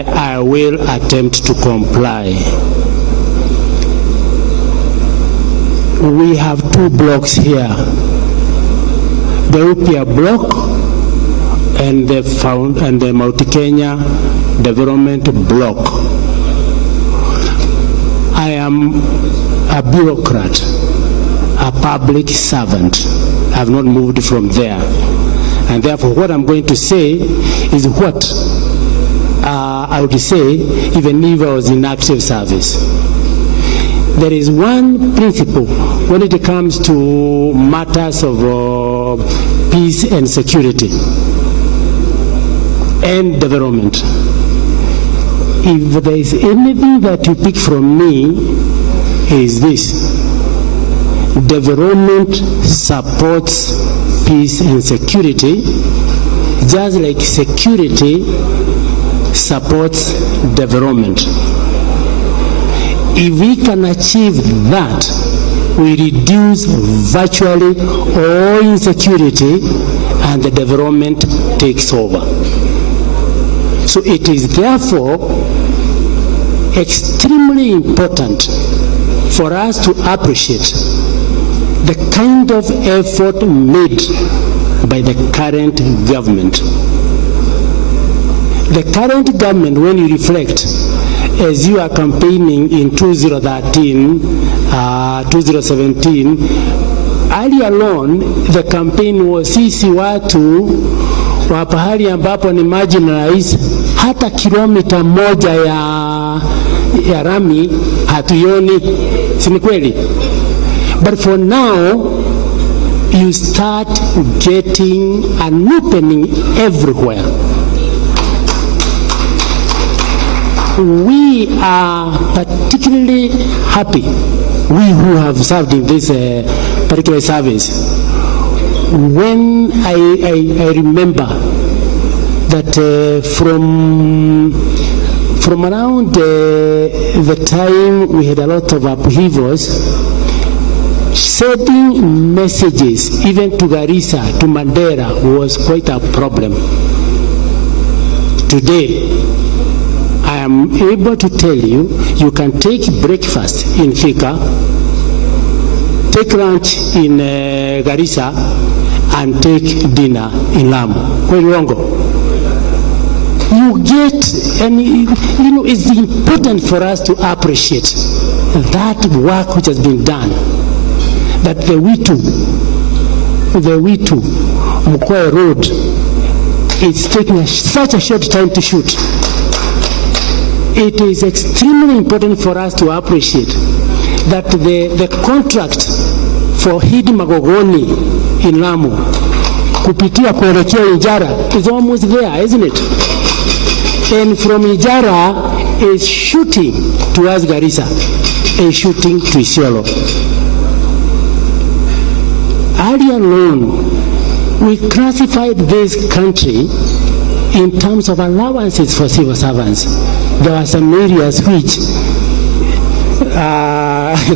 I will attempt to comply. We have 2 blocks here, the Upya block and the Mount Kenya Development block. I am a bureaucrat, a public servant. I have not moved from there. And therefore what I'm going to say is what I would say even if I was in active service. There is one principle when it comes to matters of peace and security and development. If there is anything that you pick from me, is this: development supports peace and security, just like security supports development. If we can achieve that, we reduce virtually all insecurity and the development takes over. So it is therefore extremely important for us to appreciate the kind of effort made by the current government. The current government, when you reflect, as you are campaigning in 2013, 2017, early alone the campaign was sisi watu wa pahali ambapo ni marginalized, hata kilomita 1 ya rami hatuyoni, si ni kweli? But for now you start getting an opening everywhere. we are particularly happy, we who have served in this particular service, when I remember that from around the time we had a lot of upheavals, sending messages even to Garissa, to Mandera, was quite a problem. Today, I am able to tell you, you can take breakfast in Thika, take lunch in Garissa, and take dinner in Lamu. You get, and you know, it's important for us to appreciate that work which has been done. That the Witu Mkoa Road, it's taking such a short time to shoot. It is extremely important for us to appreciate that the contract for Hidi Magogoni in Lamu kupitia kuelekea Ijara is almost there, isn't it? And from Ijara is shooting towards Garissa and shooting to Isiolo. Earlier on, we classified this country in terms of allowances for civil servants. There are some areas which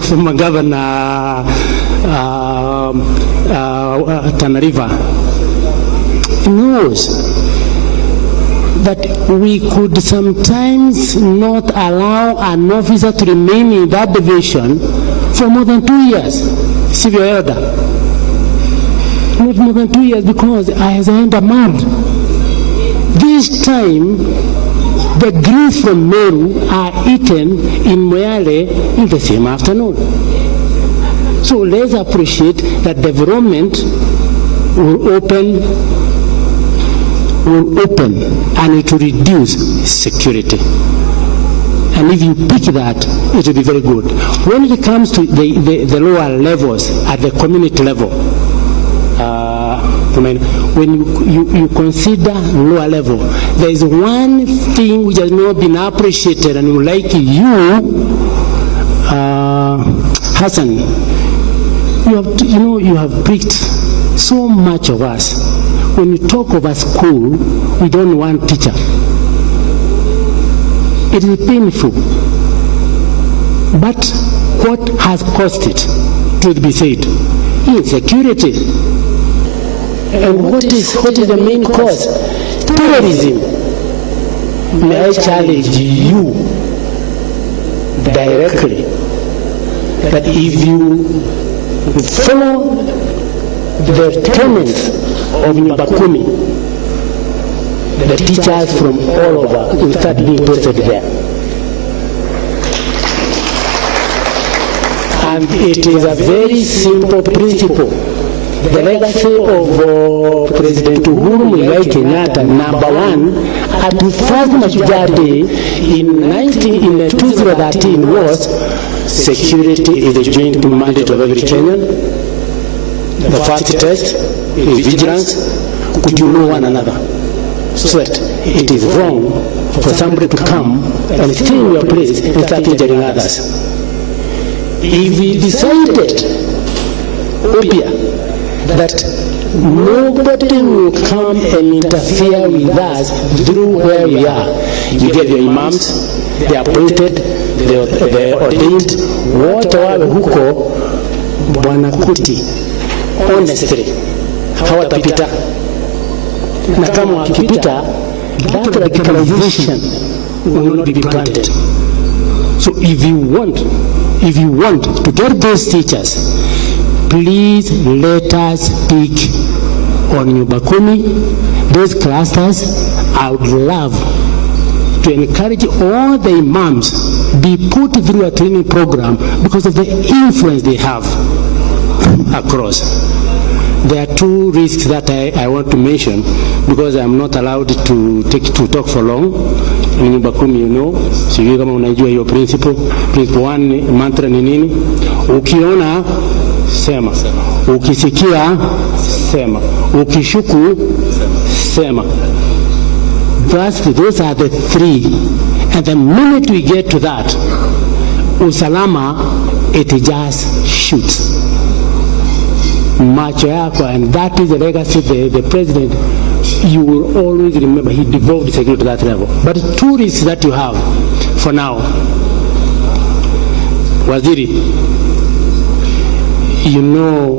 former Governor Tana River knows that we could sometimes not allow an officer to remain in that division for more than 2 years, civil elder. Not more than 2 years, because I enter mad. This time, the greens from Meru are eaten in Moyale in the same afternoon. So let's appreciate that development will open and it will reduce security. And if you pick that, it will be very good. When it comes to the lower levels, at the community level, when you consider lower level, there is one thing which has not been appreciated, and would like you, Hassan, you have picked so much of us. When you talk of a school, we don't want teacher. It is painful. But what has caused it, to be said? Insecurity. And what is the main cause? Terrorism. May I challenge you directly that if you follow the tenets of Nibakumi, the teachers from all over will start being posted there. And it is a very simple principle. The legacy of President Uhuru Muigai Kenyatta, number one, at the first Mashujaa Day in 2013 was security is a joint mandate of every Kenyan. The first test is vigilance. Could you know one another? So that it is wrong for somebody to come and stay in your place and start injuring others. If we decided, Upya, that nobody will come and interfere with us through where we are. You get your imams, they are appointed, they are ordained, wote wawe huko Bwana Kuti, honestly, hawatapita. Na kama wakipita, that radicalization will not be granted. So if you want to get those teachers, please let us speak on Nyumbakumi, those clusters. I would love to encourage all the imams be put through a training program because of the influence they have across. There are two risks that I want to mention because I'm not allowed to talk for long. In Nyumbakumi, you know, sijui kama unajua hiyo principle. Principle 1 mantra ni nini? Ukiona sema, ukisikia sema, ukishuku sema. Those are the three, And the minute we get to that, usalama, it just shoots. Macho yako, and that is the legacy the president, you will always remember, he devolved security to that level. But the two risks that you have for now, Waziri, you know,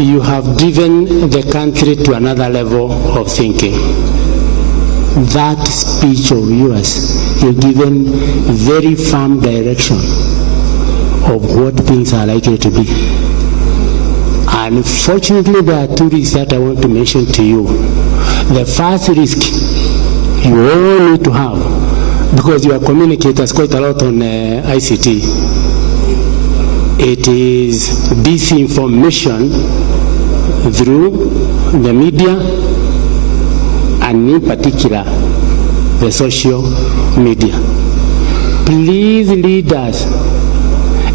you have driven the country to another level of thinking. That speech of yours, you've given very firm direction of what things are likely to be. Unfortunately, there are two risks that I want to mention to you. The first risk you all need to have, because you are communicators quite a lot on ICT, it is disinformation through the media, and in particular the social media. Please, leaders,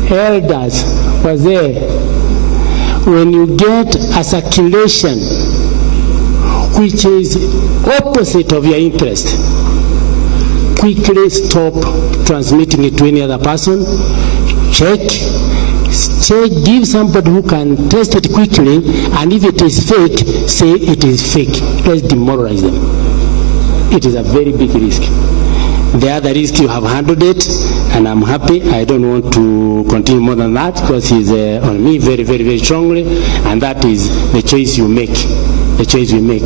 elders, wazee, when you get a circulation which is opposite of your interest, quickly stop transmitting it to any other person. Check, give somebody who can test it quickly, and if it is fake, say it is fake. Let's demoralize them. It is a very big risk. The other risk, you have handled it, and I'm happy. I don't want to continue more than that, because he's on me very, very, very strongly, and that is the choice you make. The choice you make.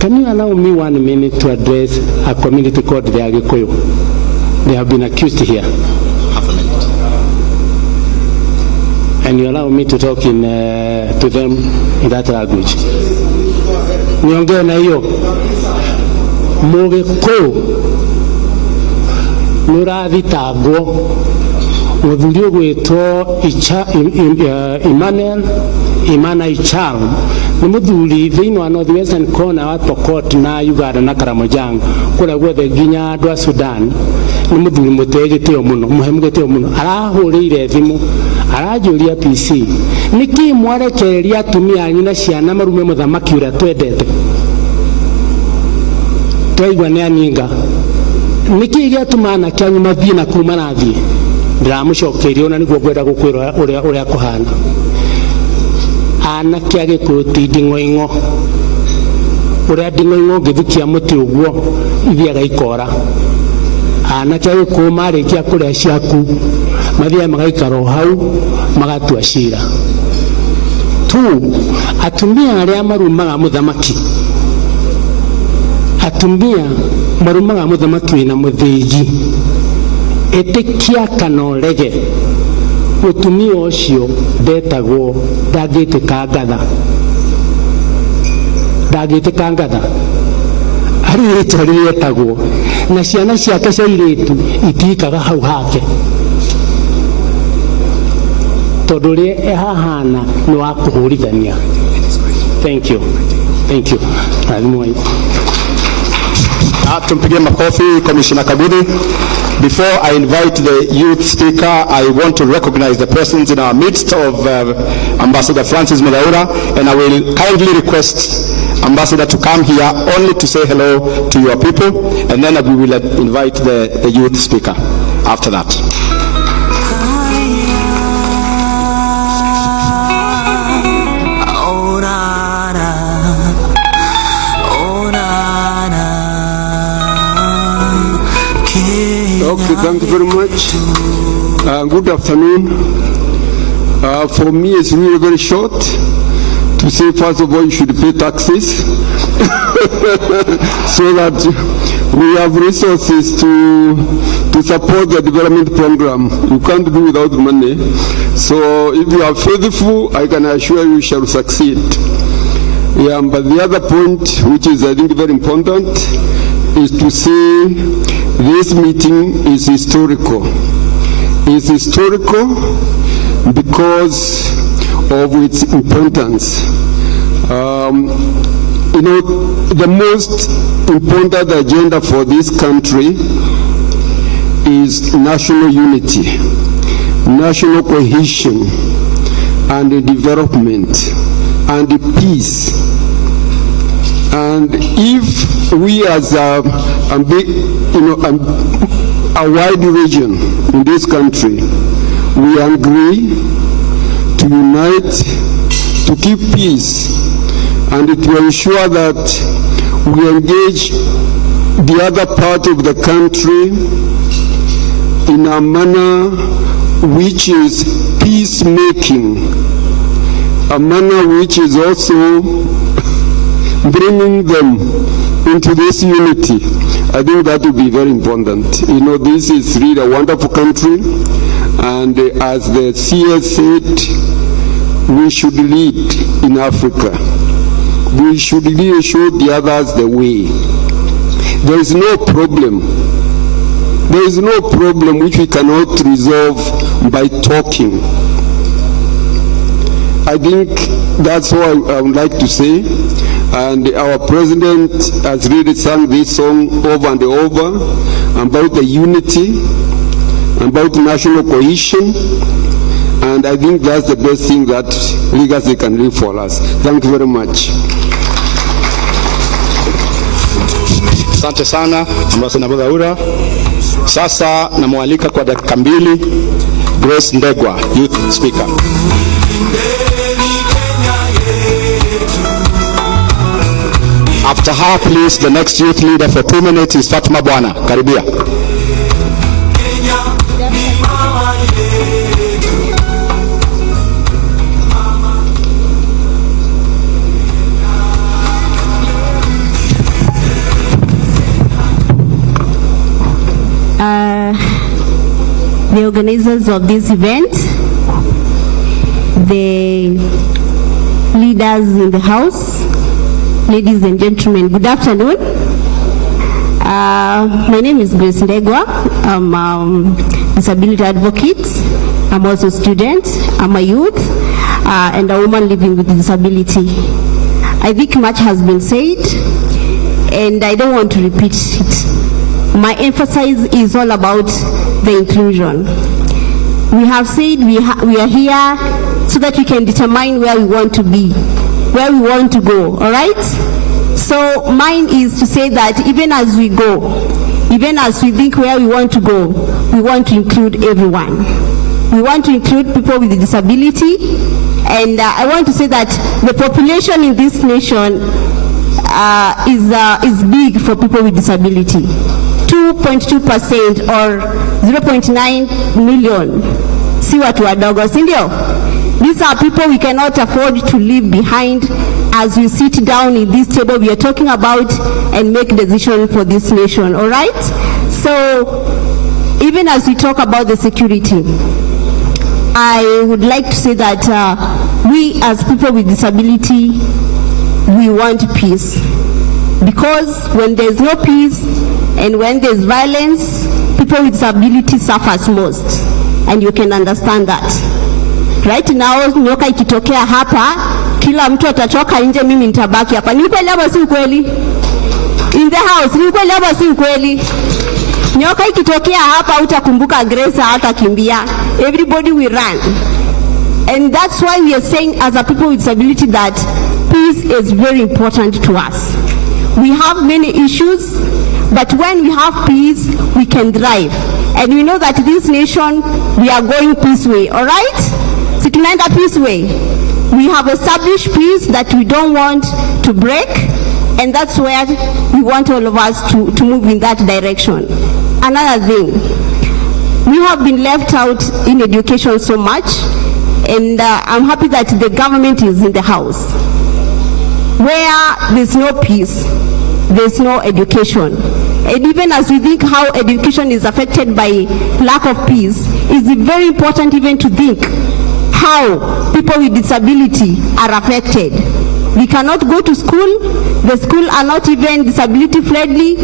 Can you allow me 1 minute to address a community called the Agikoyo? They have been accused here. Half a minute. And you allow me to talk to them in that language. Niongee na hiyo. Mugikoyo nurathitangwo muthuri ugwitwo Imana Ichang ni muthuri thiini wa North Western corner wa Pokot na Uganda na Karamojang kuria guothe nginya andu a Sudan. Ni muthuri mutegitio muno, muhemugitio muno, arahurire thimu, arajuria PC niki mwarekereria atumia anyu na ciana marume muthamaki uria twendete. Twaigua ni aninga niki giatuma anake anyu mathie na kuma nathie. Ndiramucokeria ona niguo ngwenda gukwira uria kuhana. Anake Agikuyu ti nding'oing'o, uria nding'oing'o ngithukia muti uguo ithiaga ikora. Anake Agikuyu marikia kuria ciaku mathiaga magaikara hau magatua cira. Tu atumia aria marumaga muthamaki, atumia marumaga muthamaki wina muthiji, etikia kana urege mutumia ucio ndetagwo ndangĩtĩka ngatha ari rĩtwa rĩetagwo, na ciana ciake cia airĩtu itikaga hau hake, tondũ ũrĩa ehahana nĩ wa kũhũrithania. Thank you. Tumpigie makofi Commissioner Kabudi. Before I invite the youth speaker, I want to recognize the presence in our midst of Ambassador Francis Muraura, and I will kindly request Ambassador to come here only to say hello to your people, and then we will invite the youth speaker after that. Okay, thank you very much. Good afternoon. For me, it's really very short to say, first of all, you should pay taxes so that we have resources to support the development program. You can't do without money. So if you are faithful, I can assure you shall succeed. Yeah, but the other point, which is I think very important, is to say this meeting is historical. It's historical because of its importance. You know, the most important agenda for this country is national unity, national cohesion, and development, and peace. And if we as a wide region in this country, we agree to unite, to keep peace, and to ensure that we engage the other part of the country in a manner which is peacemaking, a manner which is also bringing them into this unity. I think that will be very important. You know, this is really a wonderful country, and as the CS said, we should lead in Africa. We should really show the others the way. There is no problem. There is no problem which we cannot resolve by talking. I think that's what I would like to say. And our president has really sung this song over and over about the unity, about national cohesion, and I think that's the best thing that legacy can do for us. Thank you very much. Asante sana Ambassador Bagaura. Sasa namwalika kwa dakika mbili Grace Ndegwa, Youth Speaker. After her, please, the next youth leader for 2 minutes is Fatma Bwana. Karibia. The organizers of this event, the leaders in the house, ladies and gentlemen, good afternoon. My name is Grace Ndegwa. I'm a disability advocate. I'm also a student. I'm a youth and a woman living with disability. I think much has been said, and I don't want to repeat it. My emphasis is all about the inclusion. We have said we are here so that we can determine where we want to be, where we want to go, all right? So mine is to say that even as we go, even as we think where we want to go, we want to include everyone. We want to include people with disability, and I want to say that the population in this nation is big for people with disability. 2.2% or 0.9 million. Si watu wadogo, si ndio? These are people we cannot afford to leave behind as we sit down in this table we are talking about and make decisions for this nation, all right? So even as we talk about the security, I would like to say that we as people with disability, we want peace. Because when there's no peace and when there's violence, people with disability suffers most. And you can understand that. Right now, nyoka ikitokea hapa, kila mtu atachoka nje, mimi nitabaki hapa. Ni kweli ama si kweli? In the house, ni kweli ama si kweli? Nyoka ikitokea hapa, utakumbuka Grace hata kimbia. Everybody will run. And that's why we are saying as a people with disability that peace is very important to us. We have many issues, but when we have peace, we can thrive. And we know that this nation, we are going peace way, all right? So tunaenda peace way. We have established peace that we don't want to break, and that's where we want all of us to move in that direction. Another thing, we have been left out in education so much, and I'm happy that the government is in the house. Where there's no peace, there's no education. And even as we think how education is affected by lack of peace, it's very important even to think how people with disability are affected. We cannot go to school, the schools are not even disability friendly,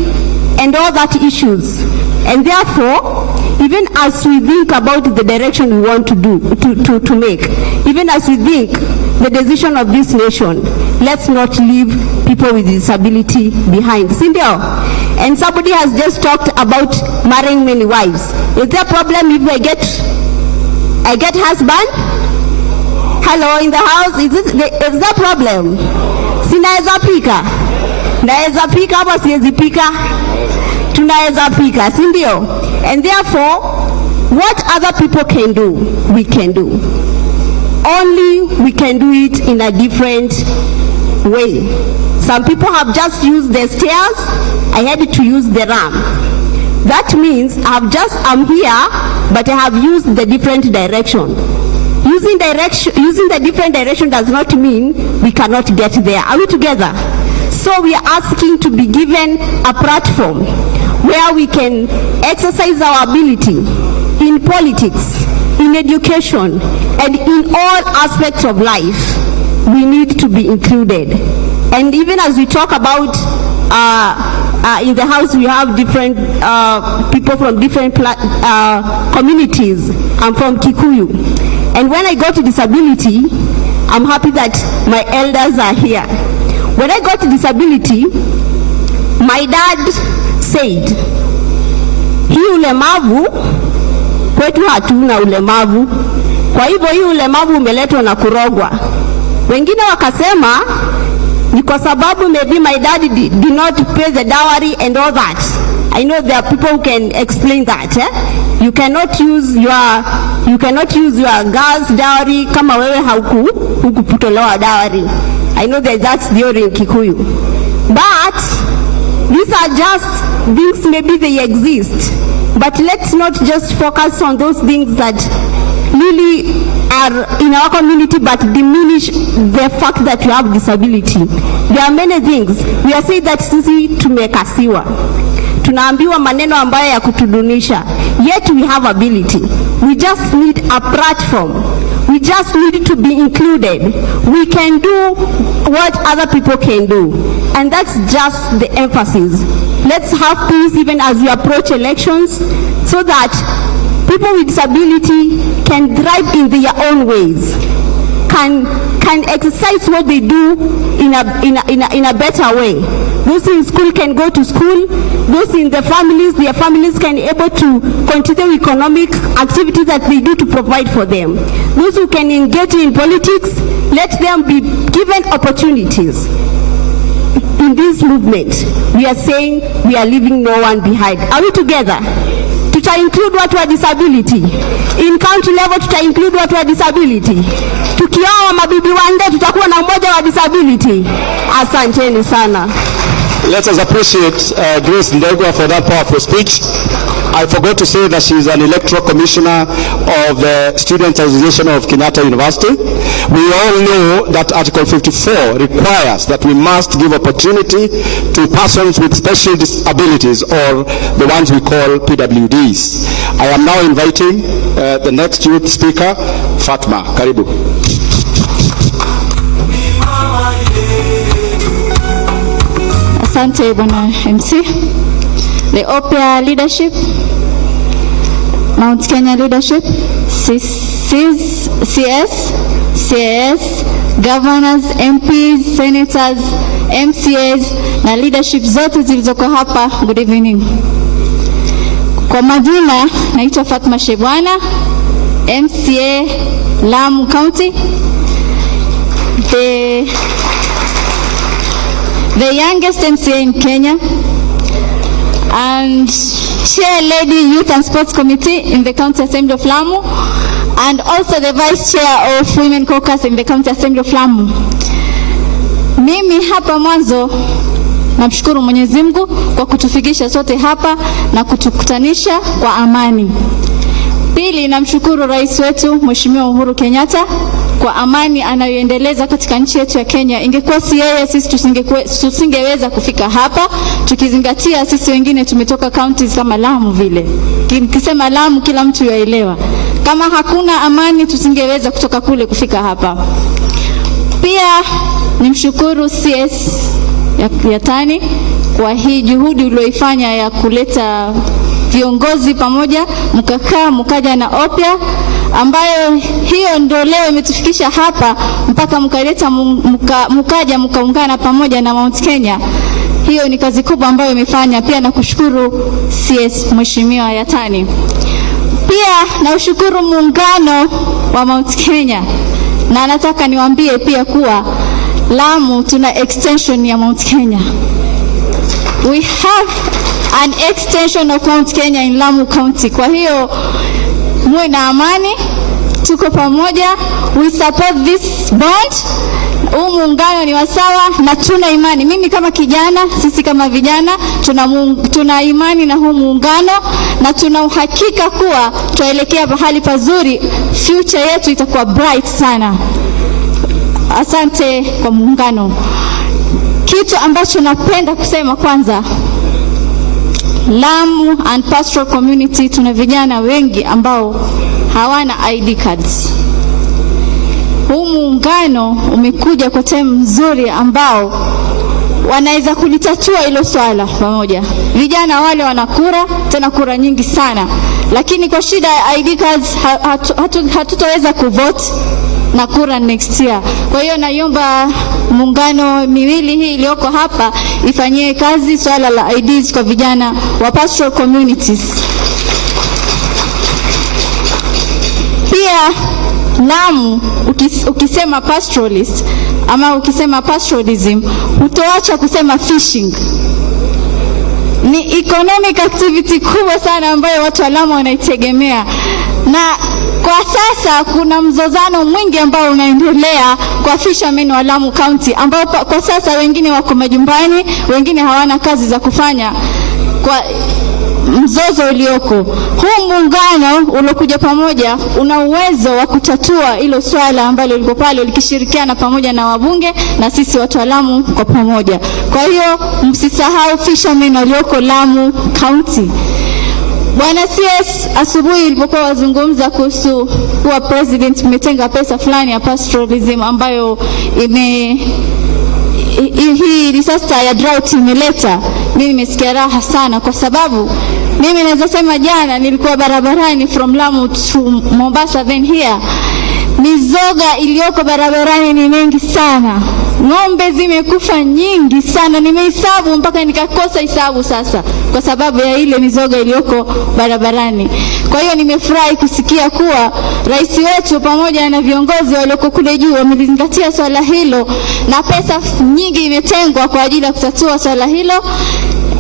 and all that issues. And therefore, even as we think about the direction we want to do, to make, even as we think the decision of this nation, let's not leave people with disability behind. Cindy, and somebody has just talked about marrying many wives. Is there a problem if I get husband? Hello, in the house, is there a problem? Sinaweza pika. Naweza pika ama siwezi pika? Tunaweza pika, si ndio? And therefore, what other people can do, we can do. Only we can do it in a different way. Some people have just used the stairs. I had to use the ramp. That means I'm here, but I have used the different direction. Using the different direction does not mean we cannot get there. Are we together? So we are asking to be given a platform where we can exercise our ability in politics, in education, and in all aspects of life. We need to be included. And even as we talk about in the house, we have different people from different communities. I'm from Kikuyu. And when I got to disability, I'm happy that my elders are here. When I got to disability, my dad said, hii ulemavu, kwetu hatuna ulemavu. Kwa hivyo hii ulemavu umeletwa na kurogwa. Wengine wakasema, ni kwa sababu maybe my dad did not pay the dowry and all that. I know there are people who can explain that. You cannot use your girl's dowry kama wewe hukuputolewa dowry. I know that that's theory in Kikuyu. But these are just things, maybe they exist. But let's not just focus on those things that really are in our community but diminish the fact that you have disability. There are many things. We are saying that sisi tumekasiwa. Tunaambiwa maneno ambayo ya kutudunisha. Yet we have ability. We just need a platform. We just need to be included. We can do what other people can do. And that's just the emphasis. Let's have peace even as we approach elections so that people with disability can thrive in their own ways, can exercise what they do in a better way. Those in school can go to school. Those in their families can be able to continue economic activities that they do to provide for them. Those who can engage in politics, let them be given opportunities. In this movement, we are saying we are leaving no one behind. Are we together? Tuta include watu wa disability. In county level tuta include watu wa disability. Tukioa mabibi wande tutakuwa na mmoja wa disability. Asanteni sana. Let us appreciate Grace Ndegwa for that powerful speech. I forgot to say that she is an electoral commissioner of the Student Association of Kenyatta University. We all know that Article 54 requires that we must give opportunity to persons with special disabilities, or the ones we call PWDs. I am now inviting the next youth speaker, Fatma. Karibu. Asante Bwana MC. The Upya leadership, Mount Kenya leadership, CS, CAS, governors, MPs, senators, MCAs na leadership zote zilizoko hapa, good evening. Kwa majina naitwa Fatma Shebwana, MCA Lamu County, the youngest MCA in Kenya, and Chair Lady Youth and Sports Committee in the County Assembly of Lamu, and also the Vice Chair of Women Caucus in the County Assembly of Lamu. Mimi hapa mwanzo namshukuru Mwenyezi Mungu kwa kutufikisha sote hapa na kutukutanisha kwa amani. Pili, namshukuru Rais wetu Mheshimiwa Uhuru Kenyatta kwa amani anayoendeleza katika nchi yetu ya Kenya. Ingekuwa si yeye, sisi tusingeweza kufika hapa, tukizingatia sisi wengine tumetoka counties kama Lamu vile. Nikisema Lamu kila mtu yaelewa. Kama hakuna amani tusingeweza kutoka kule kufika hapa. Pia nimshukuru CS ya Tani kwa hii juhudi ulioifanya ya kuleta viongozi pamoja, mkaja na Upya, ambayo hiyo ndio leo imetufikisha hapa mpaka mkaungana pamoja na Mount Kenya. Hiyo ni kazi kubwa ambayo imefanya. Pia nakushukuru CS Mheshimiwa Yatani. Pia na ushukuru muungano wa Mount Kenya, na nataka niwaambie pia kuwa Lamu tuna extension ya Mount Kenya. we have an extension of Mount Kenya in Lamu County. Kwa hiyo muwe na amani, tuko pamoja, we support this bond. Huu muungano ni wasawa na tuna imani. Mimi kama kijana, sisi kama vijana, tuna imani na huu muungano na tuna uhakika kuwa tuelekea pahali pazuri, future yetu itakuwa bright sana. Asante kwa muungano. Kitu ambacho napenda kusema kwanza, Lamu and pastoral community tuna vijana wengi ambao hawana ID cards. Huu muungano umekuja kwa time nzuri ambao wanaweza kulitatua hilo swala pamoja. Vijana wale wanakura, tena kura nyingi sana, lakini kwa shida ya ID cards hatutaweza kuvote na kura next year. Kwa hiyo naiomba muungano miwili hii iliyoko hapa ifanyie kazi swala la IDs kwa vijana wa pastoral communities. Pia Lamu ukisema pastoralist ama ukisema pastoralism, hutoacha kusema fishing. Ni economic activity kubwa sana ambayo watu wa Lamu wanaitegemea, na kwa sasa kuna mzozano mwingi ambao unaendelea kwa fishermen wa Lamu County, ambao kwa sasa wengine wako majumbani, wengine hawana kazi za kufanya kwa mzozo ulioko. Huu muungano ulokuja pamoja una uwezo wa kutatua hilo swala ambalo liko pale, likishirikiana pamoja na wabunge na sisi watu wa Lamu kwa pamoja. Kwa hiyo msisahau fishermen walioko Lamu County. Bwana CS asubuhi ilipokuwa wazungumza kuhusu kuwa president umetenga pesa fulani ya pastoralism ambayo hii disaster ya drought imeleta, mimi nimesikia raha sana, kwa sababu mimi naweza sema jana nilikuwa barabarani from Lamu to Mombasa, then here mizoga iliyoko barabarani ni mengi sana. Ng'ombe zimekufa nyingi sana, nimehesabu mpaka nikakosa hesabu sasa kwa sababu ya ile mizoga iliyoko barabarani. Kwa hiyo nimefurahi kusikia kuwa rais wetu pamoja na viongozi walioko kule juu wamezingatia swala hilo na pesa nyingi imetengwa kwa ajili ya kutatua swala hilo.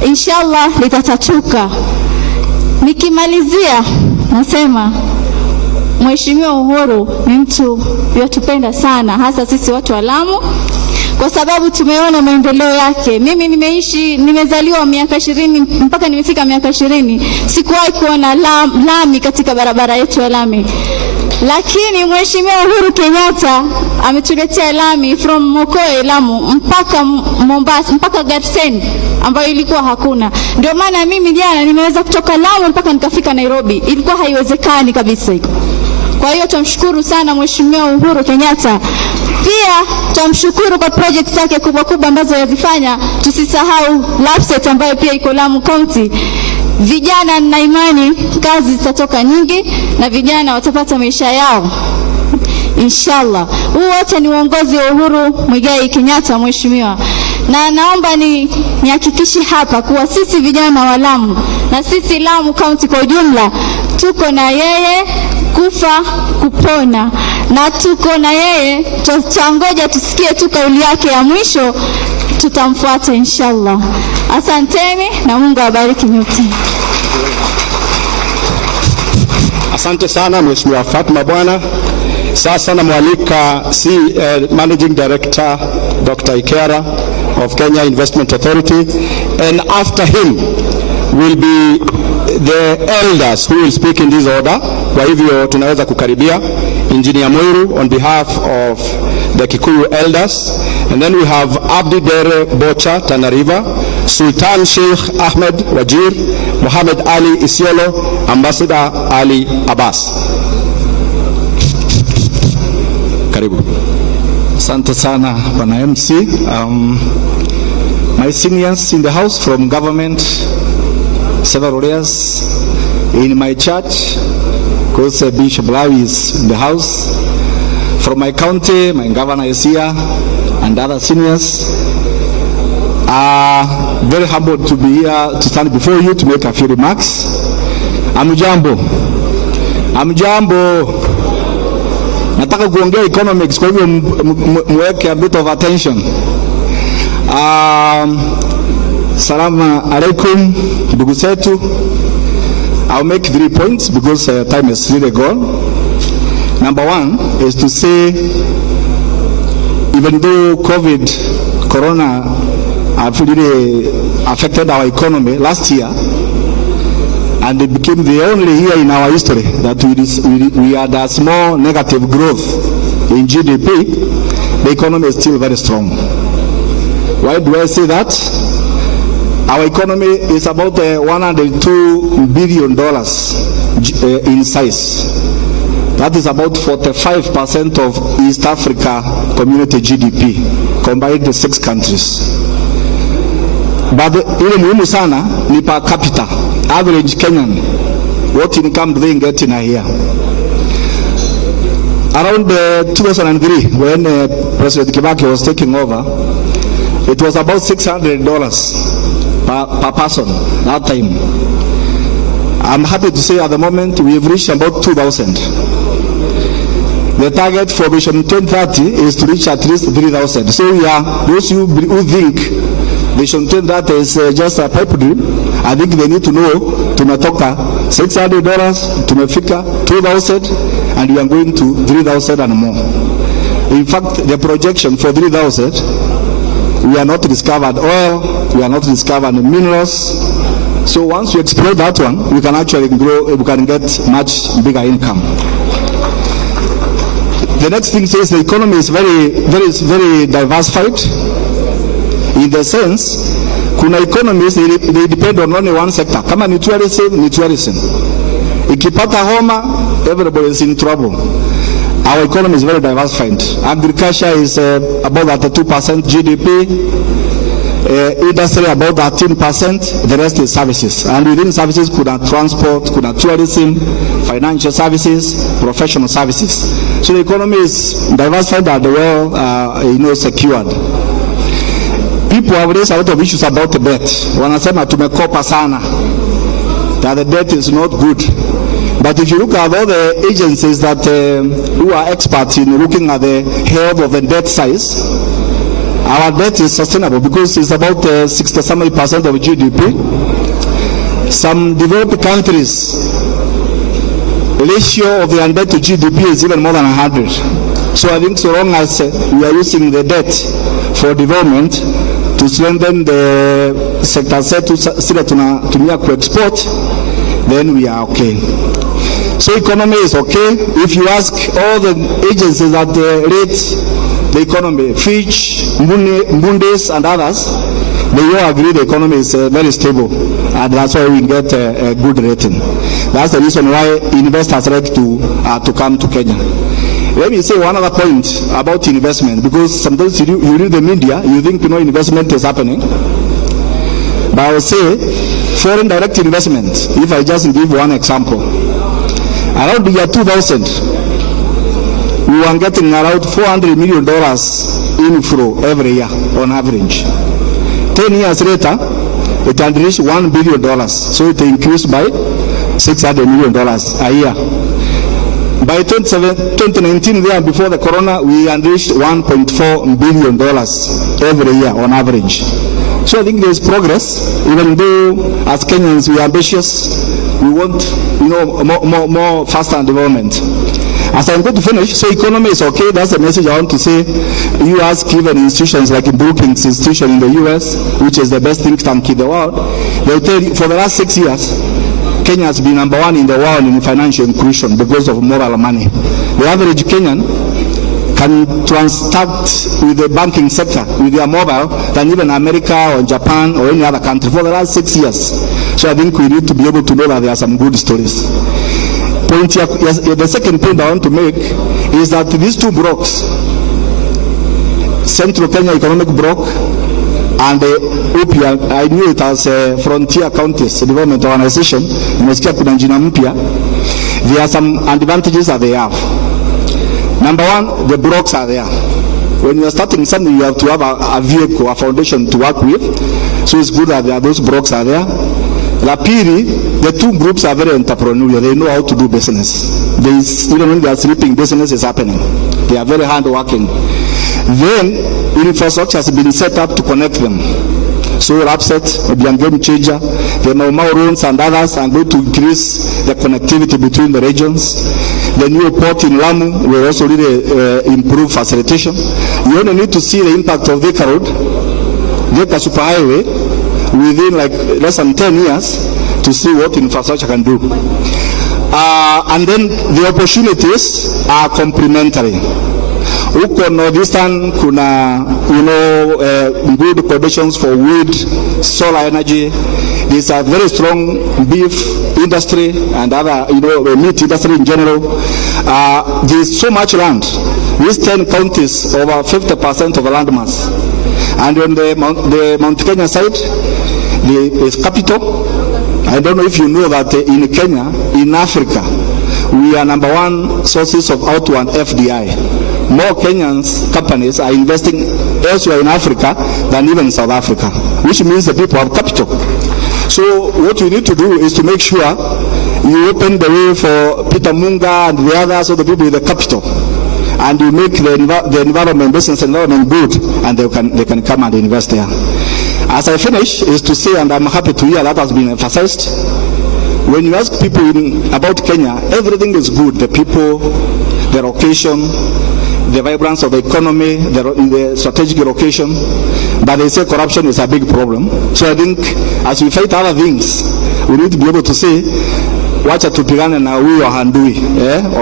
Inshallah litatatuka. Nikimalizia nasema Mheshimiwa Uhuru ni mtu yatupenda sana, hasa sisi watu wa Lamu, kwa sababu tumeona maendeleo yake. Mimi nimezaliwa miaka 20 mpaka nimefika miaka 20, sikuwahi kuona lami katika barabara yetu ya lami. Lakini Mheshimiwa Uhuru Kenyatta ametuletea lami from Mokoe Lamu mpaka Mombasa mpaka Garsen ambayo ilikuwa hakuna. Ndio maana mimi jana nimeweza kutoka Lamu mpaka nikafika Nairobi. Ilikuwa haiwezekani kabisa hiko. Kwa hiyo tumshukuru sana Mheshimiwa Uhuru Kenyatta. Pia tumshukuru kwa project zake kubwa kubwa ambazo yazifanya. Tusisahau Lapset ambayo pia iko Lamu County. Vijana na imani kazi zitatoka nyingi na vijana watapata maisha yao inshallah. Huu wote ni uongozi wa Uhuru Muigai Kenyatta mheshimiwa, na naomba nihakikishe hapa kuwa sisi vijana wa Lamu na sisi Lamu County kwa ujumla tuko na yeye kufa kupona, na tuko na yeye, tutangoja tusikie tu kauli yake ya mwisho, tutamfuata inshallah. Asanteni na Mungu awabariki nyote. Asante sana Mheshimiwa Fatma Bwana. Sasa namwalika Managing Director Dr. Ikera of Kenya Investment Authority, and after him will be the elders who will speak in this order. Kwa hivyo tunaweza kukaribia Engineer Moiru on behalf of the Kikuyu elders, and then we have Abdi Dere Bocha Tana River, Sultan Sheikh Ahmed Wajir, Muhammad Ali Isiolo, Ambassador Ali Abbas. Karibu. Asante sana Bwana MC. My seniors in the house from government, several years in my church, because Bishop Lawi is in the house. From my county, my governor is here, and other seniors. Very humbled to be here to stand before you to make a few remarks. Amujambo. Nataka kuongea economics, kwa hivyo mweke a bit of attention. Salamu alaikum, ndugu zetu. I'll make 3 points because time is really gone. Number one is to say, even though Corona have really affected our economy last year, and it became the only year in our history that we had a small negative growth in GDP, the economy is still very strong. Why do I say that? Our economy is about $102 billion in size. That is about 45% of East Africa community GDP, combined the 6 countries. But ile muhimu sana ni per capita, average Kenyan. What income do they get in a year? Around 2003, when President Kibaki was taking over, it was about $600 per person that time. I'm happy to say at the moment we have reached about 2,000. The target for Vision 2030 is to reach at least 3,000. So we are, those who think Vision 2030 is just a pipe dream, I think they need to know tumetoka $600, tumefika 2,000, and we are going to 3,000 and more. In fact, the projection for 3,000, we are not discovered oil, we are not discovered minerals. So once we explore that one, we can actually grow, we can get much bigger income. The next thing says the economy is very diversified. In the sense, kuna economies they depend on only one sector. Kama ni tourism. Ikipata homa, everybody is in trouble. Our economy is very diversified. Agriculture is about at 2% GDP. Industry about 13%. The rest is services. And within services, kuna transport, kuna tourism, financial services, professional services. So the economy is diversified and well, secured. People have raised a lot of issues about the debt. Wanasema tumekopa sana, that the debt is not good. But if you look at all the agencies that who are experts in looking at the health of the debt size, our debt is sustainable because it's about 60% of GDP. Some developed countries, ratio of the debt to GDP is even more than 100. So I think so long as we are using the debt for development to strengthen the sector zetu sile tunatumia ku-export, then we are okay. So economy is okay. If you ask all the agencies that rate the economy, Fitch, Moody's and others, they all agree the economy is very stable, and that's why we get a good rating. That's the reason why investors like to come to Kenya. Let me say one other point about investment, because sometimes you read the media, you think investment is happening. But I will say foreign direct investment, if I just give one example. Around the year 2000, we were getting around $400 million inflow every year on average. 10 years later, it had reached $1 billion. So it increased by $600 million a year. By 2019, there before the corona, we had reached $1.4 billion every year on average. So I think there is progress, even though as Kenyans we are ambitious, we want more faster development. As I'm going to finish, so economy is okay. That's the message I want to say. You ask even institutions like Brookings Institution in the US, which is the best think tank in the world, they'll tell you for the last 6 years, Kenya has been number 1 in the world in financial inclusion because of mobile money. The average Kenyan can transact with the banking sector with their mobile than even America or Japan or any other country for the last 6 years. So I think we need to be able to know that there are some good stories. The second point I want to make is that these 2 blocks, Central Kenya Economic Bloc and the Upya, I knew it as a Frontier Counties Development Organization. There are some advantages that they have. Number one, the blocks are there. When you are starting something, you have to have a vehicle, a foundation to work with. So it's good that those blocks are there. La pili, the 2 groups are very entrepreneurial. They know how to do business. Even when they are sleeping, business is happening. They are very hard working. Then infrastructure has been set up to connect them. so upset, will be a game changer. The normal roads and others are going to increase the connectivity between the regions. The new port in Lamu will also really improve facilitation. You only need to see the impact of Thika Road, Thika Superhighway, within like less than 10 years to see what infrastructure can do. And then the opportunities are complementary. Huko northeastern kuna good conditions for wind, solar energy. There's a very strong beef industry and other meat industry in general. There's so much land. These 10 counties, over 50% of the land mass. And on the Mount Kenya side, the capital. I don't know if you know that in Kenya, in Africa, we are number one sources of outward FDI. More Kenyans companies are investing elsewhere in Africa than even in South Africa, which means the people have capital. So what we need to do is to make sure you open the way for Peter Munga and the others, so the people with the capital, and you make the environment, business environment good, and they can come and invest there. As I finish, is to say, and I'm happy to hear that has been emphasized, when you ask people about Kenya, everything is good. The people, the location, the vibrance of the economy, the strategic location, but they say corruption is a big problem. So I think as we fight other things, we need to be able to say, wacha tupigane na huyu handui,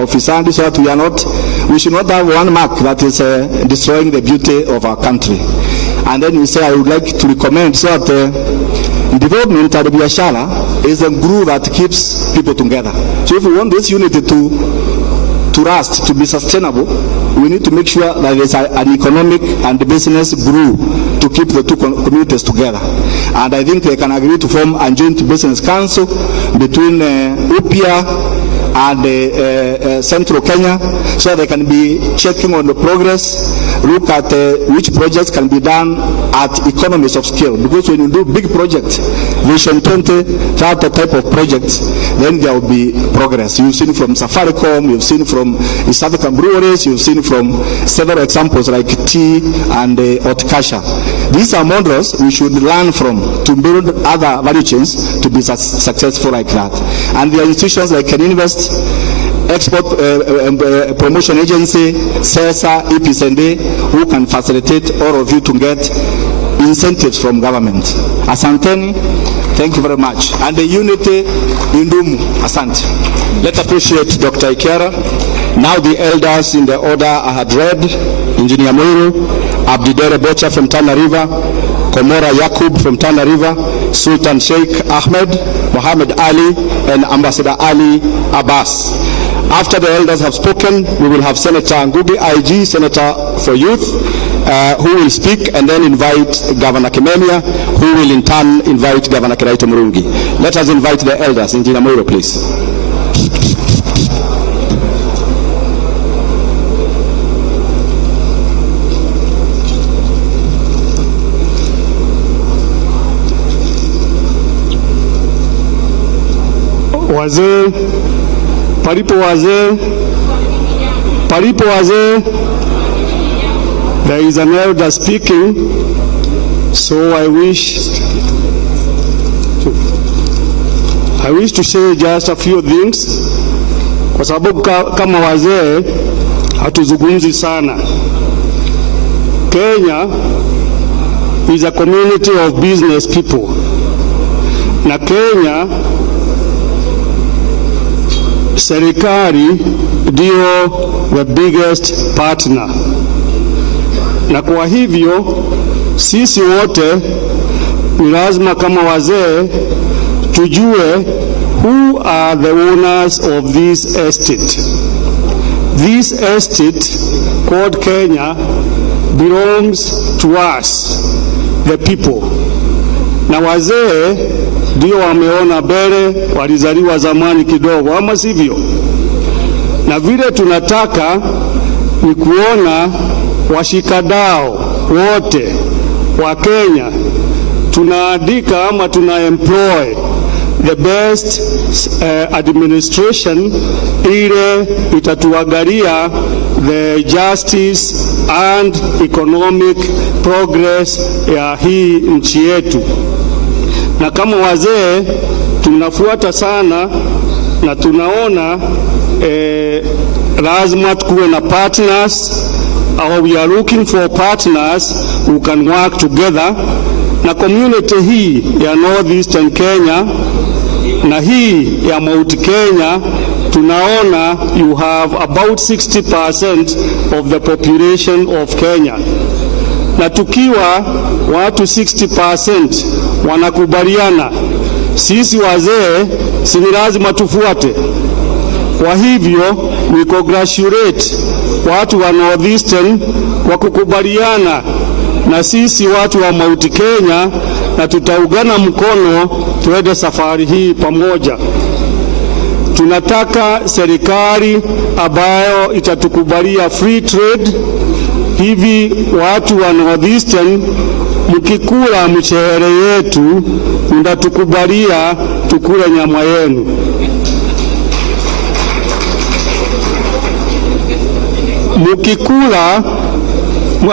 ofisandi, so that we should not have one mark that is destroying the beauty of our country. And then you say, I would like to recommend so that development at biashara is a glue that keeps people together. So if we want this unity to last, to be sustainable, we need to make sure that there's an economic and business glue to keep the two communities together. And I think they can agree to form a joint business council between Upya and Central Kenya, so they can be checking on the progress, look at which projects can be done at economies of scale. Because when you do big projects, Vision 20, that type of projects, then there will be progress. You've seen from Safaricom, you've seen from East African breweries, you've seen from several examples like tea and Otkasha. These are models we should learn from to build other value chains to be successful like that. And there are institutions like Can Invest, Export Promotion Agency, CESA, EPSND, who can facilitate all of you to get incentives from government. Asanteni, thank you very much. And the unity in Dumu, Asante. Let's appreciate Dr. Ikiara. Now the elders in the order I had read: Engineer Moiru, Abdidere Bocha from Tana River, Komora Yakub from Tana River, Sultan Sheikh Ahmed, Mohammed Ali, and Ambassador Ali Abbas. After the elders have spoken, we will have Senator Ngugi IG, Senator for Youth, who will speak, and then invite Governor Kimemia, who will in turn invite Governor Kiraito Murungi. Let us invite the elders. Engineer Moiro, please. Wazee, palipo wazee, there is an elder speaking, so I wish to say just a few things, kwa sababu kama wazee hatuzungumzi sana. Kenya is a community of business people, na Kenya serikali ndio the biggest partner, na kwa hivyo sisi wote ni lazima kama wazee tujue who are the owners of this estate. This estate called Kenya belongs to us, the people. Na wazee ndio wameona mbele, walizaliwa zamani kidogo, ama sivyo? Na vile tunataka ni kuona washikadau wote wa Kenya tunaandika ama tuna employ the best administration ile itatuangalia the justice and economic progress ya hii nchi yetu. Na kama wazee tunafuata sana na tunaona lazima tukuwe na partners, or we are looking for partners who can work together. Na community hii ya Northeastern Kenya na hii ya Mount Kenya, tunaona you have about 60% of the population of Kenya. Na tukiwa watu 60% wanakubaliana, sisi wazee si lazima tufuate. Kwa hivyo we congratulate watu wa Northeastern kwa kukubaliana na sisi watu wa Mount Kenya, na tutaungana mkono tuende safari hii pamoja. Tunataka serikali ambayo itatukubalia free trade. Hivi watu wa Northeastern, mkikula mchere yetu mtatukubalia tukule nyama yenu. Mkikula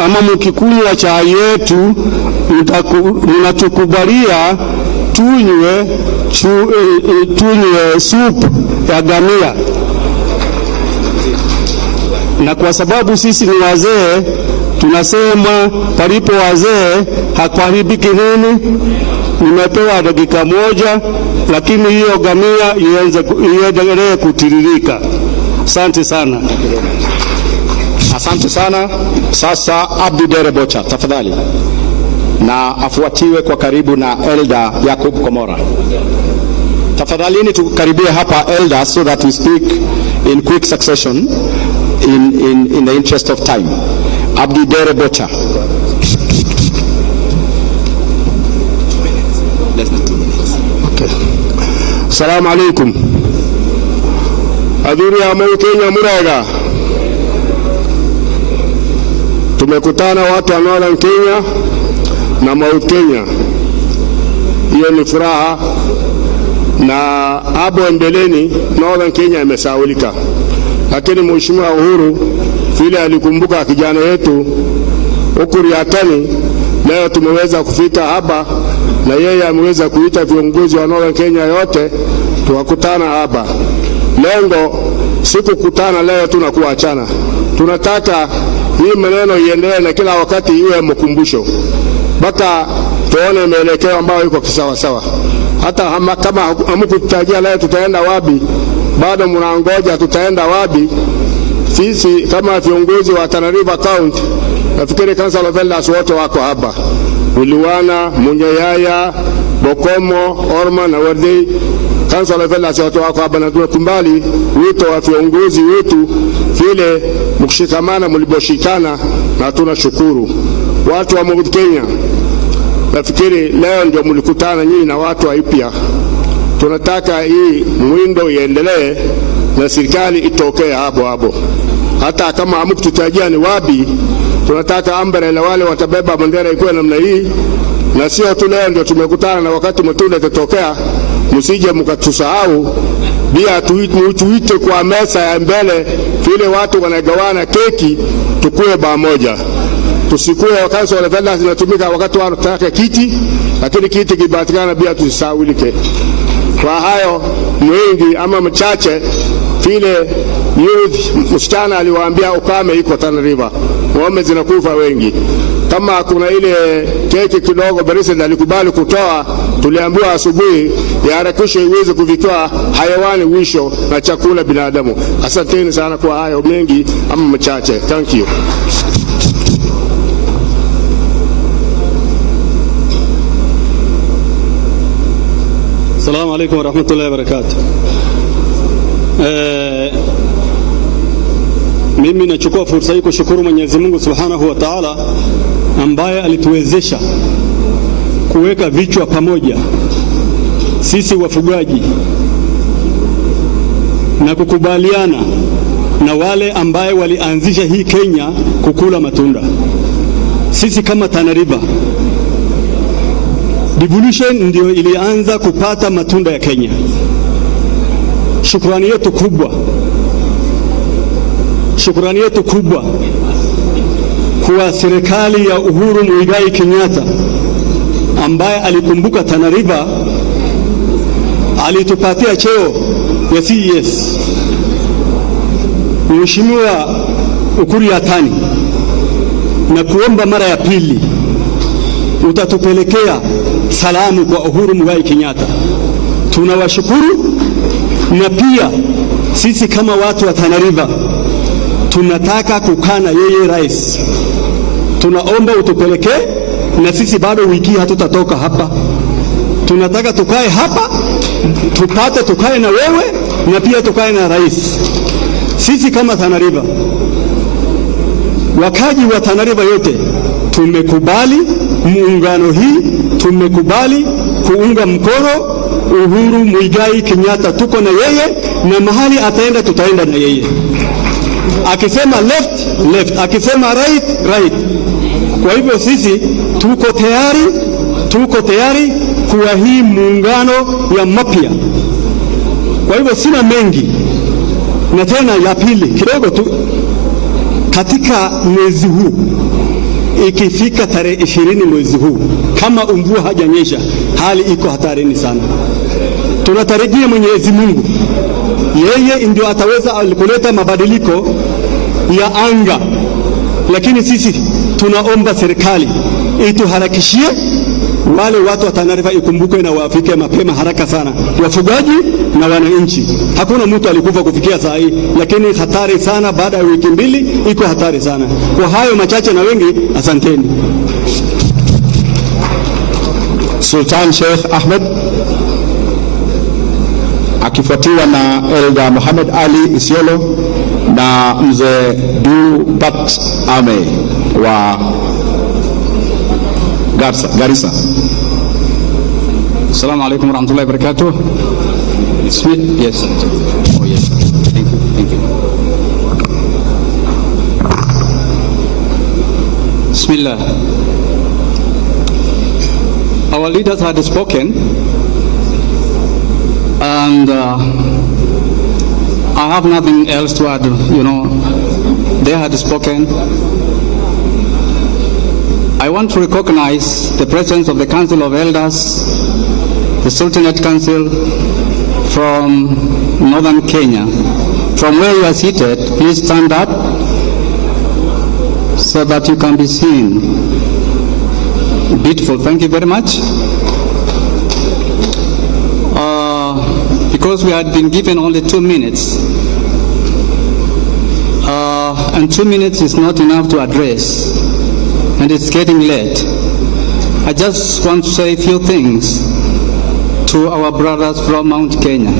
ama mkikunywa chai yetu mnatukubalia tunywe supu ya gamia. Na kwa sababu sisi ni wazee, tunasema palipo wazee hakuharibiki nini. Nimepewa dakika moja, lakini hiyo gamia iendelee kutiririka. Asante sana. Asante sana. Sasa Abdi Dere Bocha, tafadhali, na afuatiwe kwa karibu na Elder Yakub Komora. Tafadhalini tukaribie hapa Elder, so that we speak in quick succession in the interest of time. Abdi Dere Bocha. Okay. Assalamu alaikum. Adhuri ya Kenya Murega. Tumekutana watu wa Northern Kenya na Mount Kenya. Hiyo ni furaha, na hapo mbeleni Northern Kenya imesahaulika, lakini Mheshimiwa Uhuru vile alikumbuka kijana yetu huku Riatani, leo tumeweza kufika hapa, na yeye ameweza kuita viongozi wa Northern Kenya yote tukakutana hapa. Lengo si kukutana leo tu na kuachana. Tunataka hii maneno iendelee na kila wakati iwe mkumbusho, mpaka tuone mwelekeo ambao yuko kisawa sawa. Hata kama hamkututajia leo tutaenda wapi, bado mnaangoja tutaenda wapi. Sisi kama viongozi wa Tana River County, nafikiri Council of Elders wote wako hapa, Uliwana, Munyayaya, Bokomo, Orma na Wardei. Council of Elders wote wako hapa, na tunakumbali wito wa viongozi wetu vile mkishikamana mliboshikana, na tunashukuru. Watu wa Mount Kenya, nafikiri leo ndio mlikutana nyinyi na watu wa Upya. Tunataka hii mwindo iendelee na serikali itokee hapo. Hata kama hamkututajia ni wapi, tunataka umbrella wale watabeba bendera ikuwe namna hii, na sio tu leo ndio tumekutana, na wakati matunda tatokea msije mkatusahau. Bia tuite kwa meza ya mbele vile watu wanagawana keki, tukue pamoja. Tusikue wakati wa Elders zinatumika wakati wanataka kiti, lakini kiti kibatikana bia tusisahaulike. Kwa hayo mwingi ama mchache vile youth msichana aliwaambia ukame iko Tana River, ng'ombe zinakufa wengi. Kama kuna ile keki kidogo President alikubali kutoa, tuliambiwa asubuhi yaharakishe iweze kuvitoa hayawani wisho na chakula binadamu. Asanteni sana kwa hayo mengi ama mchache. Thank you. Assalamu alaikum warahmatullahi wabarakatuh. Mimi nachukua fursa hii kushukuru Mwenyezi Mungu Subhanahu wa Ta'ala ambaye alituwezesha kuweka vichwa pamoja sisi wafugaji na kukubaliana na wale ambaye walianzisha hii Kenya kukula matunda. Sisi kama Tana River Devolution ndio ilianza kupata matunda ya Kenya. Shukrani yetu kubwa kwa serikali ya Uhuru Muigai Kenyatta ambaye alikumbuka Tana River, alitupatia cheo ya CES. Mheshimiwa Ukuru Yatani, na kuomba mara ya pili utatupelekea salamu kwa Uhuru Muigai Kenyatta. Tunawashukuru, na pia sisi kama watu wa Tana River tunataka kukaa na yeye rais. Tunaomba utupelekee, na sisi bado wiki hatutatoka hapa. Tunataka tukae hapa, tukae na wewe, na pia tukae na rais. Sisi kama Tana River, wakaji wa Tana River yote tumekubali muungano hii, tumekubali kuunga mkono Uhuru Muigai Kenyatta. Tuko na yeye, na mahali ataenda tutaenda na yeye. Akisema left, akisema right. Kwa hivyo sisi tuko tayari kuwa hii muungano ya mapya. Kwa hivyo sina mengi, na tena ya pili kidogo tu, katika mwezi huu ikifika tarehe 20 mwezi huu, kama mvua hajanyesha, hali iko hatarini sana. Tunatarajia Mwenyezi Mungu yeye ndio ataweza kuleta mabadiliko ya anga, lakini sisi tunaomba serikali ituharakishie wale watu wa Tana River, ikumbuke na wafike mapema haraka sana, wafugaji na wananchi. Hakuna mtu alikufa kufikia saa hii, lakini hatari sana. Baada ya wiki mbili iko hatari sana. Kwa hayo machache na wengi, asanteni. Sultan Sheikh Ahmed akifuatiwa na Elda Muhammad Ali Isiolo na mzee Dubat Ame wa Garissa. Assalamu alaikum warahmatullahi wabarakatuh. Yes. Oh yes. Thank you. Bismillah. Our leaders had spoken, and I have nothing else to add. They had spoken. I want to recognize the presence of the Council of Elders, the Sultanate Council from Northern Kenya. From where you are seated, please stand up so that you can be seen. Beautiful, thank you very much. Because we had been given only 2 minutes, and 2 minutes is not enough to address, and it's getting late. I just want to say a few things to our brothers from Mount Kenya.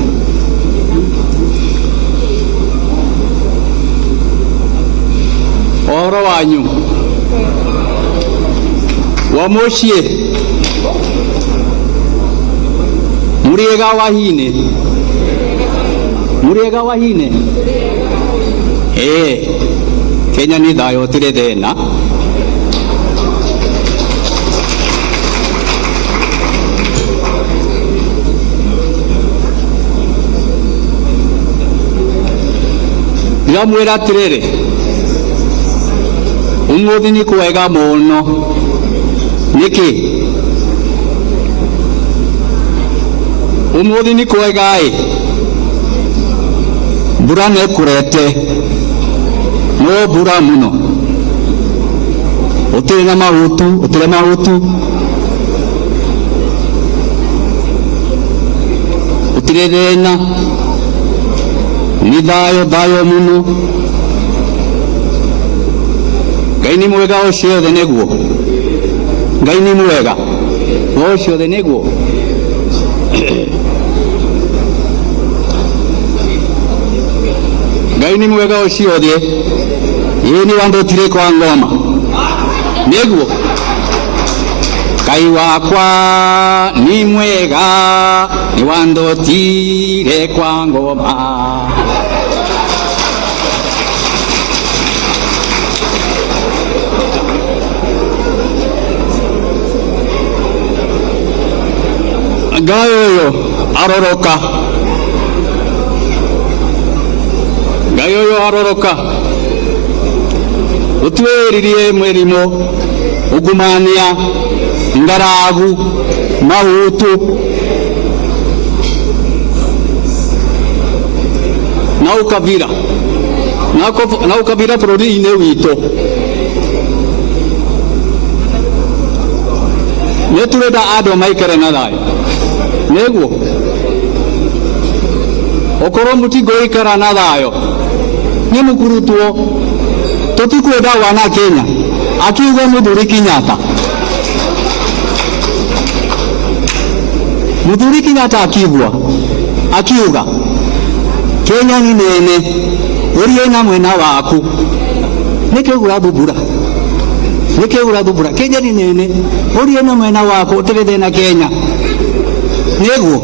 Oro wanyu wamoshie muriega wahine Kenya ni thayo tire thena. Ndiramwira atiriri, umuthi ni kwega muno. Niki umuthi ni kwega mbura nekurete, no mbura muno, utire na mahutu, utire thina, ni thayo muno. Ngai ni mwega uciothe niguo, Ngai ni mwega uciothe niguo. Ngai ni mwega uciothe, ii ni wandutire kwa ngoma niguo. Ngai wakwa ni mwega, ni wandutire kwa ngoma. gayoyo aroroka utweririe mwerimo ugumania ngaragu mahutu na ukabira bũrũri-inĩ witũ. Nĩ tũrenda andũ maikare na thayũ, nĩguo okorwo mũtingĩikara na thayũ nĩ mũkurutwo. Tũtikwenda wana Kenya akiuga Mũthuri Kenyatta akiuga Kenya ni nene urie na mwena waku nikigura thumbura Kenya ni nene urie na mwena waku utirithie na Kenya niguo.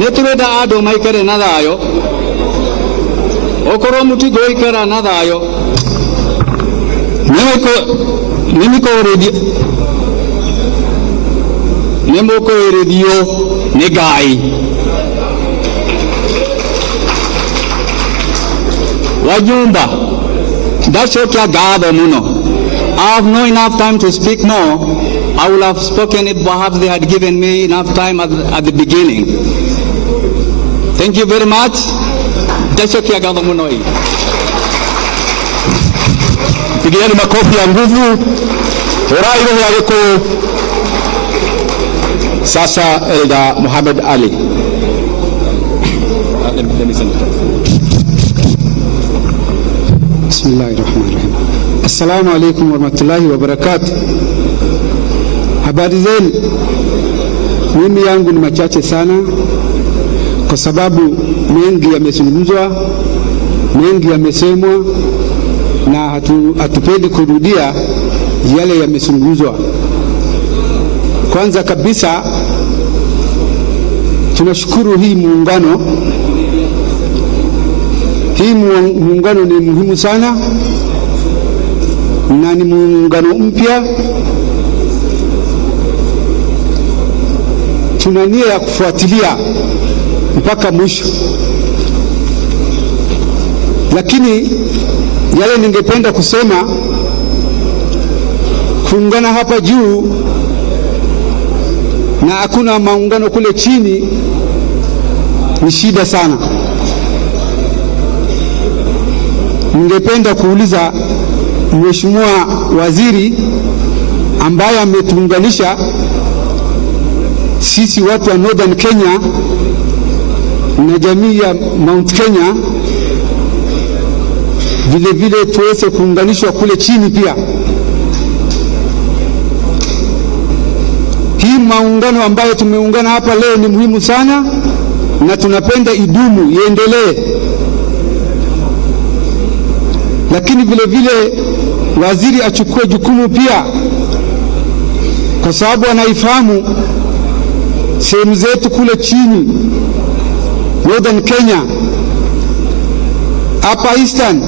Nĩtũrenda andũ maikare na thayũ, okorwo mũtingĩikara na thayũ nĩmũkũĩrithio nĩ Ngai. Wajumba ndacokia ngatho mũno. I have no enough time to speak more. I will have spoken it perhaps they had given me enough time at the beginning. Thank you very much. Ndacokia ngatho mũno. Pigieni makofi ya nguvu. Orai roho ya Gĩkũyũ. Sasa Elder Muhammad Ali. Bismillahirrahmanirrahim. Assalamu alaikum warahmatullahi wabarakatuh. Habari zenu? Mimi yangu ni machache sana kwa sababu mengi yamezungumzwa, mengi yamesemwa na hatupendi kurudia yale yamezungumzwa. Kwanza kabisa tunashukuru hii muungano. Hii muungano ni muhimu sana na ni muungano mpya. Tuna nia ya kufuatilia mpaka mwisho, lakini yale ningependa kusema, kuungana hapa juu na hakuna maungano kule chini ni shida sana. Ningependa kuuliza Mheshimiwa Waziri ambaye ametuunganisha sisi watu wa Northern Kenya na jamii ya Mount Kenya, vile vile tuweze kuunganishwa kule chini pia. Hii maungano ambayo tumeungana hapa leo ni muhimu sana na tunapenda idumu, iendelee. Lakini vile vile waziri achukue jukumu pia, kwa sababu anaifahamu sehemu zetu kule chini Northern Kenya, hapa Eastern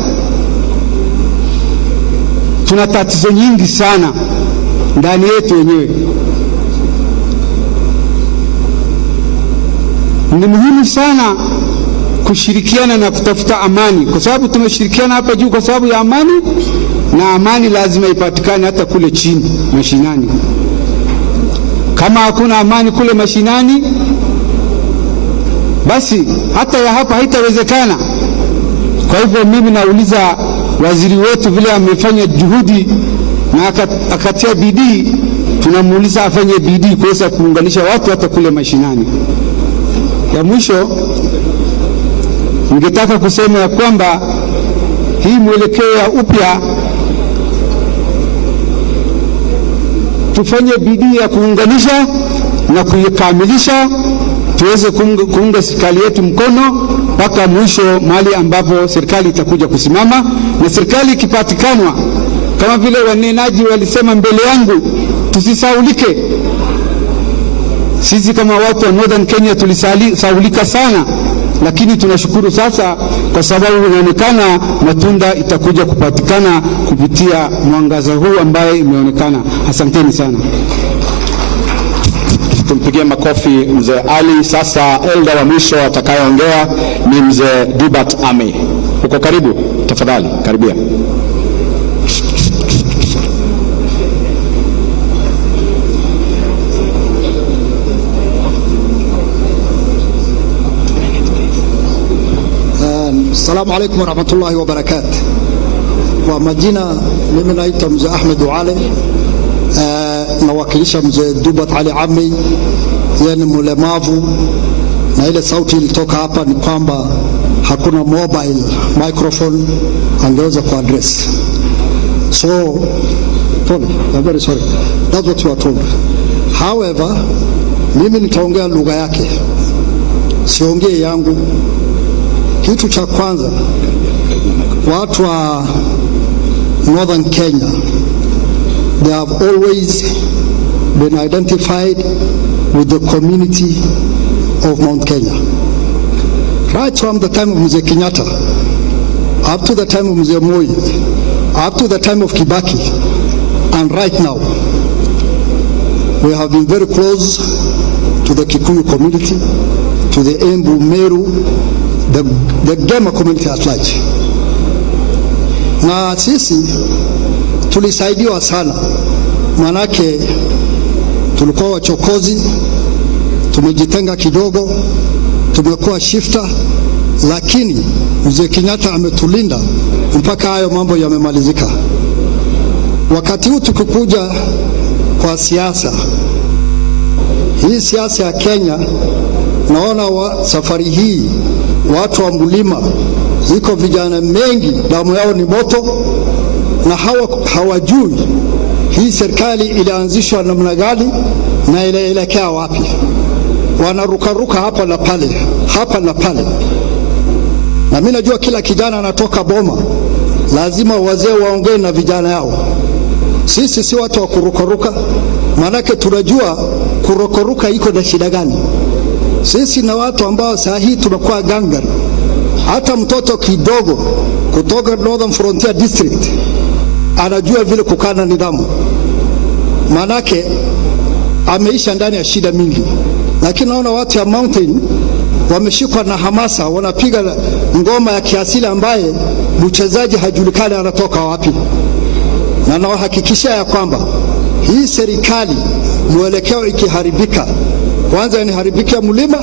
tuna tatizo nyingi sana ndani yetu wenyewe. Ni muhimu sana kushirikiana na kutafuta amani, kwa sababu tumeshirikiana hapa juu kwa sababu ya amani, na amani lazima ipatikane hata kule chini mashinani. Kama hakuna amani kule mashinani, basi hata ya hapa haitawezekana. Kwa hivyo mimi nauliza waziri wetu, vile amefanya juhudi na akatia bidii, tunamuuliza afanye bidii kuweza kuunganisha watu hata kule mashinani. Ya mwisho ningetaka kusema ya kwamba hii mwelekeo ya Upya tufanye bidii ya kuunganisha na kuikamilisha, tuweze kuunga serikali yetu mkono mpaka mwisho, mahali ambapo serikali itakuja kusimama. Na serikali ikipatikanwa, kama vile wanenaji walisema mbele yangu, tusisaulike. Sisi kama watu wa Northern Kenya tulisaulika sana lakini tunashukuru sasa kwa sababu inaonekana matunda itakuja kupatikana kupitia mwangaza huu ambaye imeonekana. Asanteni sana. Tumpigie makofi mzee Ali. Sasa elda wa mwisho atakayeongea ni mzee Dubat Ame. Uko karibu, tafadhali karibia. Assalamu alaikum warahmatullahi wabarakatuh. Kwa majina mimi naitwa mzee Ahmed Wale, nawakilisha mzee Dubat Ali Ami, yeye ni mlemavu, na ile sauti ilitoka hapa ni kwamba hakuna mobile microphone angeweza ku address. So, I'm very sorry. That's what you are told. However, mimi nitaongea lugha yake, siongee yangu. Kitu cha kwanza, watu wa Northern Kenya, they have always been identified with the community of Mount Kenya. Right from the time of Mzee Kenyatta, up to the time of Mzee Moi, up to the time of Kibaki, and right now, we have been very close to the Kikuyu community, to the Embu, Meru, the Gema community at large. Na sisi tulisaidiwa sana, manake tulikuwa wachokozi, tumejitenga kidogo, tumekuwa shifter, lakini Mzee Kenyatta ametulinda mpaka hayo mambo yamemalizika. Wakati huu tukikuja kwa siasa, hii siasa ya Kenya, naona safari hii watu wa mlima, ziko vijana mengi damu yao ni moto, na hawajui hii serikali ilianzishwa namna gani na inaelekea wapi. Wanarukaruka hapa na pale, hapa na pale. Na mimi najua kila kijana anatoka Boma, lazima wazee waongee na vijana yao. Sisi si watu wa kurukaruka, manake tunajua kurukaruka iko na shida gani. Sisi na watu ambao saa hii tunakuwa gangari. Hata mtoto kidogo kutoka Northern Frontier District anajua vile kukana nidhamu, manake ameisha ndani ya shida mingi. Lakini naona watu ya mountain wameshikwa na hamasa, wanapiga ngoma ya kiasili ambaye mchezaji hajulikani anatoka wapi. Na nawahakikishia ya kwamba hii serikali mwelekeo ikiharibika, kwanza inaharibikia mlima,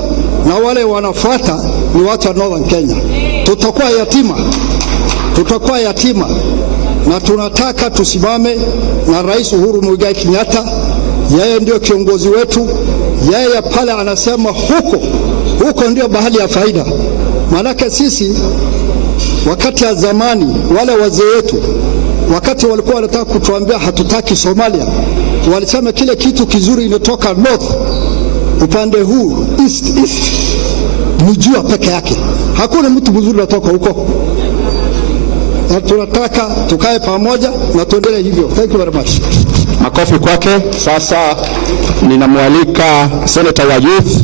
na wale wanafuata ni watu wa Northern Kenya. Tutakuwa yatima, na tunataka tusimame na Rais Uhuru Muigai Kenyatta. Yeye ndio kiongozi wetu. Yeye pale anasema huko ndio bahali ya faida. Manake sisi wakati ya zamani, wale wazee wetu wakati walikuwa wanataka kutuambia hatutaki Somalia, walisema kile kitu kizuri inatoka north, upande huu east ni jua peke yake, hakuna mtu mzuri anatoka huko. Na tunataka tukae pamoja na tuendelee hivyo. Thank you very much. Makofi kwake. Sasa ninamwalika Senator wa Youth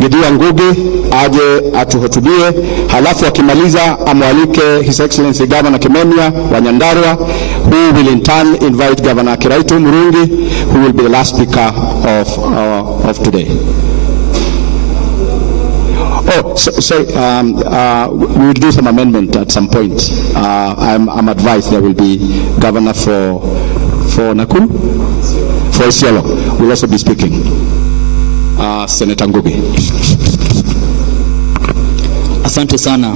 Gideon Ngugi aje atuhutubie, halafu akimaliza amwalike His Excellency Governor Kimemia wa Nyandarua, who will in turn invite Governor Kiraitu Murungi, who will be the last speaker of today. Oh, sorry. We will do some amendment at some point. I'm advised there will be Governor for Nakuru, for Isiolo will also be speaking. Senator Ngugi. Asante sana.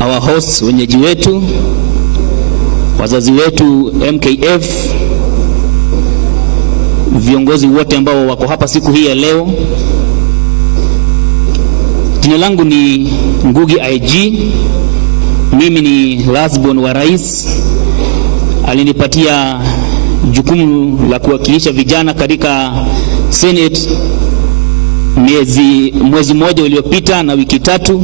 Our hosts, wenyeji wetu, wazazi wetu MKF, viongozi wote ambao wako hapa siku hii ya leo. Jina langu ni Ngugi IG. Mimi ni lastborn wa rais. Alinipatia jukumu la kuwakilisha vijana katika Senate mwezi mmoja uliopita na wiki 3,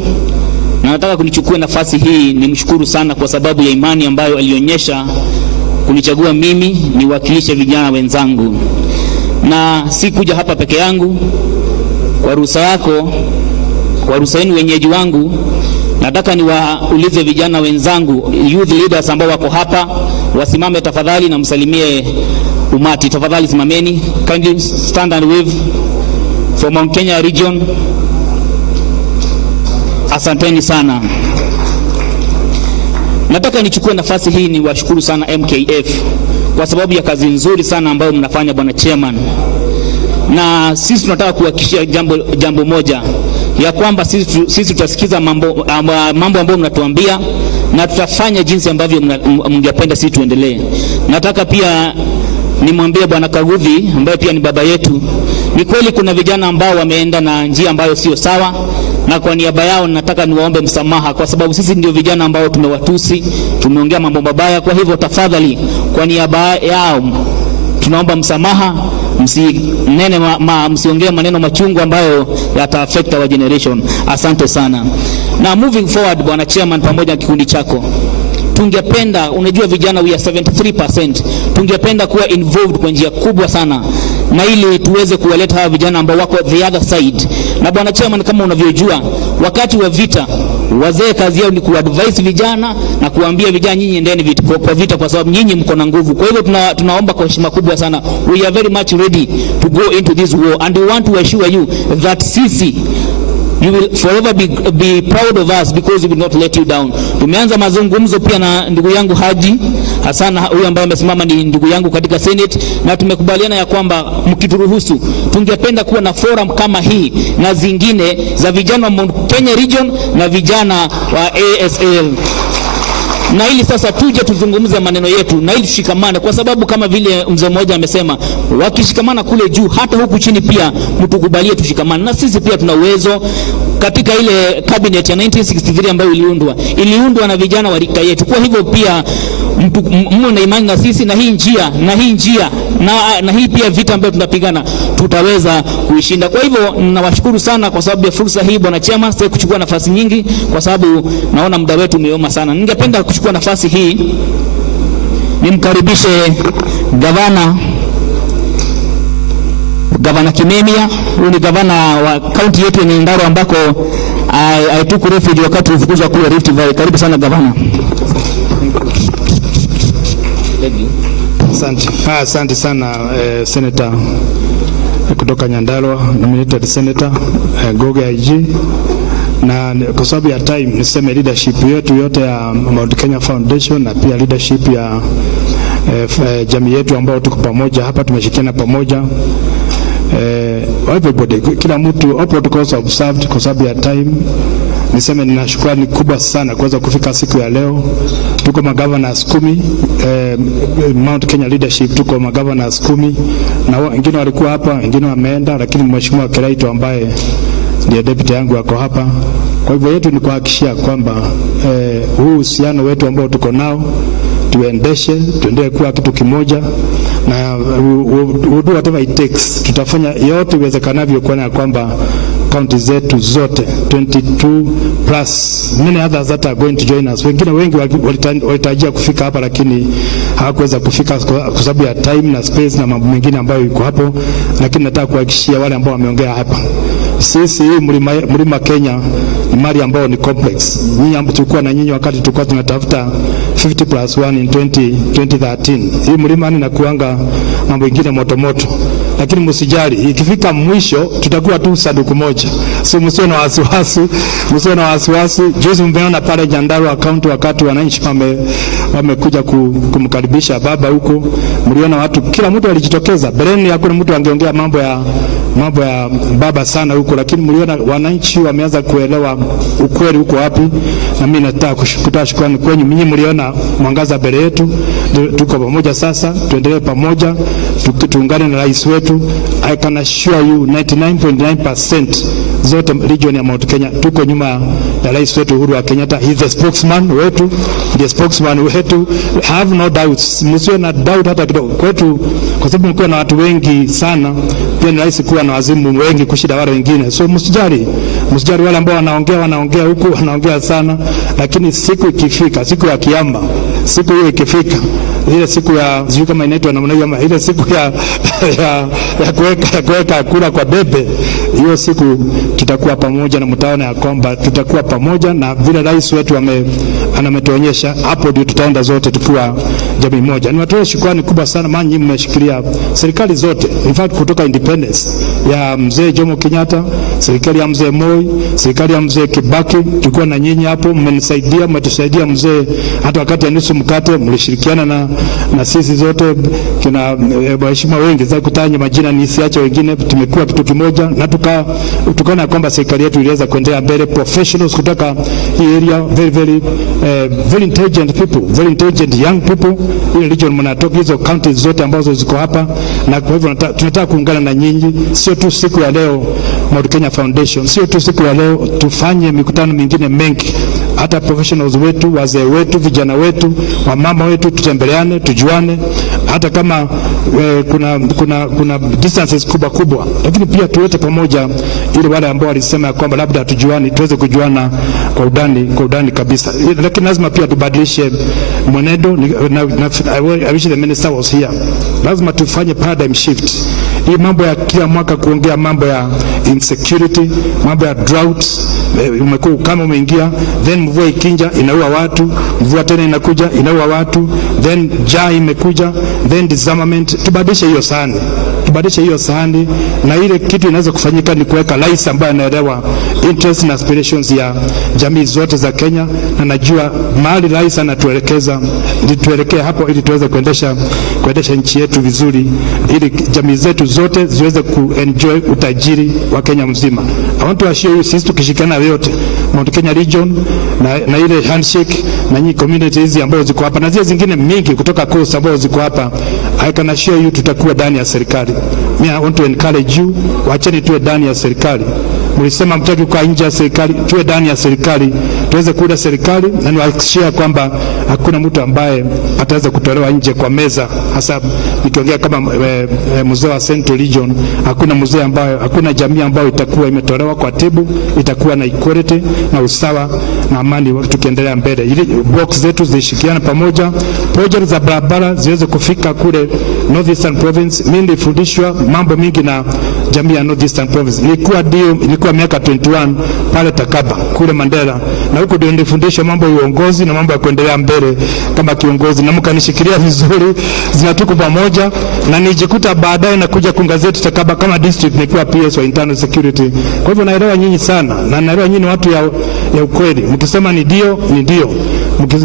na nataka kunichukua nafasi hii nimshukuru sana kwa sababu ya imani ambayo alionyesha kunichagua mimi niwakilishe vijana wenzangu. Na si kuja hapa peke yangu, kwa ruhusa yako Kwa ruhusa yenu wenyeji wangu, nataka niwaulize vijana wenzangu, youth leaders ambao wako hapa, wasimame tafadhali na msalimie umati. Tafadhali simameni. Kindly stand and wave for Mount Kenya region. Asanteni sana. Nataka nichukue nafasi hii ni washukuru sana MKF kwa sababu ya kazi nzuri sana ambayo mnafanya bwana chairman. Na sisi tunataka kuhakikishia jambo moja, ya kwamba sisi tutasikiza mambo ambayo mnatuambia na tutafanya jinsi ambavyo mngependa sisi tuendelee. Nataka pia nimwambie bwana Kaguthi ambaye pia ni baba yetu, ni kweli kuna vijana ambao wameenda na njia ambayo sio sawa, na kwa niaba yao nataka niwaombe msamaha, kwa sababu sisi ndio vijana ambao tumewatusi, tumeongea mambo mabaya. Kwa hivyo tafadhali, kwa niaba yao tunaomba msamaha, msiongee maneno machungu ambayo yata affect our generation. Asante sana. Na moving forward bwana chairman, pamoja na kikundi chako, tungependa, unajua vijana we are 73%, tungependa kuwa involved kwa njia kubwa sana, na ili tuweze kuwaleta hawa vijana ambao wako the other side. Na bwana chairman, kama unavyojua, wakati wa vita wazee kazi yao ni kuadvise vijana na kuambia vijana, nyinyi endeni kwa vita kwa sababu nyinyi mko na nguvu. Kwa hivyo tunaomba kwa heshima kubwa sana, we are very much ready to go into this war, and we want to assure you that sisi, you will forever be proud of us because we will not let you down. Tumeanza mazungumzo pia na ndugu yangu Haji Hassan, huyu ambaye amesimama ni ndugu yangu katika Senate, na tumekubaliana ya kwamba mkituruhusu tungependa kuwa na forum kama hii na zingine za vijana wa Mount Kenya region na vijana wa ASL, na ili sasa tuje tuzungumze maneno yetu na ili tushikamane, kwa sababu kama vile mzee mmoja amesema, wakishikamana kule juu hata huku chini pia mtukubalie tushikamane. Na sisi pia tuna uwezo. Katika ile cabinet ya 1963 ambayo iliundwa na vijana wa rika yetu. Kwa hivyo pia mmo na imani na sisi, na hii njia na hii pia vita ambayo tunapigana tutaweza kuishinda. Kwa hivyo nawashukuru sana kwa sababu ya fursa hii bwana chairman. Sasa kuchukua nafasi nyingi kwa sababu naona muda wetu umeoma sana. Ningependa kuchukua nafasi hii nimkaribishe Gavana Kimemia. Huyu ni gavana wa kaunti yetu ya Nyandarua ambako I took refuge wakati tulifukuzwa kule Rift Valley. Karibu sana gavana. Asante sana Senator kutoka Nyandarua, nominated Senator Goge IG. Na kwa sababu ya time niseme leadership yetu yote ya Mount Kenya Foundation na pia leadership ya jamii yetu ambao tuko pamoja hapa, tumeshirikiana pamoja. Everybody, kila mtu all protocols observed. Kwa sababu ya time niseme nina shukrani kubwa sana kuweza kufika siku ya leo. Tuko magovernors 10, Mount Kenya leadership tuko magovernors 10, na wengine walikuwa hapa, wengine wameenda, lakini mheshimiwa Kiraito ambaye ndiye deputy yangu wako hapa. Kwa hivyo yetu ni kuhakikishia kwamba huu uhusiano wetu ambao tuko nao tuendeshe, tuendelee kuwa kitu kimoja, na we'll do whatever it takes. Tutafanya yote iwezekanavyo kuona kwamba county zetu zote 22 plus many others that are going to join us. Wengine wengi walitarajia kufika hapa lakini hawakuweza kufika kwa sababu ya time na space na mambo mengine ambayo yuko hapo, lakini nataka kuhakikishia wale ambao wameongea hapa, sisi hii mlima Kenya ni mali ambao ni complex. Nyinyi ambao tulikuwa na nyinyi wakati tulikuwa tunatafuta 50+1 in 2013. Hii mlima ni nakuanga mambo mengine moto moto, lakini msijali, ikifika mwisho tutakuwa tu sanduku moja. So msiwe na wasiwasi, Juzi mmeona pale Nyandarua account wakati wananchi wamekuja kumkaribisha baba huko, mliona watu, kila mtu alijitokeza. Beleni hakuna mtu angeongea mambo ya baba sana huko, lakini mliona wananchi wameanza kuelewa ukweli huko wapi. Na mimi nataka kutoa shukrani kwenyu, mimi mliona mwangaza mbele yetu. Tuko pamoja sasa, tuendelee pamoja, tuungane na rais wetu. I can assure you 99.9% zote region ya Mount Kenya tuko nyuma ya rais wetu Uhuru wa Kenyatta. He is the spokesman wetu, have no doubts. Msiwe na doubt hata kidogo kwetu, kwa sababu mko na watu wengi sana. Pia ni rais kuwa na wazimu wengi kushida wale wengine. So msijali wale ambao wanaongea huku, wanaongea sana, lakini siku ikifika, siku ya kiyama, siku hiyo ikifika, ile siku ya sijui kama inaitwa namna hiyo, ama ile siku ya kuweka kura kwa debe, hiyo siku tutakuwa pamoja na mtaona ya kwamba tutakuwa pamoja, na vile rais wetu ametuonyesha, hapo ndio tutaenda zote tukiwa jamii moja. Niwatoe shukrani kubwa sana, maana nyinyi mmeshikilia serikali zote, in fact kutoka independence ya mzee Jomo Kenyatta, serikali ya mzee Moi, serikali ya mzee Kibaki, tulikuwa na nyinyi hapo, mmenisaidia, mmetusaidia mzee, hata wakati ya nusu mkate mlishirikiana na sisi zote, kina waheshimiwa wengi za kutanya majina nisiache wengine, tumekuwa kitu kimoja, na tukaona kwamba serikali yetu iliweza kuendelea mbele. Professionals kutoka hii area, very intelligent people, very intelligent young people, ile region mnatoka, hizo counties zote ambazo ziko hapa, na kwa hivyo tunataka kuungana na nyinyi, sio tu siku ya leo Mount Kenya Foundation, sio tu siku ya leo, tufanye mikutano mingine mengi, hata professionals wetu, wazee wetu, vijana wetu, wamama wetu, tutembeleane, tujuane, hata kama kuna distances kubwa, lakini pia tuwete pamoja, ili wale ambao walisema kwamba labda hatujuani tuweze kujuana kwa udani kabisa. Lakini lazima pia tubadilishe mwenendo. I wish the minister was here. Lazima tufanye paradigm shift. Hii mambo ya kila mwaka kuongea mambo ya insecurity, mambo ya drought, umekuwa kama umeingia, then mvua ikinja inaua watu, mvua tena inakuja inaua watu, then njaa imekuja, then disarmament. Tubadilishe hiyo sahani, na ile kitu inaweza kufanyika ni kuweka rais ambaye anaelewa interest na aspirations ya jamii zote za Kenya, na najua mahali rais anatuelekeza ili tuelekee hapo, ili tuweze kuendesha nchi yetu vizuri, ili jamii zetu zote ziweze kuenjoy utajiri wa Kenya mzima. I want to assure you, sisi tukishikana yote Mount Kenya region na ile handshake na nyinyi communities ambazo ziko hapa na zile zingine mingi kutoka coast ambazo ziko hapa, I can assure you tutakuwa ndani ya serikali. I want to encourage you, wacheni tuwe ndani ya serikali. Mlisema mtaki kwa nje ya serikali, tuwe ndani ya serikali, tuweze kuunda serikali, na niwahakikishia kwamba hakuna mtu ambaye ataweza kutolewa nje kwa meza. Hasa nikiongea kama mzee wa Central Region, hakuna jamii ambayo itakuwa imetolewa kwa tebu, itakuwa na equality na usawa na amani tukiendelea mbele. Ili blocks zetu zishikiane pamoja, project za barabara ziweze kufika kule Northeastern Province. Mimi nilifundishwa mambo mingi na jamii ya Northeastern Province. Nilikuwa miaka 21 pale Takaba kule Mandela, na huko ndio nilifundishwa mambo ya uongozi na mambo ya kuendelea mbele kama kiongozi, na mkanishikilia vizuri, zinatuko pamoja, na nijikuta baadaye na kuja kungazeti Takaba kama district, nilikuwa PS wa internal security. Kwa hivyo naelewa nyinyi sana, na naelewa nyinyi watu ya ukweli. Mkisema ni ndio,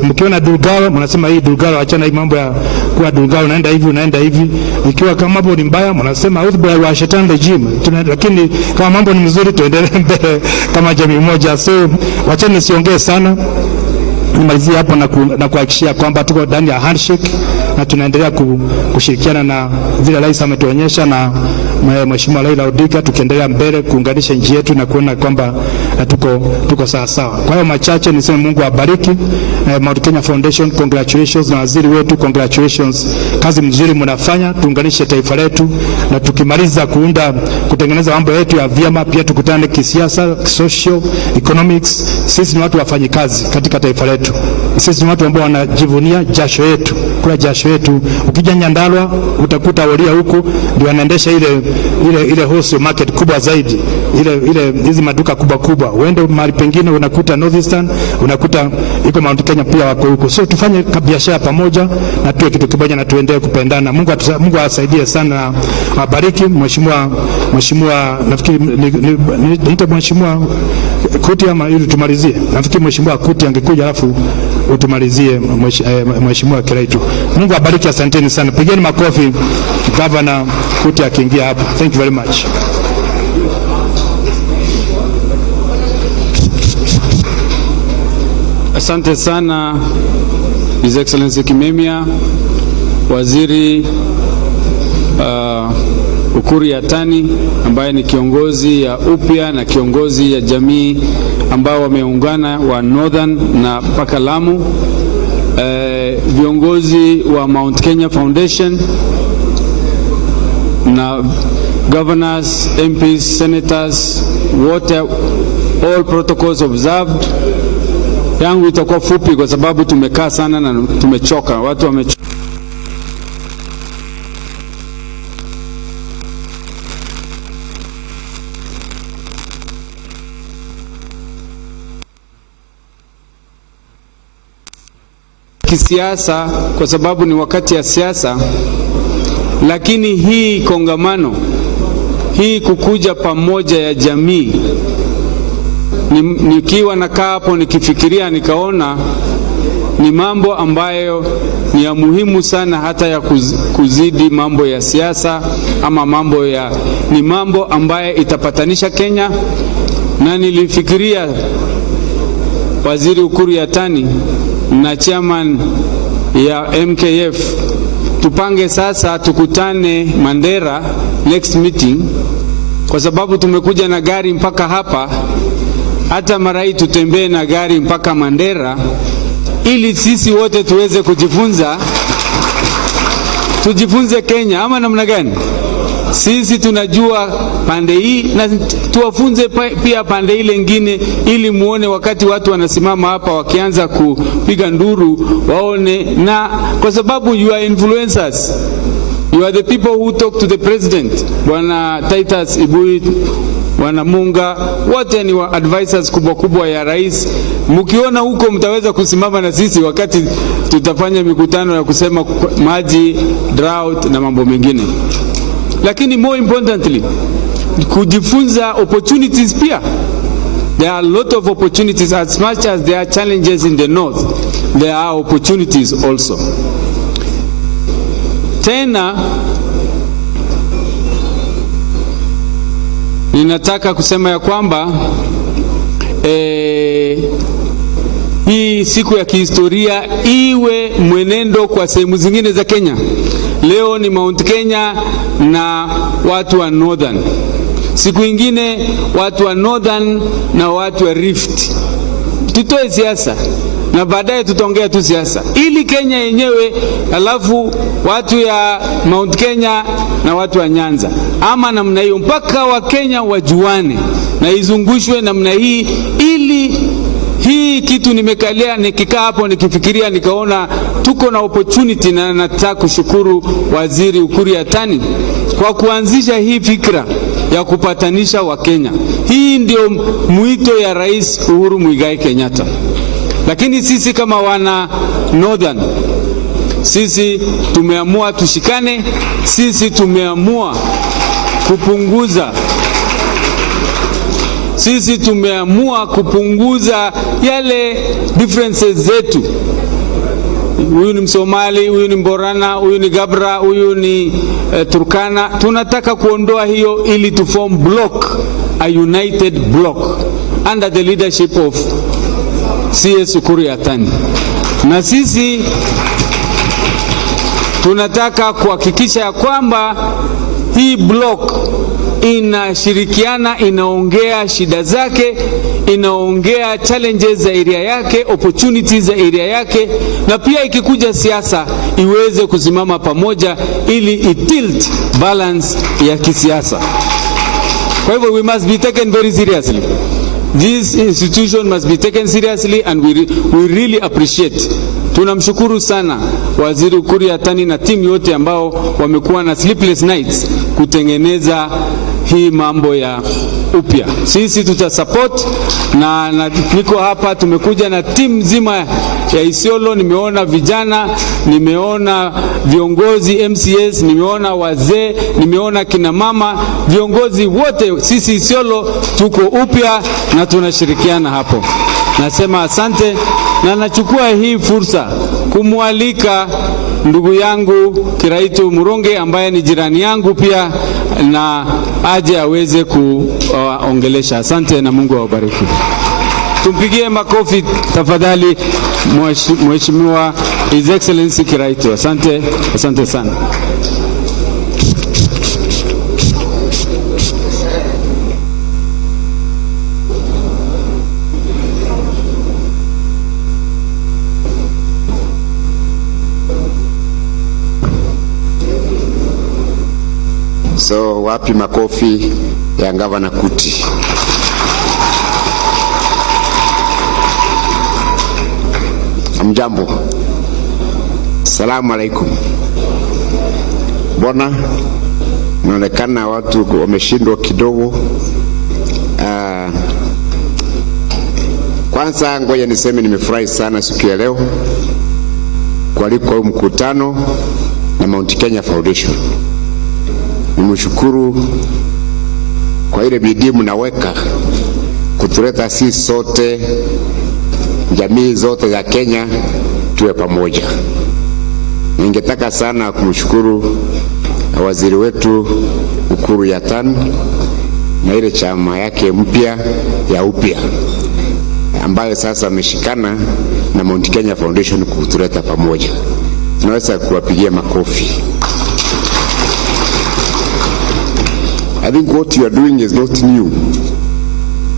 mkiona Dulgaro mnasema hii Dulgaro, achana hii mambo ya kuwa Dulgaro unaenda hivi. Ikiwa kama mambo ni mbaya mnasema udhibiti wa shetani regime, lakini kama mambo ni mzuri tuendelee mbele kama jamii moja. So wacheni nisiongee sana, nimalizie hapo na kuhakikishia kwamba tuko ndani ya handshake na tunaendelea kushirikiana na vile rais ametuonyesha na Mheshimiwa Raila Odinga, tukiendelea mbele kuunganisha nchi yetu na kuona kwamba tuko sawa sawa. Kwa hiyo machache niseme Mungu awabariki. Mount Kenya Foundation, congratulations, na waziri wetu congratulations, kazi mzuri mnafanya, tuunganishe taifa letu, na tukimaliza kutengeneza mambo yetu ya vyama, pia tukutane kisiasa, social, economics. Sisi ni watu wafanyi kazi katika taifa letu. Sisi ni watu ambao wanajivunia jasho yetu, kula jasho yetu. Ukija Nyandarua utakuta walia huko ndio wanaendesha ile wholesale market kubwa zaidi, ile hizi maduka kubwa. Uende mahali pengine unakuta Northeastern, unakuta iko Mount Kenya pia wako huko. So tufanye biashara pamoja na tuwe kitu kimoja na tuendelee kupendana. Mungu asaidie sana, awabariki. Mheshimiwa nafikiri niita Mheshimiwa Kuti ama ili tumalizie. Nafikiri Mheshimiwa Kuti angekuja alafu utumalizie Mheshimiwa Kiraitu. Mungu abariki, asanteni sana. Pigeni makofi Governor Kuti akiingia hapa. Thank you very much. Asante sana His Excellency Kimemia, Waziri Ukuri Yatani ambaye ni kiongozi ya Upya na kiongozi ya jamii ambao wameungana wa Northern na mpaka Lamu, viongozi wa Mount Kenya Foundation na governors, MPs, senators, wote, all protocols observed. Yangu itakuwa fupi kwa sababu tumekaa sana na tumechoka, watu wamechoka. kisiasa kwa sababu ni wakati ya siasa, lakini hii kongamano, hii kukuja pamoja ya jamii, nikiwa nakaa hapo nikifikiria, nikaona ni mambo ambayo ni ya muhimu sana, hata ya kuzidi mambo ya siasa ama ni mambo ambayo itapatanisha Kenya. Na nilifikiria Waziri Ukuru Yatani na chairman ya MKF tupange sasa tukutane Mandera next meeting, kwa sababu tumekuja na gari mpaka hapa, hata mara hii tutembee na gari mpaka Mandera ili sisi wote tuweze tujifunze Kenya, ama namna gani? Sisi tunajua pande hii na tuwafunze pia pande ile nyingine, ili muone wakati watu wanasimama hapa wakianza kupiga nduru waone, na kwa sababu you are influencers, you are the people who talk to the president. Bwana Titus Ibui, Bwana Munga, wote ni wa advisors kubwa ya rais. Mkiona huko mtaweza kusimama na sisi wakati tutafanya mikutano ya kusema maji, drought na mambo mengine. Lakini more importantly, kujifunza opportunities pia. There are a lot of opportunities. As much as there are challenges in the north, there are opportunities also. Tena ninataka kusema ya kwamba hii siku ya kihistoria iwe mwenendo kwa sehemu zingine za Kenya. Leo ni Mount Kenya na watu wa Northern. Siku ingine watu wa Northern na watu wa Rift. Tutoe siasa na baadaye tutaongea tu siasa, ili Kenya yenyewe, alafu watu ya Mount Kenya na watu wa Nyanza, ama namna hiyo, mpaka wa Kenya wajuane na izungushwe namna hii. Ili hii kitu nimekalia, nikikaa hapo nikifikiria, nikaona tuko na opportunity, na nataka kushukuru Waziri Ukuru Yatani kwa kuanzisha hii fikra ya kupatanisha wa Kenya. Hii ndio mwito ya Rais Uhuru Muigai Kenyatta. Lakini sisi kama wana Northern, sisi tumeamua tushikane, sisi tumeamua kupunguza yale differences zetu. Huyu ni Msomali, huyu ni Mborana, huyu ni Gabra, huyu ni Turkana. Tunataka kuondoa hiyo ili to form block, a united block under the leadership of CS Ukuru Yatani. Na sisi tunataka kuhakikisha ya kwamba hii block inashirikiana, inaongea shida zake, inaongea challenges za area yake, opportunities za area yake, na pia ikikuja siasa iweze kusimama pamoja ili itilt balance ya kisiasa. Kwa hivyo we must be taken very seriously. This institution must be taken seriously, and we really appreciate. Tunamshukuru sana Waziri Ukuru Yatani na timu yote ambao wamekuwa na sleepless nights kutengeneza hii mambo ya Upya. Sisi tutasupport, na niko hapa, tumekuja na timu nzima ya Isiolo. Nimeona vijana, nimeona viongozi MCS, nimeona wazee, nimeona kina mama, viongozi wote. Sisi Isiolo tuko Upya na tunashirikiana hapo. Nasema asante, na nachukua hii fursa kumwalika ndugu yangu Kiraitu Muronge ambaye ni jirani yangu pia, na aje aweze kuongelesha. Asante na Mungu awabariki. Tumpigie makofi tafadhali Mheshimiwa His Excellency Kiraitu. Asante, asante sana. So wapi makofi ya Gavana Kuti? Amjambo. Salamu alaikum. Bona, inaonekana watu wameshindwa kidogo. Kwanza ngoja niseme nimefurahi sana siku ya leo kualikwa huu mkutano na Mount Kenya Foundation. Nimshukuru kwa ile bidii mnaweka kutuleta sisi sote, jamii zote za Kenya tuwe pamoja. Ningetaka sana kumshukuru waziri wetu Ukuru Yatan na ile chama yake mpya ya Upya ambayo sasa ameshikana na Mount Kenya Foundation kutuleta pamoja. Tunaweza kuwapigia makofi. I think what you are doing is not new.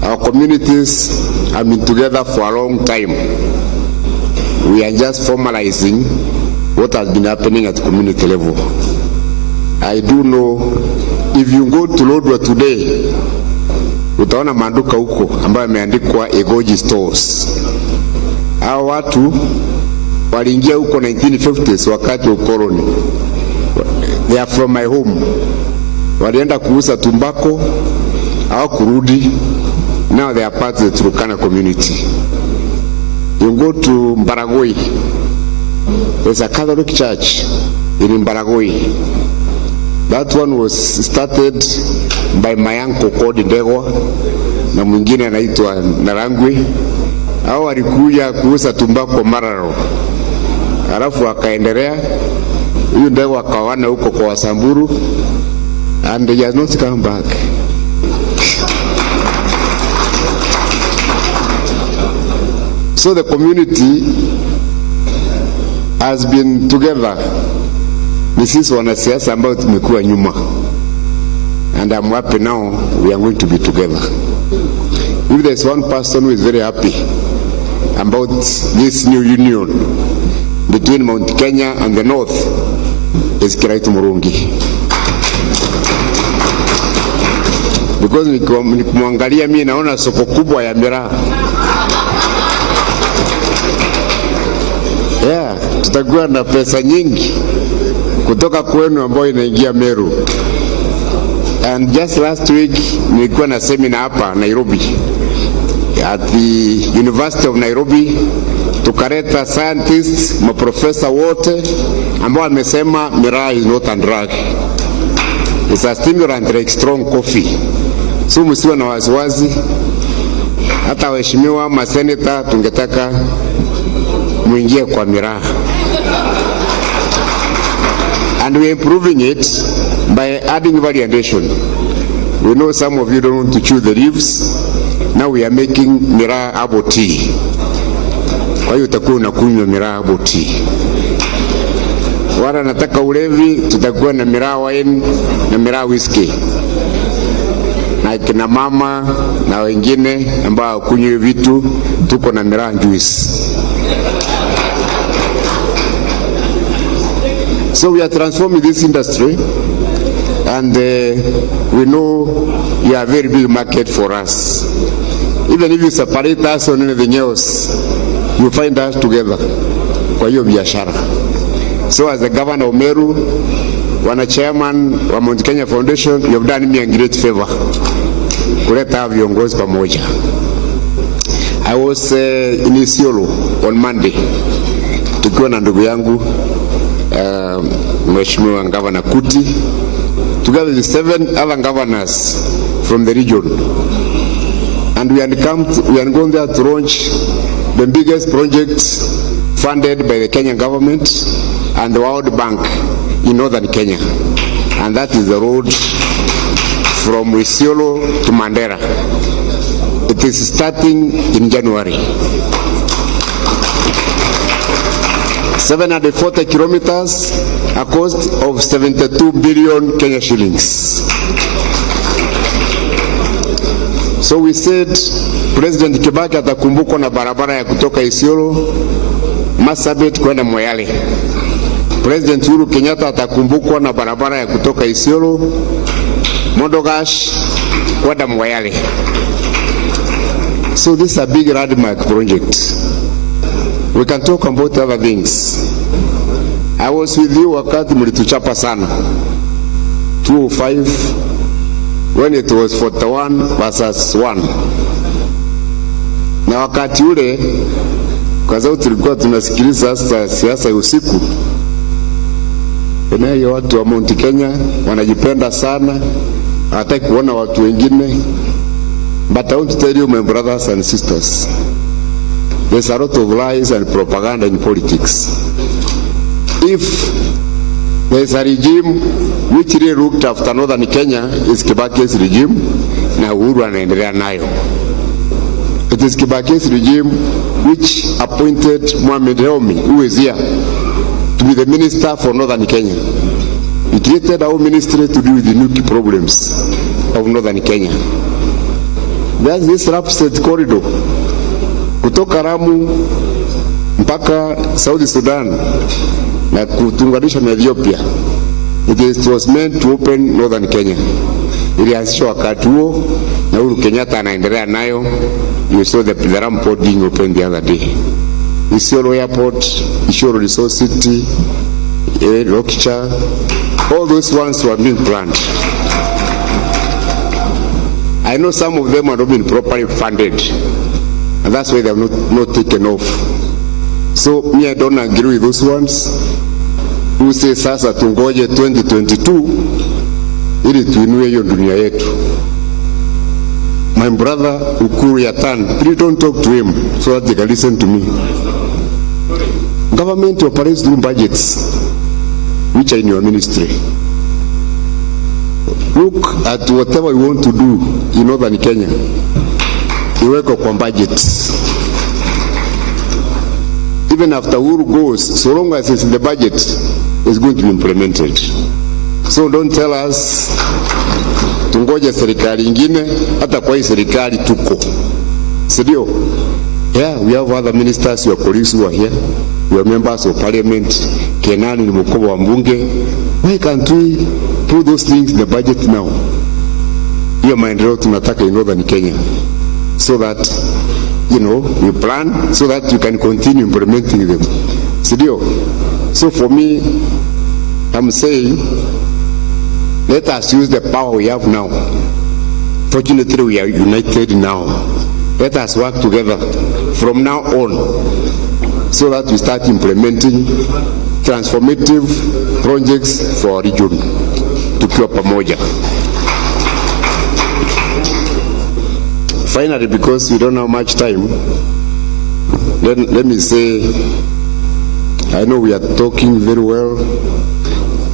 Our communities have been together for a long time. We are just formalizing what has been happening at community level. I do know if you go to Lodwar today, utaona maduka huko ambayo yameandikwa Egoji Stores. Hao watu waliingia huko 1950s wakati wa ukoloni. They are from my home. Walienda kuuza tumbako au kurudi. Now they are part of the Turkana community. You go to Mbaragoi, there's a Catholic church in Mbaragoi. That one was started by my uncle called Ndegwa na mwingine anaitwa Narangwe. Hao walikuja kuuza tumbako Mararo, alafu akaendelea. Huyu Ndegwa akawana huko kwa Wasamburu, and he has not come back. So the community has been together. Ni sisi wanasiasa ambao tumekuwa nyuma, and I'm happy now we are going to be together. If there's one person who is very happy about this new union between Mount Kenya and the North, is Kiraitu Murungi. Because nikimwangalia mimi naona soko kubwa ya miraa. Yeah, tutakuwa na pesa nyingi kutoka kwenu ambayo inaingia Meru. And just last week nilikuwa na seminar hapa Nairobi at the University of Nairobi, tukaleta scientists, maprofesa wote ambao wamesema miraa is not a drug. It's a stimulant like strong coffee. So msiwe na wasiwasi. Hata waheshimiwa maseneta tungetaka muingie kwa miraa. And we are improving it by adding variation. We know some of you don't want to chew the leaves. Now we are making miraa herbal tea. Kwa hiyo utakuwa unakunywa miraa herbal tea. Wala nataka ulevi, tutakuwa na miraa wine na miraa whiskey. Na kina mama na wengine ambao kunywa vitu, tuko na miraa juice. So we are transforming this industry, and we know you are a very big market for us. Even if you separate us on anything else, you find us together kwa hiyo biashara. So as the governor of Meru, wana chairman wa Mount Kenya Foundation, you have done me a great favor kuleta viongozi pamoja. I was in Isiolo on Monday tukiwa na ndugu yangu Mheshimiwa Governor Kuti, together with 7 other governors from the region, and we are going there to launch the biggest project funded by the Kenyan government and the World Bank in northern Kenya, and that is the road from Isiolo to Mandera. It is starting in January. 740 kilometers, a cost of 72 billion Kenya shillings. So we said President Kibaki atakumbukwa na barabara ya kutoka Isiolo Marsabit kwenda Moyale. President Uhuru Kenyatta atakumbukwa na barabara ya kutoka Isiolo Modogash kwenda Moyale. So this is a big landmark project. We can talk about other things. I was with you wakati mlituchapa sana 205 when it was 41 versus 1. Na wakati ule kwa sababu tulikuwa tunasikiliza sasa siasa ya usiku. Kuna watu wa Mount Kenya wanajipenda sana, hataki kuona watu wengine. But I want to tell you, my brothers and sisters, there's a lot of lies and propaganda in politics. If there's a regime which really looked after Northern Kenya, is Kibaki's regime, na Uhuru anaendelea nayo. It is Kibaki's regime which appointed Mohamed Helmi, who is here, to be the minister for Northern Kenya. He created our ministry to deal with the new problems of Northern Kenya. There's this Rapsed corridor kutoka Ramu mpaka South Sudan na kutunganisha na Ethiopia. It was meant to open Northern Kenya. Ilianzishwa wakati huo na Uhuru Kenyatta anaendelea nayo. You saw the Ram port being opened the other day. Isiolo Airport, Isiolo Resource City, Lokicha, all those ones were being planned. I know some of them are not being properly funded, and that's why they have not taken off. So me, I don't agree with those ones who say sasa tungoje 2022 ili tuinue hiyo dunia yetu. My brother Ukuru Yatan, please don't talk to him so that they can listen to me. Government operates through budgets which are in your ministry. Look at whatever you want to do in Northern Kenya. Iweko kwa budgets. Even after Uhuru goes, so long as it's in the budget, it's going to be implemented. So don't tell us tungoje serikali ingine, hata kwa hii serikali tuko. Sidio? Yeah, we have other ministers, your colleagues who are here, your members of parliament, Kenani ni mkubwa wa mbunge. Why can't we put those things in the budget now? Hiyo maendeleo tunataka in Northern Kenya, so that we plan so that you can continue implementing them. Sidio? So for me, I'm saying, let us use the power we have now. Fortunately, we are united now. Let us work together from now on so that we start implementing transformative projects for our region. Tukiwa pamoja. Finally, because we don't have much time, let me say, I know we are talking very well.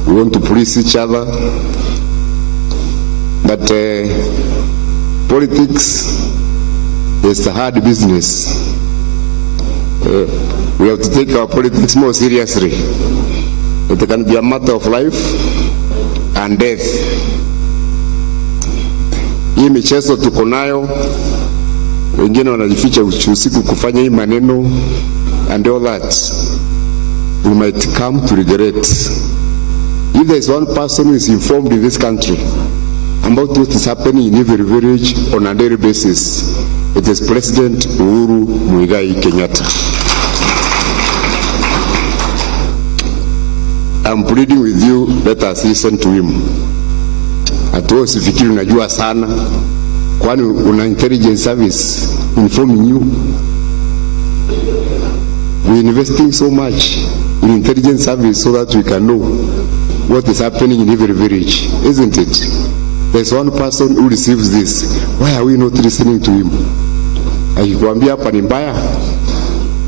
We want to please each other. But politics is a hard business. We have to take our politics more seriously. It can be a matter of life and death. Hii michezo tuko nayo, wengine wanajificha usiku kufanya hii maneno and all that. We might come to regret. If there is one person who is informed in this country about what is happening in every village on a daily basis, it is President Uhuru Muigai Kenyatta. I'm pleading with you, let us listen to him. Atuo usifikiri unajua sana, kwani una intelligence service informing you. We're investing so much in intelligence service so that we can know what is happening in every village, isn't it? There's one person who receives this. Why are we not listening to him? Akikwambia hapa ni mbaya,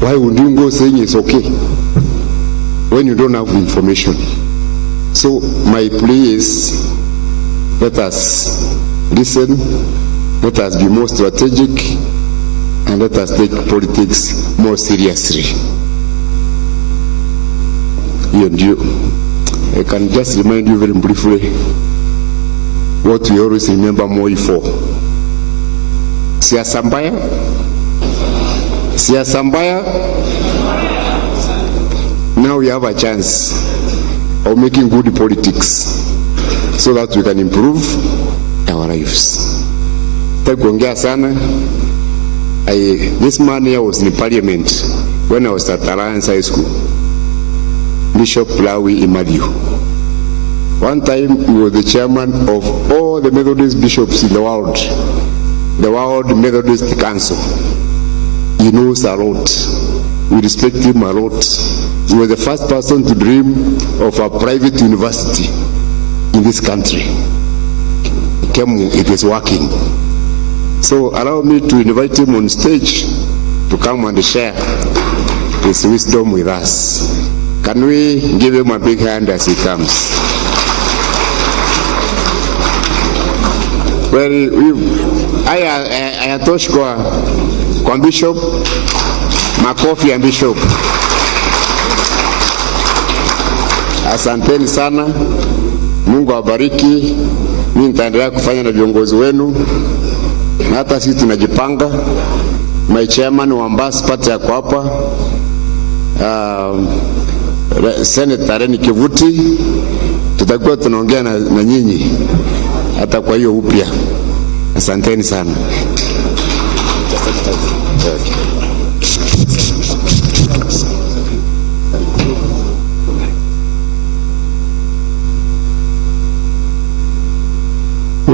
why would you go saying it's okay when you don't have information? So my plea is, let us listen, let us be more strategic, and let us take politics more seriously. I can just remind you very briefly what we always remember Moi for. Siasa mbaya, siasa mbaya. Now we have a chance of making good politics so that we can improve our lives. Takuongea sana. This man here was in parliament when I was at Alliance High School. Bishop Lawi Imadiu. One time he was the chairman of all the Methodist bishops in the World Methodist Council. He knows a lot. we respect him a lot. He was the first person to dream of a private university in this country. It is working. So allow me to invite him on stage to come and share his wisdom with us. Can we give him a big hand as he comes? Well, ayatosh kwa Bishop, makofi ya Bishop. Asanteni sana. Mungu awabariki. Mimi nitaendelea kufanya na viongozi wenu. Na hata sisi tunajipanga. My chairman wa Mbasi Party yako hapa. Senator Reni Kivuti, tutakuwa tunaongea na nyinyi hata kwa hiyo upya. Asanteni sana.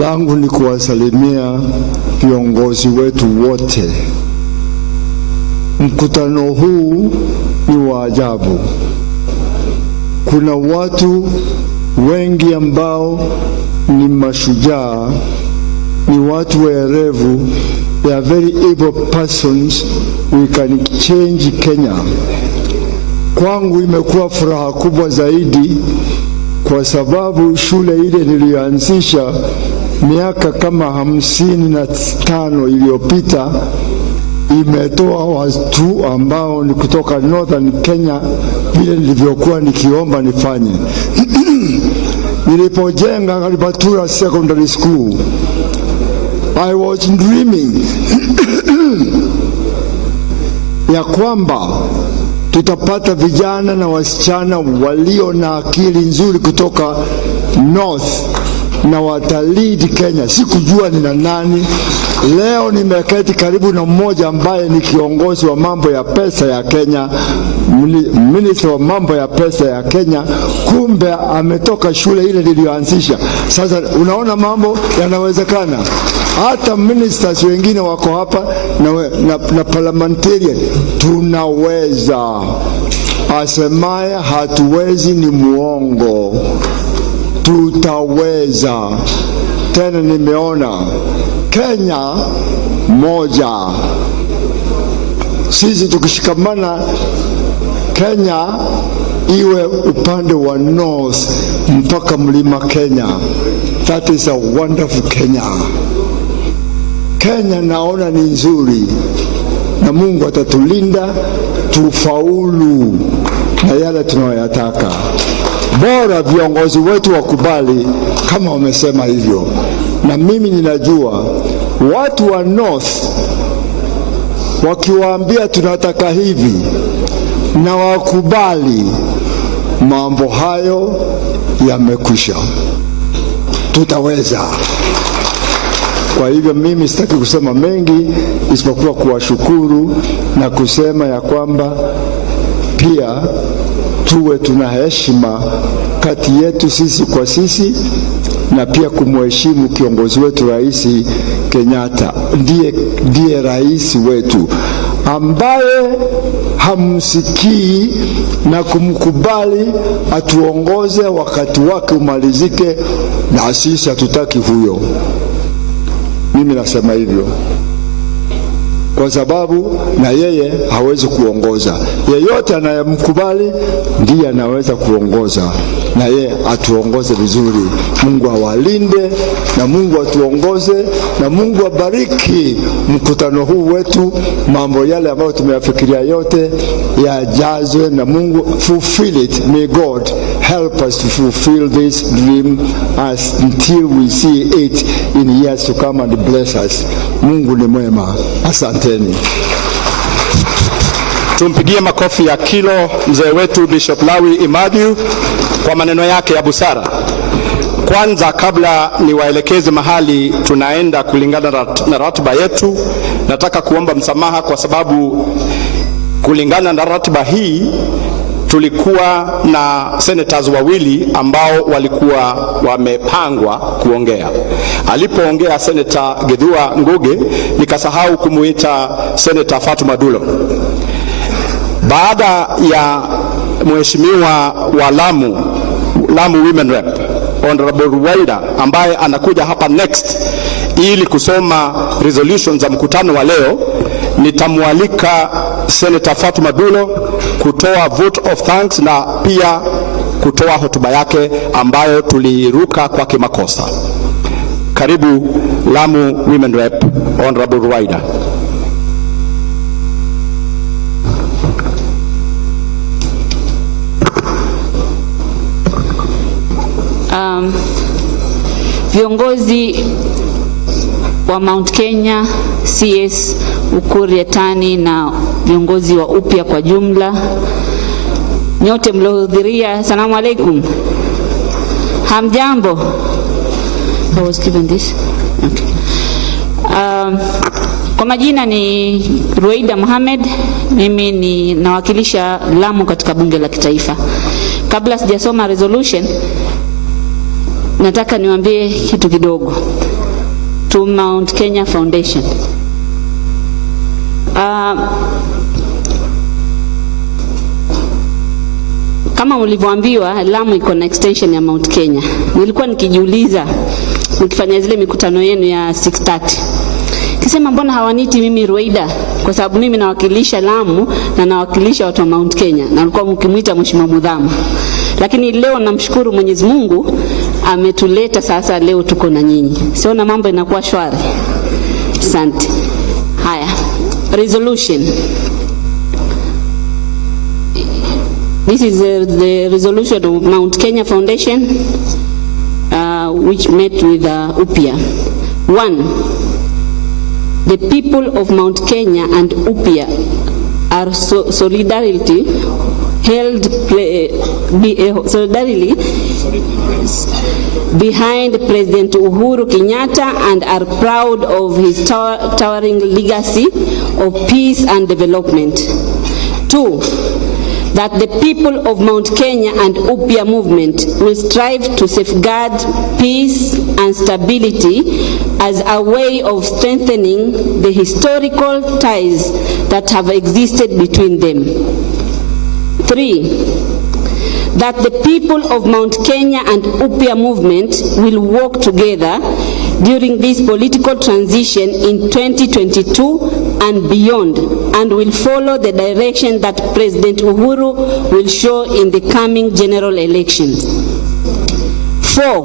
Langu ni kuwasalimia viongozi wetu wote. Mkutano huu ni wa ajabu. Kuna watu wengi ambao ni mashujaa, ni watu werevu. They are very able persons. We can change Kenya. Kwangu imekuwa furaha kubwa zaidi kwa sababu shule ile nilianzisha miaka kama 55 iliyopita imetoa watu ambao ni kutoka Northern Kenya, vile nilivyokuwa nikiomba nifanye. Nilipojenga Kalibatura Secondary School, I was dreaming ya kwamba tutapata vijana na wasichana walio na akili nzuri kutoka North na watalidi Kenya. Sikujua ni nani. Leo nimeketi karibu na mmoja ambaye ni kiongozi wa mambo ya pesa ya Kenya, minister wa mambo ya pesa ya Kenya. Kumbe ametoka shule ile niliyoanzisha. Sasa unaona mambo yanawezekana. Hata ministers wengine wako hapa na parliamentarian. Tunaweza. Asemaye hatuwezi ni muongo. Tutaweza. Tena nimeona Kenya moja. Sisi tukishikamana, Kenya iwe upande wa north mpaka mlima Kenya. That is a wonderful Kenya. Kenya naona ni nzuri, na Mungu atatulinda tufaulu na yale tunayoyataka. Bora viongozi wetu wakubali kama wamesema hivyo. Na mimi ninajua watu wa North wakiwaambia tunataka hivi na wakubali, mambo hayo yamekwisha. Tutaweza. Kwa hivyo mimi sitaki kusema mengi isipokuwa kuwashukuru na kusema ya kwamba pia tuwe tuna heshima kati yetu sisi kwa sisi, na pia kumheshimu kiongozi wetu Rais Kenyatta. Ndiye rais wetu ambaye hamsikii na kumkubali atuongoze wakati wake umalizike, na sisi hatutaki huyo. Mimi nasema hivyo kwa sababu na yeye hawezi kuongoza. Yeyote anayemkubali ndiye anaweza kuongoza, na yeye atuongoze vizuri. Mungu awalinde na Mungu atuongoze na Mungu abariki mkutano huu wetu. Mambo yale ambayo tumeyafikiria yote yajazwe na Mungu. Fulfill it. May God help us to fulfill this dream until we see it in years to come and bless us. Mungu ni mwema. Asante. Tumpigie makofi ya kilo mzee wetu Bishop Lawi Imadhiu kwa maneno yake ya busara. Kwanza, kabla niwaelekeze mahali tunaenda kulingana na ratiba yetu, nataka kuomba msamaha kwa sababu kulingana na ratiba hii tulikuwa na senators wawili ambao walikuwa wamepangwa kuongea. Alipoongea Senator Githua Ngugi, nikasahau kumuita Senator Fatuma Dulo. Baada ya mheshimiwa wa Lamu Women Rep Honorable Ruwaida ambaye anakuja hapa next ili kusoma resolution za mkutano wa leo, nitamwalika Senator Fatuma Dulo kutoa vote of thanks na pia kutoa hotuba yake ambayo tuliruka kwa kimakosa. Karibu Lamu Women Rep Honorable Ruwaida. Viongozi wa Mount Kenya, CS Ukur Yatani na viongozi wa Upya kwa jumla, nyote mlohudhuria, asalamu alaikum. Hamjambo? I was given this. Okay. Kwa majina ni Ruwaida Mohamed, mimi ni nawakilisha Lamu katika bunge la kitaifa. Kabla sijasoma resolution, nataka niwaambie kitu kidogo to Mount Kenya Foundation. Kama mlivyoambiwa, Lamu iko na extension ya Mount Kenya. Nilikuwa nikijiuliza nikifanya zile mikutano yenu ya 6:30, kisema mbona hawaniti mimi Ruwaida, kwa sababu mimi nawakilisha Lamu na nawakilisha watu wa Mount Kenya, na alikuwa mkimuita Mheshimiwa Mudhama. Lakini leo namshukuru Mwenyezi Mungu ametuleta sasa, leo tuko na nyinyi, sio na mambo inakuwa shwari. Asante. Haya, resolution. This is the resolution of Mount Kenya Foundation, which met with Upya. 1. The people of Mount Kenya and Upya are solidarily behind President Uhuru Kenyatta and are proud of his towering legacy of peace and development. 2. That the people of Mount Kenya and Upya movement will strive to safeguard peace and stability as a way of strengthening the historical ties that have existed between them. 3. That the people of Mount Kenya and Upya movement will work together during this political transition in 2022 and beyond, and will follow the direction that President Uhuru will show in the coming general elections. 4.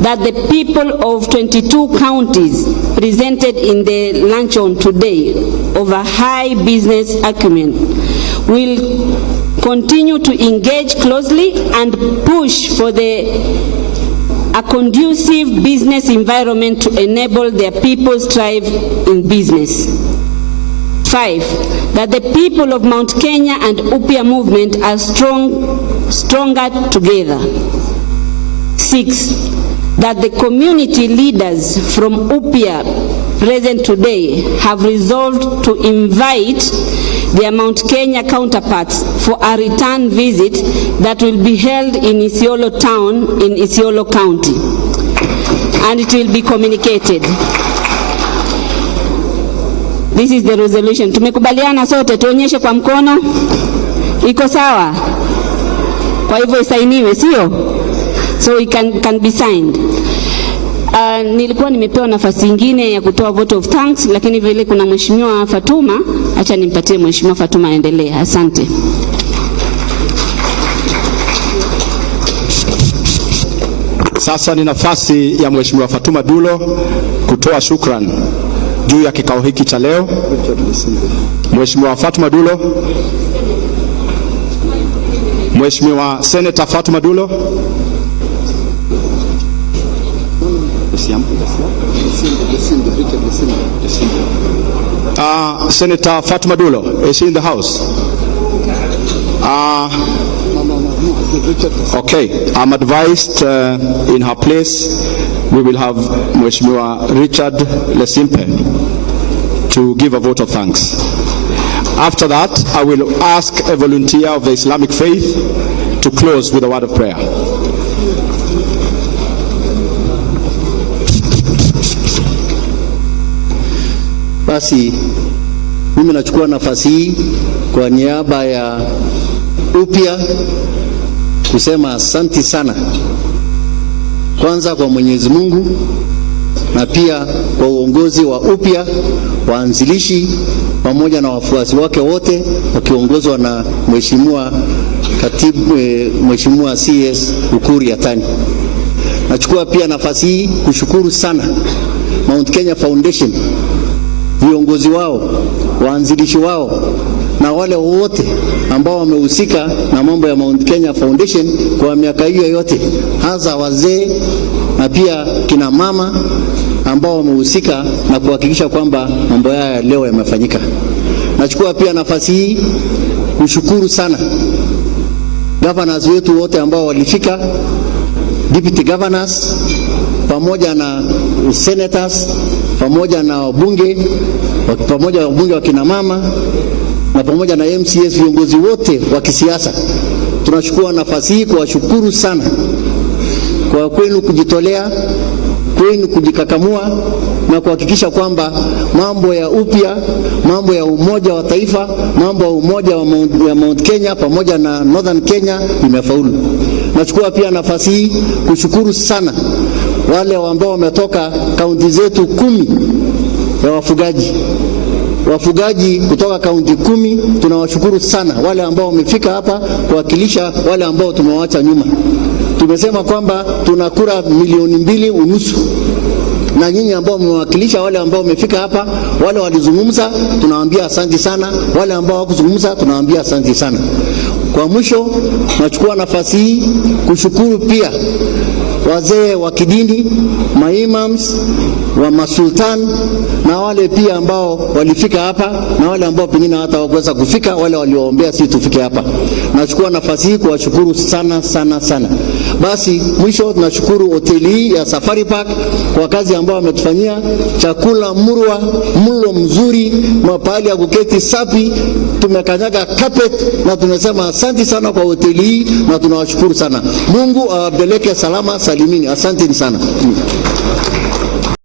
That the people of 22 counties presented in the luncheon today of a high business acumen will continue to engage closely and push for a conducive business environment to enable their people to thrive in business. 5. That the people of Mount Kenya and Upya movement are stronger together. 6. That the community leaders from Upya present today have resolved to invite their Mount Kenya counterparts for a return visit that will be held in Isiolo town in Isiolo County, and it will be communicated. This is the resolution. Tumekubaliana sote, tuonyeshe kwa mkono. Iko sawa? Kwa hivyo isainiwe, sio? So it can be signed. Nilikuwa nimepewa nafasi nyingine ya kutoa vote of thanks, lakini vile kuna Mheshimiwa Fatuma, acha nimpatie Mheshimiwa Fatuma aendelee. Asante. Sasa ni nafasi ya Mheshimiwa Fatuma Dulo kutoa shukran juu ya kikao hiki cha leo. Mheshimiwa Fatuma Dulo. Mheshimiwa Senator Fatuma Dulo. Senator Fatuma Dulo, is she in the house? Okay, I'm advised in her place we will have Mheshimiwa Richard Lesimpe to give a vote of thanks. After that, I will ask a volunteer of the Islamic faith to close with a word of prayer. Basi Mimi nachukua nafasi hii kwa niaba ya Upya kusema asanti sana, kwanza kwa Mwenyezi Mungu na pia kwa uongozi wa Upya, waanzilishi pamoja na wafuasi wake wote wakiongozwa na Mheshimiwa CS Ukur Yatani. Nachukua pia nafasi hii kushukuru sana Mount Kenya Foundation, viongozi wao, waanzilishi wao na wale wote ambao wamehusika na mambo ya Mount Kenya Foundation kwa miaka hiyo yote, hasa wazee na pia kina mama ambao wamehusika na kuhakikisha kwamba mambo haya leo yamefanyika. Nachukua pia nafasi hii kushukuru sana governors wetu wote ambao walifika, deputy governors pamoja na senators pamoja na wabunge wa kina mama na pamoja na MCS, viongozi wote wa kisiasa. Tunachukua nafasi hii kuwashukuru sana kwa kwenu kujitolea, kwenu kujikakamua na kuhakikisha kwamba mambo ya Upya, mambo ya umoja wa taifa, mambo ya umoja wa Mount Kenya pamoja na Northern Kenya imefaulu. Nachukua pia nafasi hii kushukuru sana wale ambao wametoka kaunti zetu 10 ya wafugaji kutoka kaunti 10. Tunawashukuru sana wale ambao wamefika hapa kuwakilisha wale ambao tumewaacha nyuma. Tumesema kwamba tuna kura 2.5 milioni, na nyinyi ambao mmewakilisha wale ambao wamefika hapa, wale walizungumza tunawaambia asante sana, wale ambao hawakuzungumza tunawaambia asante sana. Kwa mwisho, nachukua nafasi hii kushukuru pia wazee wa kidini, maimams, wa masultan na wale pia ambao walifika hapa na wale ambao pengine hata hawakuweza kufika, wale walioombea sisi tufike hapa. Nachukua nafasi hii kuwashukuru sana sana sana. Basi mwisho tunashukuru hoteli hii ya Safari Park kwa kazi ambao wametufanyia, chakula murwa, mlo mzuri, mapahali ya kuketi safi, tumekanyaga carpet, na tumesema asante sana kwa hoteli hii na tunawashukuru sana. Mungu awapeleke salama salimini. Asante sana.